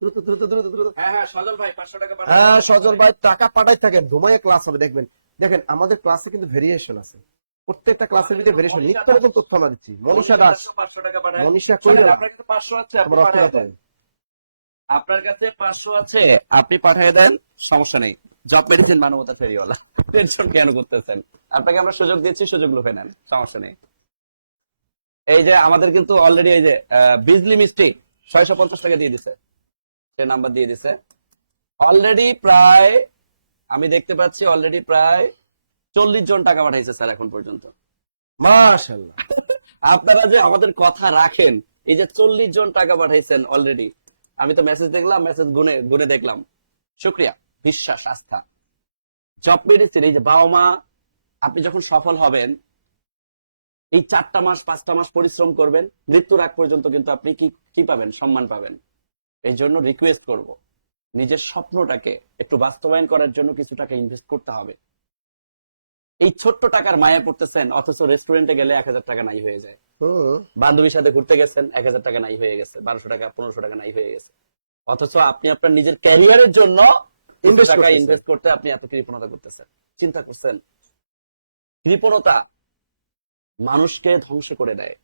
দ্রুত দ্রুত দ্রুত দ্রুত। হ্যাঁ সজল ভাই 500 টাকা পাঠান। হ্যাঁ সজল ভাই টাকা পাঠাই থাকেন, ঘুমায় ক্লাস হবে দেখবেন। দেখেন আমাদের ক্লাসে কিন্তু ভেরিয়েশন আছে, প্রত্যেকটা ক্লাসের ভিতরে ভেরিয়েশন, নিত্য নতুন তথ্য আমরা দিচ্ছি। মনীষা দাস, 500 টাকা পাঠায়। মনীষা কই গেল? আপনার কাছে 500 আছে, আপনি আমরা পাঠায় দেন। আপনার কাছে 500 আছে, আপনি পাঠিয়ে দেন, সমস্যা নেই। জব মেডিসিন মানবতা ফেরিওয়ালা, টেনশন কেন করতেছেন? আপনাকে আমরা সুযোগ দিচ্ছি, সুযোগ লুফে নেন, সমস্যা নেই। এই যে আমাদের কিন্তু অলরেডি এই যে বিজলি মিষ্টি 650 টাকা দিয়ে দিছে, সে নাম্বার দিয়ে দিছে অলরেডি। প্রায় আমি দেখতে পাচ্ছি অলরেডি প্রায় 40 জন টাকা পাঠাইছে স্যার এখন পর্যন্ত। মাশাআল্লাহ, আপনারা যে আমাদের কথা রাখেন, এই যে 40 জন টাকা পাঠাইছেন অলরেডি, আমি তো মেসেজ দেখলাম, মেসেজ গুনে গুনে দেখলাম। শুকরিয়া, বিশ্বাস, আস্থা। জব মেডিসিন, এই যে বাবা মা, আপনি যখন সফল হবেন, এই 4টা মাস 5টা মাস পরিশ্রম করবেন, মৃত্যুর আগ পর্যন্ত কিন্তু আপনি কি পাবেন? সম্মান পাবেন। এই জন্য রিকোয়েস্ট করব, নিজের স্বপ্নটাকে একটু বাস্তবায়ন করার জন্য কিছু টাকা ইনভেস্ট করতে হবে। এই ছোট্ট টাকার মায়া পড়তেছেন, অথচ রেস্টুরেন্টে গেলে 1000 টাকা নাই হয়ে যায়। বান্ধবীর সাথে ঘুরতে গেছেন, 1000 টাকা নাই হয়ে গেছে, 1200 টাকা 1500 টাকা নাই হয়ে গেছে। অথচ আপনি আপনার নিজের ক্যারিয়ারের জন্য টাকা ইনভেস্ট করতে আপনি এত কৃপণতা করতেছেন। চিন্তা করছেন? কৃপণতা মানুষকে ধ্বংস করে দেয়।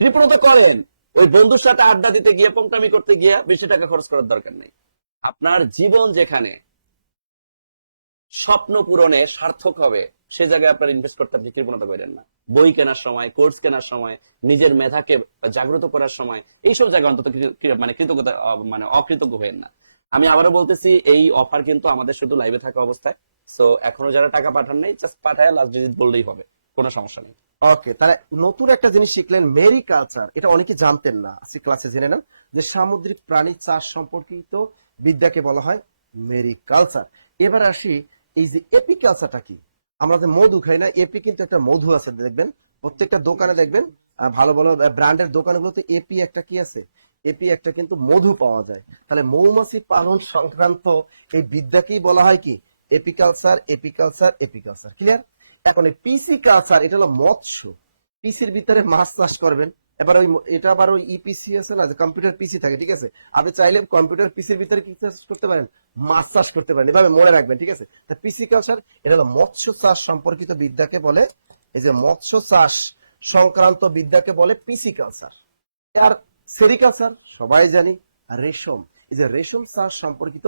কৃপণতা করেন, ওই বন্ধুর সাথে আড্ডা দিতে গিয়ে, পংটামি করতে গিয়ে বেশি টাকা খরচ করার দরকার নেই। আপনার জীবন যেখানে স্বপ্ন পূরণে সার্থক হবে, সে জায়গায় আপনার ইনভেস্ট করতে আপনি কৃপণতা করেন না। বই কেনার সময়, কোর্স কেনার সময়, নিজের মেধাকে জাগ্রত করার সময়, এইসব জায়গায় অন্তত মানে কৃতজ্ঞতা মানে অকৃতজ্ঞ হবেন না। আমি আবারও বলতেছি, এই অফার কিন্তু আমাদের শুধু লাইভে থাকা অবস্থায়। সো এখনো যারা টাকা পাঠান নাই, জাস্ট পাঠায় লাস্ট ডিজিট বললেই হবে, কোনো সমস্যা নেই। ওকে, তাহলে নতুন একটা জিনিস শিখলেন, মেরিকালচার। এটা অনেকে জানতেন না, আজকে ক্লাসে জেনে নেন। যে সামুদ্রিক প্রাণী চাষ সম্পর্কিত বিদ্যাকে বলা হয় মেরিকালচার। এবার আসি এই যে এপিকালচারটা কি। আমরা যে মধু খাই না, এপি কিন্তু একটা মধু আছে, দেখবেন প্রত্যেকটা দোকানে দেখবেন ভালো ভালো ব্র্যান্ডের দোকানগুলোতে এপি একটা কি আছে, এপি একটা কিন্তু মধু পাওয়া যায়। তাহলে মৌমাছি পালন সংক্রান্ত এই বিদ্যাকেই বলা হয় কি এপিকালচার, এপিকালচার, এপিকালচার। ক্লিয়ার? এখন এই পিসি কালচার, এটা হলো মৎস্য। পিসির ভিতরে মাছ চাষ করবেন। এবার ওই এটা আবার ওই ইপিসি আছে না, যে কম্পিউটার পিসি থাকে, ঠিক আছে? আপনি চাইলে কম্পিউটার পিসির ভিতরে কি চাষ করতে পারেন, মাছ চাষ করতে পারেন। এভাবে মনে রাখবেন, ঠিক আছে? তা পিসি কালচার এটা হলো মৎস্য চাষ সম্পর্কিত বিদ্যাকে বলে, এই যে মৎস্য চাষ সংক্রান্ত বিদ্যাকে বলে পিসি কালচার। আর সেরিকালচার সবাই জানি, রেশম, এই যে রেশম চাষ সম্পর্কিত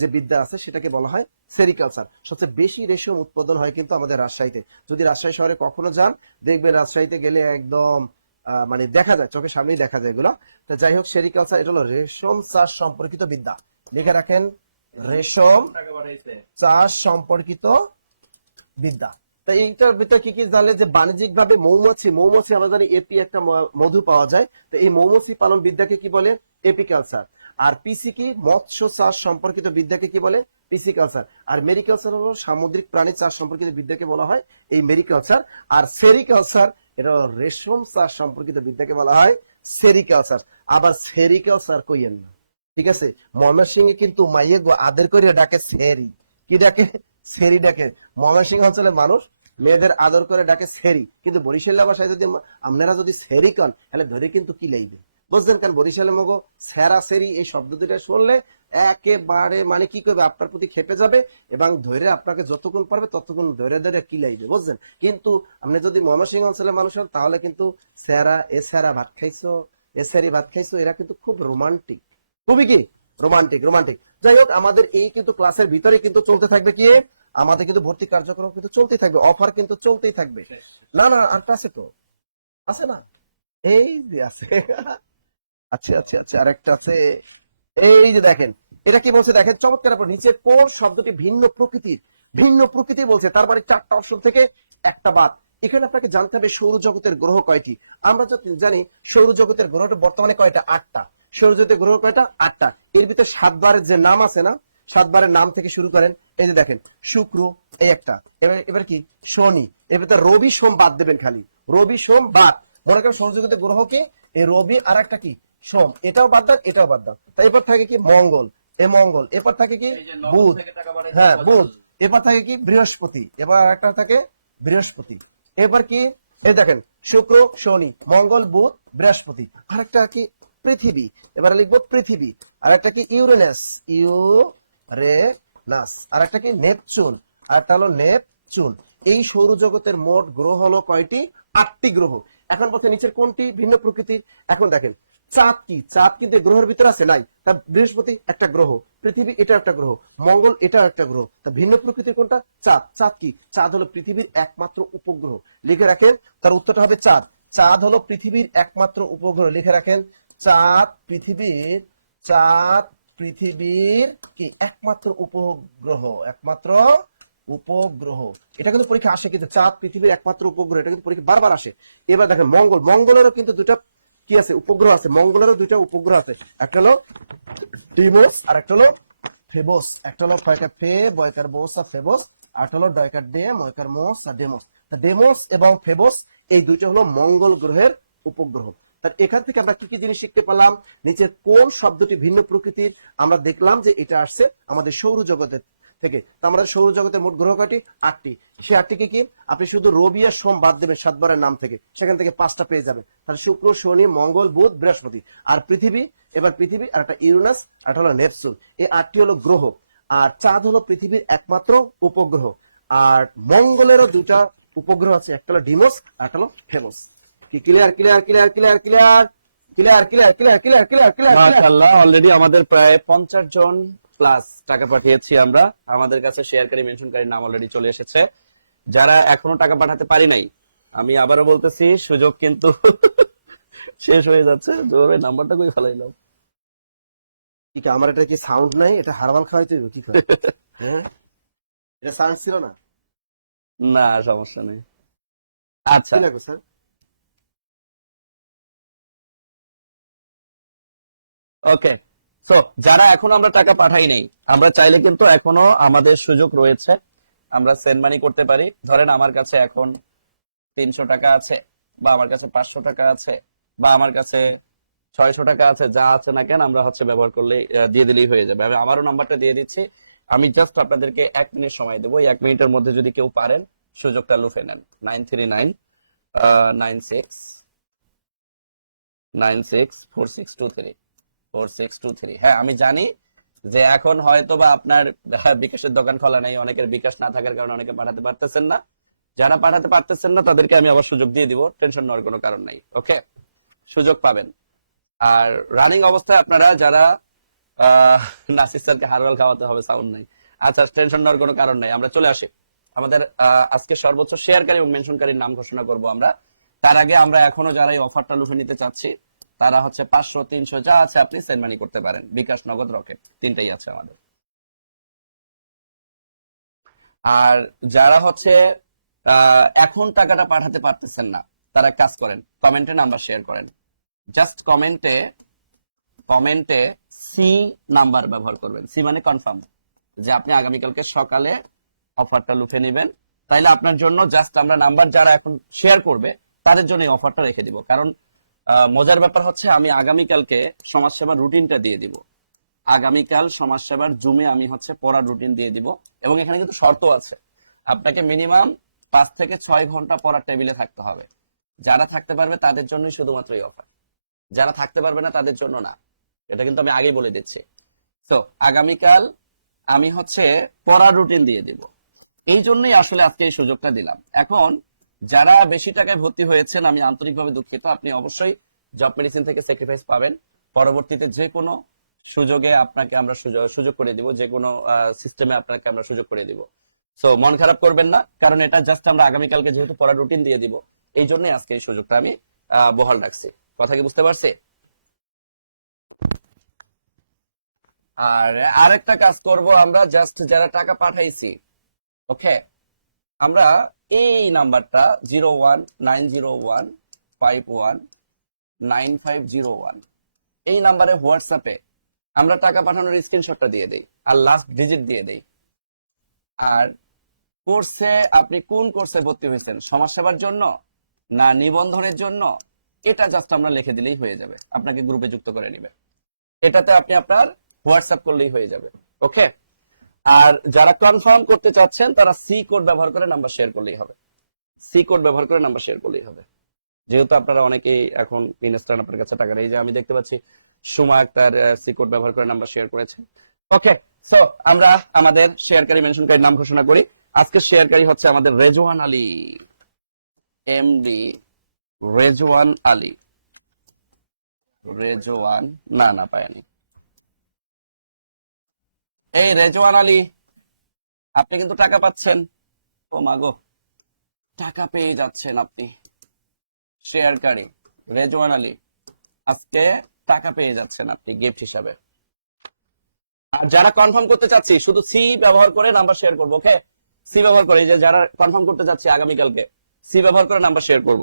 যে বিদ্যা আছে সেটাকে বলা হয় সেরিকালচার। সবচেয়ে বেশি রেশম উৎপাদন হয় কিন্তু আমাদের রাজশাহীতে। যদি রাজশাহী শহরে কখনো যান, দেখবেন রাজশাহীতে গেলে একদম মানে দেখা যায়, চোখের সামনেই দেখা যায় এগুলো। তো যাই হোক, সেরিকালচার এটা হলো রেশম চাষ সম্পর্কিত বিদ্যা। লিখে রাখেন, রেশম চাষ সম্পর্কিত বিদ্যা। তাই এইটার ভিতরে কি কি জানলে, যে বাণিজ্যিক ভাবে মৌমাছি আমরা জানি এপি একটা মধু পাওয়া যায়। তো এই মৌমাছি পালন বিদ্যাকে কি বলে, এপিকালচার। আর পিসি কি, মৎস্য চাষ সম্পর্কিত বিদ্যাকে কি বলে, পিসিকালচার। আর মেরিকালচার হলো সামুদ্রিক প্রাণী চাষ সম্পর্কিত বিদ্যাকে বলা হয় এই মেরিকালচার। আর সেরিকালচার এটা হলো রেশম চাষ সম্পর্কিত বিদ্যাকে বলা হয় সেরিকালচার। আবার সেরিকালচার কইয়েন না, ঠিক আছে? ময়মনসিংহে কিন্তু মাইয়ে গো আদের করে ডাকে সেরি। কি ডাকে? সেরি ডাকে। ময়মনসিংহ অঞ্চলের মানুষ মেয়েদের আদর করে ডাকে সেরি, কিন্তু বরিশালের ভাষায় যদি আপনারা যদি সেরি কন, তাহলে ধরে কিন্তু কি লাইবে, বুঝলেন? কারণ বরিশালের মগো সেরা সেরি এই শব্দ দুটা শুনলে একেবারে মানে কি করবে, আপনার প্রতি খেপে যাবে এবং ধরে আপনাকে যতক্ষণ পারবে ততক্ষণ ধরে ধরে কি লাইবে, বুঝলেন? কিন্তু আপনি যদি ময়মনসিংহ অঞ্চলের মানুষ হন, তাহলে কিন্তু সেরা, এ সেরা ভাত খাইছো, এ সেরি ভাত খাইছো, এরা কিন্তু খুব রোমান্টিক, খুবই কি রোমান্টিক, রোমান্টিক। যাই হোক, আমাদের এই কিন্তু ক্লাসের ভিতরে কিন্তু চলতে থাকবে কি, আমাদের কিন্তু ভর্তি কার্যক্রম কিন্তু চলতেই থাকবে, অফার কিন্তু চলতেই থাকবে। না না, আরটা আছে তো, আছে না, এই যে আছে আচ্ছা আচ্ছা আচ্ছা, আরেকটা আছে, এই যে দেখেন, এটা কি বলছে দেখেন, চমৎকার। আপনার নিচে কোন শব্দটি ভিন্ন প্রকৃতির, ভিন্ন প্রকৃতি বলছে, তার মানে 4টা অপশন থেকে একটা বাদ। এখানে আপনাকে জানতে হবে সৌরজগতের গ্রহ কয়টি। আমরা তো জানি সৌরজগতের গ্রহটা বর্তমানে কয়টা, 8টা। সৌরজগতের গ্রহ কয়টা, 8টা। এর ভিতরে 7বারের যে নাম আছে না, 7বারের নাম থেকে শুরু করেন। এই যে দেখেন, শুক্র এই একটা, এবার কি শনি, এর ভিতরে রবি সোম বাদ দেবেন, খালি রবি সোম বাদ। মনে করেন সৌরজগতের গ্রহ কি, এই রবি আর একটা কি সোম, এটাও বাদ দেন, এটাও বাদ দাও। তাই এরপর থাকে কি মঙ্গল, এ মঙ্গল। এরপর থাকে কি বুধ, হ্যাঁ বুধ। এরপর থাকে কি বৃহস্পতি, এবার একটা থাকে বৃহস্পতি। এবার কি, এই দেখেন শুক্র শনি মঙ্গল বুধ বৃহস্পতি। আরেকটা কি পৃথিবী, এবার লিখবো পৃথিবী। আর একটা কি ইউরেনাস, ইউরেনাস। আর একটা কি নেপচুন, আর একটা হলো নেপচুন। এই সৌরজগতের মোট গ্রহ হলো কয়টি, 8টি গ্রহ। এখন বলতে নিচের কোনটি ভিন্ন প্রকৃতির। এখন দেখেন চাঁদ কি, চাঁদ কিন্তু গ্রহের ভিতরে আছে নাই, তা বৃহস্পতি একটা গ্রহ, পৃথিবী এটা একটা গ্রহ, মঙ্গল এটা একটা গ্রহ, তা ভিন্ন প্রকৃতির কোনটা, চাঁদ। চাঁদ কি, চাঁদ হলো পৃথিবীর একমাত্র উপগ্রহ। লিখে রাখেন, তার উত্তরটা হবে চাঁদ। চাঁদ হলো পৃথিবীর একমাত্র উপগ্রহ, লিখে রাখেন, চাঁদ পৃথিবীর, চাঁদ পৃথিবীর কি একমাত্র উপগ্রহ, একমাত্র উপগ্রহ। এটা কিন্তু পরীক্ষা আসে, কিন্তু চাঁদ পৃথিবীর একমাত্র উপগ্রহ, এটা কিন্তু পরীক্ষা বারবার আসে। এবার দেখেন মঙ্গল, মঙ্গলেরও কিন্তু দুটা কি আছে, উপগ্রহ আছে। মঙ্গলেরও দুইটা উপগ্রহ আছে, একটা হলো ডিমোস আর একটা হলো ফেবোস। একটা হলো ফয়কার ফে বয়কার বোস আর ফেবোস, আর একটা হলো ডয়কার ডে ময়কার মোস আর ডেমোস। ডেমোস এবং ফেবোস এই দুইটা হলো মঙ্গল গ্রহের উপগ্রহ। তার এখান থেকে আমরা কি কি জিনিস শিখতে পারলাম, নিচে কোন শব্দটি ভিন্ন প্রকৃতির, আমরা দেখলাম যে এটা আসছে আমাদের সৌরজগতের থেকে। তা আমরা সৌরজগতের মোট গ্রহ কয়টি, 8টি। সে 8টিকে কি আপনি শুধু রবি আর সোম বাদ দেবেন 7বারের নাম থেকে, সেখান থেকে 5টা পেয়ে যাবেন। তাহলে শুক্র শনি মঙ্গল বুধ বৃহস্পতি। আর পৃথিবী, এবার পৃথিবী আর একটা ইউরেনাস আর একটা হলো নেপচুন, এই 8টি হলো গ্রহ। আর চাঁদ হলো পৃথিবীর একমাত্র উপগ্রহ। আর মঙ্গলেরও দুটা উপগ্রহ আছে, একটা হলো ডিমোস আর একটা হলো ফেবোস। কি clear, clear, clear, clear, clear, clear, clear, clear, clear, clear, clear. মাশাআল্লাহ, অলরেডি আমাদের প্রায় 50 জন প্লাস টাকা পাঠিয়েছি আমরা। আমাদের কাছে শেয়ারকারী মেনশনকারীর নাম অলরেডি চলে এসেছে। যারা এখনো টাকা পাঠাতে পারি নাই, আমি আবারও বলতেছি, সুযোগ কিন্তু শেষ হয়ে যাচ্ছে। জোরে নাম্বারটা কই ফেলাইলাম। ঠিক আমার এটা কি সাউন্ড নাই, এটা হারবাল খাওয়াইতে হইব কি করে? হ্যাঁ, এটা সাউন্ড ছিল না, না সমস্যা নেই। আচ্ছা, কি লাগবে স্যার? ওকে, তো যারা এখন আমরা টাকা পাঠাই নাই, আমরা চাইলে কিন্তু এখনো আমাদের সুযোগ রয়েছে, আমরা সেন্ড মানি করতে পারি। ধরেন আমার কাছে এখন 300 টাকা আছে, বা আমার কাছে 500 টাকা আছে, বা আমার কাছে 600 টাকা আছে, যা আছে না কেন আমরা হচ্ছে ব্যবহার করলে দিয়ে দিলেই হয়ে যাবে। আমি আবারও নাম্বারটা দিয়ে দিচ্ছি, আমি জাস্ট আপনাদেরকে 1 মিনিট সময় দেবো। এই 1 মিনিটের মধ্যে যদি কেউ পারেন সুযোগটা লুফে নেন। 939964623 হ্যাঁ, আমি জানি যে এখন হয়তো বা আপনার বিকাশের দোকান খোলা নাই, অনেকের বিকাশ না থাকার কারণে অনেকে পাঠাতে পারতেছেন না। যারা পাঠাতে পারতেছেন না তাদেরকে আমি আবার সুযোগ দিয়ে দিব, টেনশন নেওয়ার কোনো কারণ নাই। ওকে, সুযোগ পাবেন। আর রানিং অবস্থায় আপনারা যারা নাসির স্যারকে হারওয়াল খাওয়াতে হবে, সাউন্ড নাই। আচ্ছা, টেনশন নেওয়ার কোনো কারণ নাই, আমরা চলে আসি। আমাদের আজকে সর্বোচ্চ শেয়ারকারী এবং মেনশনকারীর নাম ঘোষণা করব আমরা। তার আগে আমরা এখনো যারা এই অফারটা লুফে নিতে চাচ্ছি, তারা হচ্ছে 500 300 যা আছে আপনি সেন্ড মানি করতে পারেন। বিকাশ, নগদ, রকেট, তিনটাই আছে আমাদের। আর যারা হচ্ছে এখন টাকাটা পাঠাতে পারতেছেন না, তারা এক কাজ করেন, কমেন্টে নাম্বার শেয়ার করেন। জাস্ট কমেন্টে সি নাম্বার ব্যবহার করবেন। সি মানে কনফার্ম, যে আপনি আগামীকালকে সকালে অফারটা লুফে নেবেন। তাইলে আপনার জন্য জাস্ট আমরা নাম্বার যারা এখন শেয়ার করবে তাদের জন্য এই অফারটা রেখে দিব। কারণ মজার ব্যাপার হচ্ছে আমি আগামীকালকে সমাজসেবার রুটিনটা দিয়ে দিব। আগামীকাল সমাজসেবার জুমে আমি হচ্ছে পড়ার রুটিন দিয়ে দিব, এবং এখানে কিন্তু শর্ত আছে, আপনাকে মিনিমাম 5 থেকে 6 ঘন্টা পড়ার টেবিলে থাকতে হবে। যারা থাকতে পারবে তাদের জন্যই শুধুমাত্র এই অফার, যারা থাকতে পারবে না তাদের জন্য না। এটা কিন্তু আমি আগেই বলে দিচ্ছি। তো আগামীকাল আমি হচ্ছে পড়ার রুটিন দিয়ে দিব, এই জন্যই আসলে আজকে এই সুযোগটা দিলাম। এখন যারা বেশি টাকায় ভর্তি হয়েছেন, আমি আন্তরিকভাবে দুঃখিত, আপনি অবশ্যই জব মেডিসিন থেকে স্যাক্রিফাইস পাবেন। পরবর্তীতে যে কোনো সুযোগে আপনাকে আমরা সুযোগ করে দিব, যে কোনো সিস্টেমে আপনাকে আমরা সুযোগ করে দিব। সো মন খারাপ করবেন না, কারণ এটা জাস্ট আমরা আগামীকালকে যেহেতু পড়ার রুটিন দিয়ে দিব, এই জন্যই আজকে এই সুযোগটা আমি বহাল রাখছি। কথা কি বুঝতে পারছি? আর আরেকটা কাজ করব আমরা, জাস্ট যারা টাকা পাঠাইছি, ওকে, আমরা এই নাম্বারটা 019015195501 এই নাম্বারে হোয়াটসঅ্যাপে আমরা টাকা পাঠানোর স্ক্রিনশটটা দিয়ে দেই, আর লাস্ট ভিজিট দিয়ে দেই। আর কোর্সে আপনি কোন কোর্সে ভর্তি হয়েছেন, সমাজসেবার জন্য না নিবন্ধনের জন্য, এটা জাস্ট আমরা লিখে দিলেই হয়ে যাবে, আপনাকে গ্রুপে যুক্ত করে নিবে। এটাতে আপনি আপনার হোয়াটসঅ্যাপ করলেই হয়ে যাবে। ওকে, আর যারা কনফার্ম করতে চাচ্ছেন তারা সি কোড ব্যবহার করে নাম্বার শেয়ার করলেই হবে। সি কোড ব্যবহার করে নাম্বার শেয়ার করলেই হবে, যেহেতু আপনারা অনেকেই এখন ইনস্ট্যান্ট আপনার কাছে টাকা নেই। যে আমি দেখতে পাচ্ছি সুমা একটার সি কোড ব্যবহার করে নাম্বার শেয়ার করেছে। ওকে, সো আমরা আমাদের শেয়ারকারী মেনশনকারীর নাম ঘোষণা করি। আজকের শেয়ারকারী হচ্ছে আমাদের রেজওয়ান আলী, এমডি রেজওয়ান আলী। রেজওয়ান না পায়নি। এই রেজওয়ান আলী, আপনি কিন্তু টাকা পাচ্ছেন। ও মাগো, টাকা পেয়ে যাচ্ছেন আপনি। শেয়ারকারী রেজওয়ান আলী, আজকে টাকা পেয়ে যাচ্ছেন আপনি গিফট হিসাবে। আর যারা কনফার্ম করতে চাচ্ছি, শুধু সি ব্যবহার করে নাম্বার শেয়ার করবো। ওকে, সি ব্যবহার করে, এই যে যারা কনফার্ম করতে চাচ্ছি আগামীকালকে, সি ব্যবহার করে নাম্বার শেয়ার করব।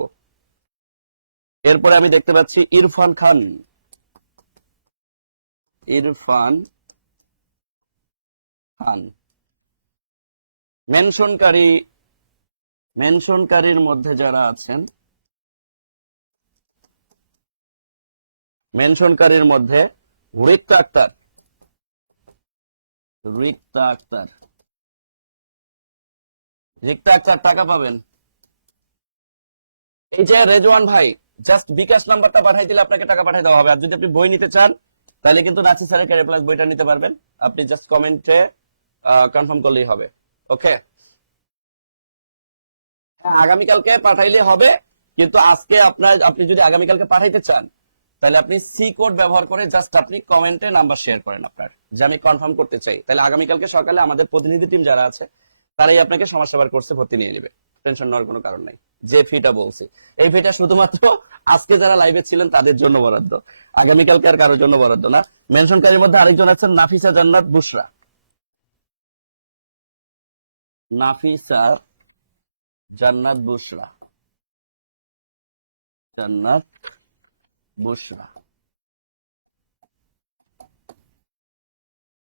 এরপরে আমি দেখতে পাচ্ছি ইরফান খান। ইরফান খান মেনশনকারীর মধ্যে যারা আছেন, মেনশনকারীর মধ্যে রিক্তা আক্তার। রিক্তা আক্তার টাকা পাবেন। এই যে রেজওয়ান ভাই, জাস্ট বিকাশ নাম্বারটা পাঠাই দিলে আপনাকে টাকা পাঠাই দেওয়া হবে। আর যদি আপনি বই নিতে চান তাহলে কিন্তু নাসি স্যারের ক্যারিয়ার প্লাস বইটা নিতে পারবেন। আপনি জাস্ট কমেন্টে কনফার্ম করলেই হবে। ওকে, আগামীকালকে পাঠাইলে হবে, কিন্তু আজকে আপনি যদি আগামীকালকে পাঠাইতে চান তাহলে আপনি সি কোড ব্যবহার করে জাস্ট আপনি কমেন্টে নাম্বার শেয়ার করেন আপনার, যে আমি কনফার্ম করতে চাই। তাহলে আগামীকালকে সকালে আমাদের প্রতিনিধি টিম যারা আছে তারাই আপনাকে সমাজসেবার কোর্সে ভর্তি নিয়ে নেবে। টেনশন নেওয়ার কোনো কারণ নাই। যে ফিটা বলছি, এই ফিটা শুধুমাত্র আজকে যারা লাইভে ছিলেন তাদের জন্য বরাদ্দ, আগামীকালকে আর কারোর জন্য বরাদ্দ না। মেনশনকারীর মধ্যে আরেকজন আছেন নাফিসা জান্নাত বুশরা। নাফিসা জান্নাত বুশরা।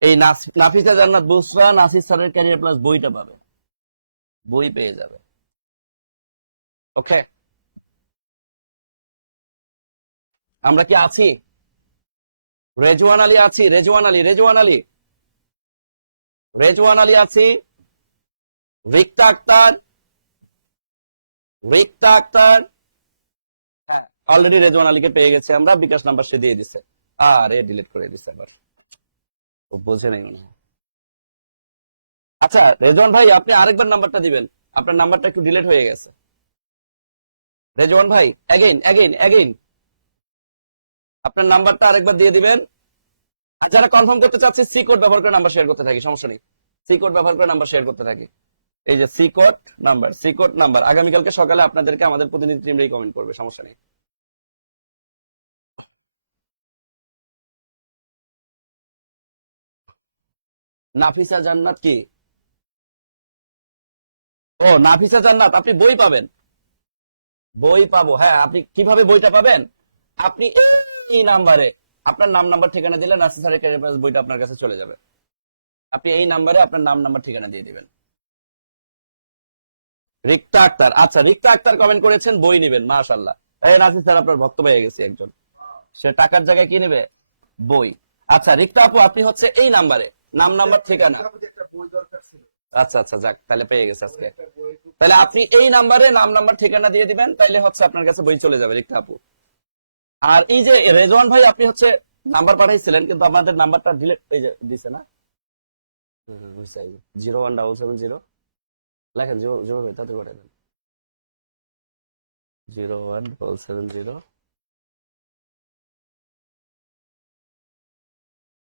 এই নাফিসা জান্নাত বুসরা নাসির স্যারের ক্যারিয়ার প্লাস বইটা পাবে, বই পেয়ে যাবে। ওকে, আমরা কি আছি? রেজওয়ান আলী আছি, রেজওয়ান আলী, রেজওয়ান আলী, রেজওয়ান আলী আছি, রিক্তা আক্তার, রিক্তা আক্তার, অলরেডি রেজওয়ান আলীকে পেয়ে গেছে আমরা, বিকাশ নাম্বার সে দিয়ে দিছে, আরে ডিলিট করে দিছে আবার, ও বোঝে নাই মনে হয়। আচ্ছা রেজওয়ান ভাই আপনি আরেকবার নাম্বারটা দিবেন, আপনার নাম্বারটা একটু ডিলিট হয়ে গেছে। রেজওয়ান ভাই অ্যাগেইন অ্যাগেইন অ্যাগেইন আপনার নাম্বারটা আরেকবার দিয়ে দিবেন। আর যারা কনফার্ম করতে চাচ্ছে সি কোড ব্যবহার করে নাম্বার শেয়ার করতে থাকি, সমস্যা নেই, সি কোড ব্যবহার করে নাম্বার শেয়ার করতে থাকি। এই যে C code number, C code number আগামীকালকে সকালে আপনাদেরকে আমাদের প্রতিনিধি টিম রিকমেন্ড করবে, সমস্যা নেই। নাফিসা জান্নাত কি? ও নাফিসা জান্নাত, আপনি বই পাবেন, বই পাবো। হ্যাঁ, আপনি কিভাবে বইটা পাবেন? আপনি এই নাম্বারে আপনার নাম নাম্বার ঠিকানা দিলে নাসির স্যারের ক্যারিয়ার প্লাস বইটা আপনার কাছে চলে যাবে। আপনি এই নাম্বারে আপনার নাম নাম্বার ঠিকানা দিয়ে দিবেন। রিক্তা আক্তার, আচ্ছা রিক্তা আক্তার কমেন্ট করেছেন বই নেবেন, মাশাআল্লাহ। এই নাসির স্যার আপনার ভক্ত পেয়ে গেছে একজন, সে টাকার জায়গায় কি নেবে? বই। আচ্ছা রিক্তা আপু আপনি হচ্ছে এই নাম্বারে নাম নাম্বার ঠিকানা, আচ্ছা আচ্ছা যাক তাহলে পেয়ে গেছে আজকে। তাহলে আপনি এই নাম্বারে নাম নাম্বার ঠিকানা দিয়ে দিবেন, তাইলে হচ্ছে আপনার কাছে বই চলে যাবে রিক্তা আপু। আর এই যে রেজওয়ান ভাই আপনি হচ্ছে নাম্বার পাঠাইছিলেন কিন্তু আপনাদের নাম্বারটা ডিলিট এই যে দিছে না, 01770 লেখেন, 0 তাতে করে দেন, 01770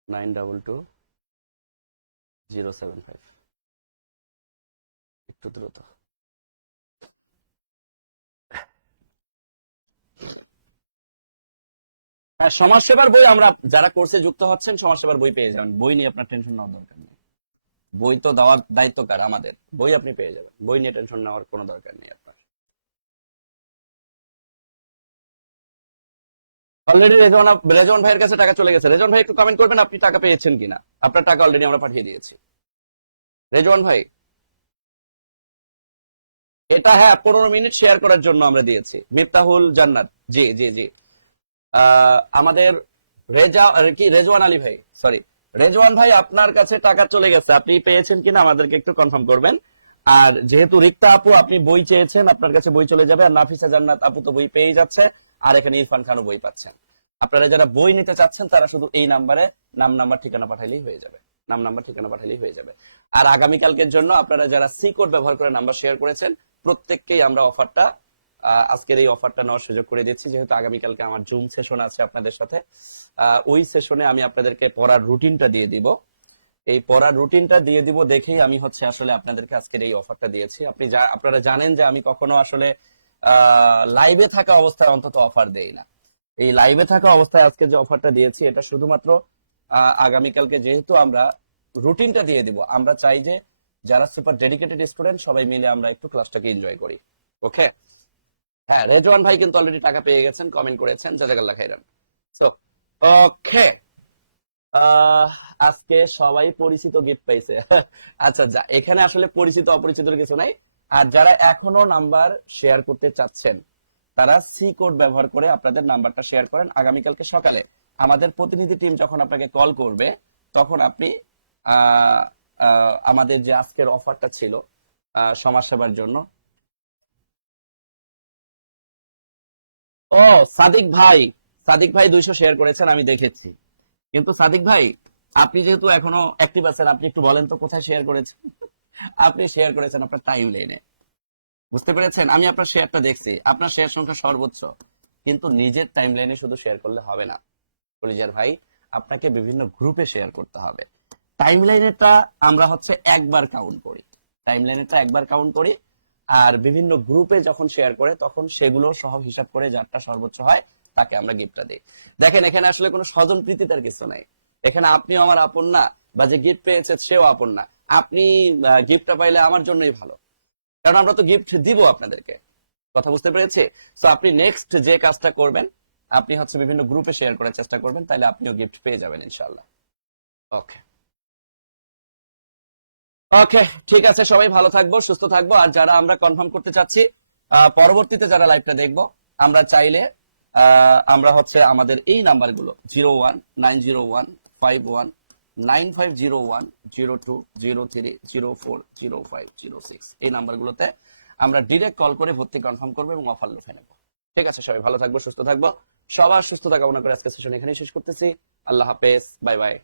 922 075, একটু দ্রুত। হ্যাঁ, সমাজসেবার বই আমরা যারা কোর্সে যুক্ত হচ্ছেন সমাজসেবার বই পেয়ে যাবেন, বই নিয়ে আপনার টেনশন নেওয়ার দরকার নেই, বই তো দেওয়ার দায়িত্ব কার? আমাদের। বই আপনি পেয়ে যাবেন, বই নিয়ে টেনশন নেওয়ার কোনো দরকার নেই আপনার। অলরেডি রেজওয়ান ভাইয়ের কাছে টাকা চলে গেছে। রেজওয়ান ভাই একটু কমেন্ট করবেন আপনি টাকা পেয়েছেন কিনা, আপনার টাকা অলরেডি আমরা পাঠিয়ে দিয়েছি। রেজওয়ান ভাই এটা হ্যাঁ 15 মিনিট শেয়ার করার জন্য আমরা দিয়েছি। মিফতাহুল জান্নাত, জি জি জি, আমাদের রেজওয়ান আলী ভাই, সরি রেজওয়ান ভাই আপনার কাছে টাকা চলে গেছে, আপনি পেয়েছেন কিনা আমাদেরকে একটু কনফার্ম করবেন। আর যেহেতু রিক্তা আপু আপনি বই চেয়েছেন, আপনার কাছে বই চলে যাবে। আর নাফিসা জান্নাত আপু তো বই পেয়ে যাচ্ছে, আর এখানে ইরফান খানও বই পাচ্ছেন। আপনারা যারা বই নিতে চাচ্ছেন তারা শুধু এই নাম্বারে নাম নাম্বার ঠিকানা পাঠালেই হয়ে যাবে, নাম নাম্বার ঠিকানা পাঠালেই হয়ে যাবে। আর আগামীকালকের জন্য আপনারা যারা সি কোড ব্যবহার করে নাম্বার শেয়ার করেছেন প্রত্যেককেই আমরা অফারটা আজকের এই অফারটা নেওয়ার সুযোগ করে দিচ্ছি, যেহেতু আগামীকালকে আমার জুম সেশন আছে আপনাদের সাথে। ওই সেশনে আমি আপনাদেরকে পড়ার রুটিনটা দিয়ে দিব, এই পড়ার রুটিনটা দিয়ে দিব দেখেই আমি হচ্ছে আসলে আপনাদেরকে আজকের এই অফারটা দিয়েছি। আপনারা জানেন যে আমি কখনো আসলে লাইভে থাকা অবস্থায় অন্তত অফার দেই না। এই লাইভে থাকা অবস্থায় আজকে যে অফারটা দিয়েছি এটা শুধুমাত্র আগামীকালকে যেহেতু আমরা রুটিনটা দিয়ে দিব, আমরা চাই যে যারা সুপার ডেডিকেটেড স্টুডেন্ট সবাই মিলে আমরা একটু ক্লাসটাকে এনজয় করি। ওকে, হ্যাঁ রেজওয়ান ভাই কিন্তু অলরেডি টাকা পেয়ে গেছেন, কমেন্ট করেছেন, জাযাকাল্লাহ খাইরান। সো ওকে, আজকে সবাই পরিচিত গিফট পাইছে। আচ্ছা যা, এখানে আসলে পরিচিত অপরিচিত কিছু নাই। আর যারা এখনো নাম্বার শেয়ার করতে চাচ্ছেন তারা সি কোড ব্যবহার করে আপনাদের নাম্বারটা শেয়ার করেন। আগামীকালকে সকালে আমাদের প্রতিনিধি টিম যখন আপনাকে কল করবে তখন আপনি আমাদের যে আজকের অফারটা ছিল সমাজসেবার জন্য। ও সাদিক ভাই, সাদিক ভাই 200 শেয়ার করেছেন আমি দেখেছি, কিন্তু সাদিক ভাই আপনি যেহেতু এখনো অ্যাক্টিভ আছেন আপনি একটু বলেন তো কোথায় শেয়ার করেছেন? আপনি শেয়ার করেছেন আপনার টাইম লাইনে, বুঝতে পেরেছেন? আমি আপনার শেয়ারটা দেখছি, আপনার শেয়ার সংখ্যা সর্বোচ্চ, কিন্তু নিজের টাইম লাইনে শুধু শেয়ার করলে হবে না কলিজার ভাই, আপনাকে বিভিন্ন গ্রুপে শেয়ার করতে হবে। টাইম লাইনেটা আমরা হচ্ছে একবার কাউন্ট করি, টাইম লাইনেটা একবার কাউন্ট করি, আর বিভিন্ন গ্রুপে যখন শেয়ার করে তখন সেগুলো সহ হিসাব করে যারটা সর্বোচ্চ হয় তাকে আমরা গিফটটা দিই। দেখেন এখানে আসলে কোনো স্বজন প্রীতিতার কিছু নাই, এখানে আপনিও আমার আপন না, বা যে গিফট পেয়েছে সেও আপন না। আপনি গিফটটা পাইলে আমার জন্যই ভালো, কারণ আমরা তো গিফট দিব আপনাদেরকে, কথা বুঝতে পেরেছি? তো আপনি নেক্সট যে কাজটা করবেন আপনি হচ্ছে বিভিন্ন গ্রুপে শেয়ার করার চেষ্টা করবেন, তাহলে আপনিও গিফট পেয়ে যাবেন ইনশাআল্লাহ। ওকে। ওকে, ঠিক আছে, সবাই ভালো থাকবো, সুস্থ থাকবো। আর যারা আমরা কনফার্ম করতে চাচ্ছি, পরবর্তীতে যারা লাইভটা দেখবো, আমরা চাইলে আমরা হচ্ছে আমাদের এই নাম্বারগুলো 01901519010203040506 এই নাম্বারগুলোতে আমরা ডিরেক্ট কল করে ভর্তি কনফার্ম করবো এবং অফার লিখে নেবো। ঠিক আছে, সবাই ভালো থাকবো, সুস্থ থাকবো। সবার সুস্থতা কামনা করে আজকের সেশন এখানেই শেষ করতেছি। আল্লাহ হাফেজ, বাই বাই।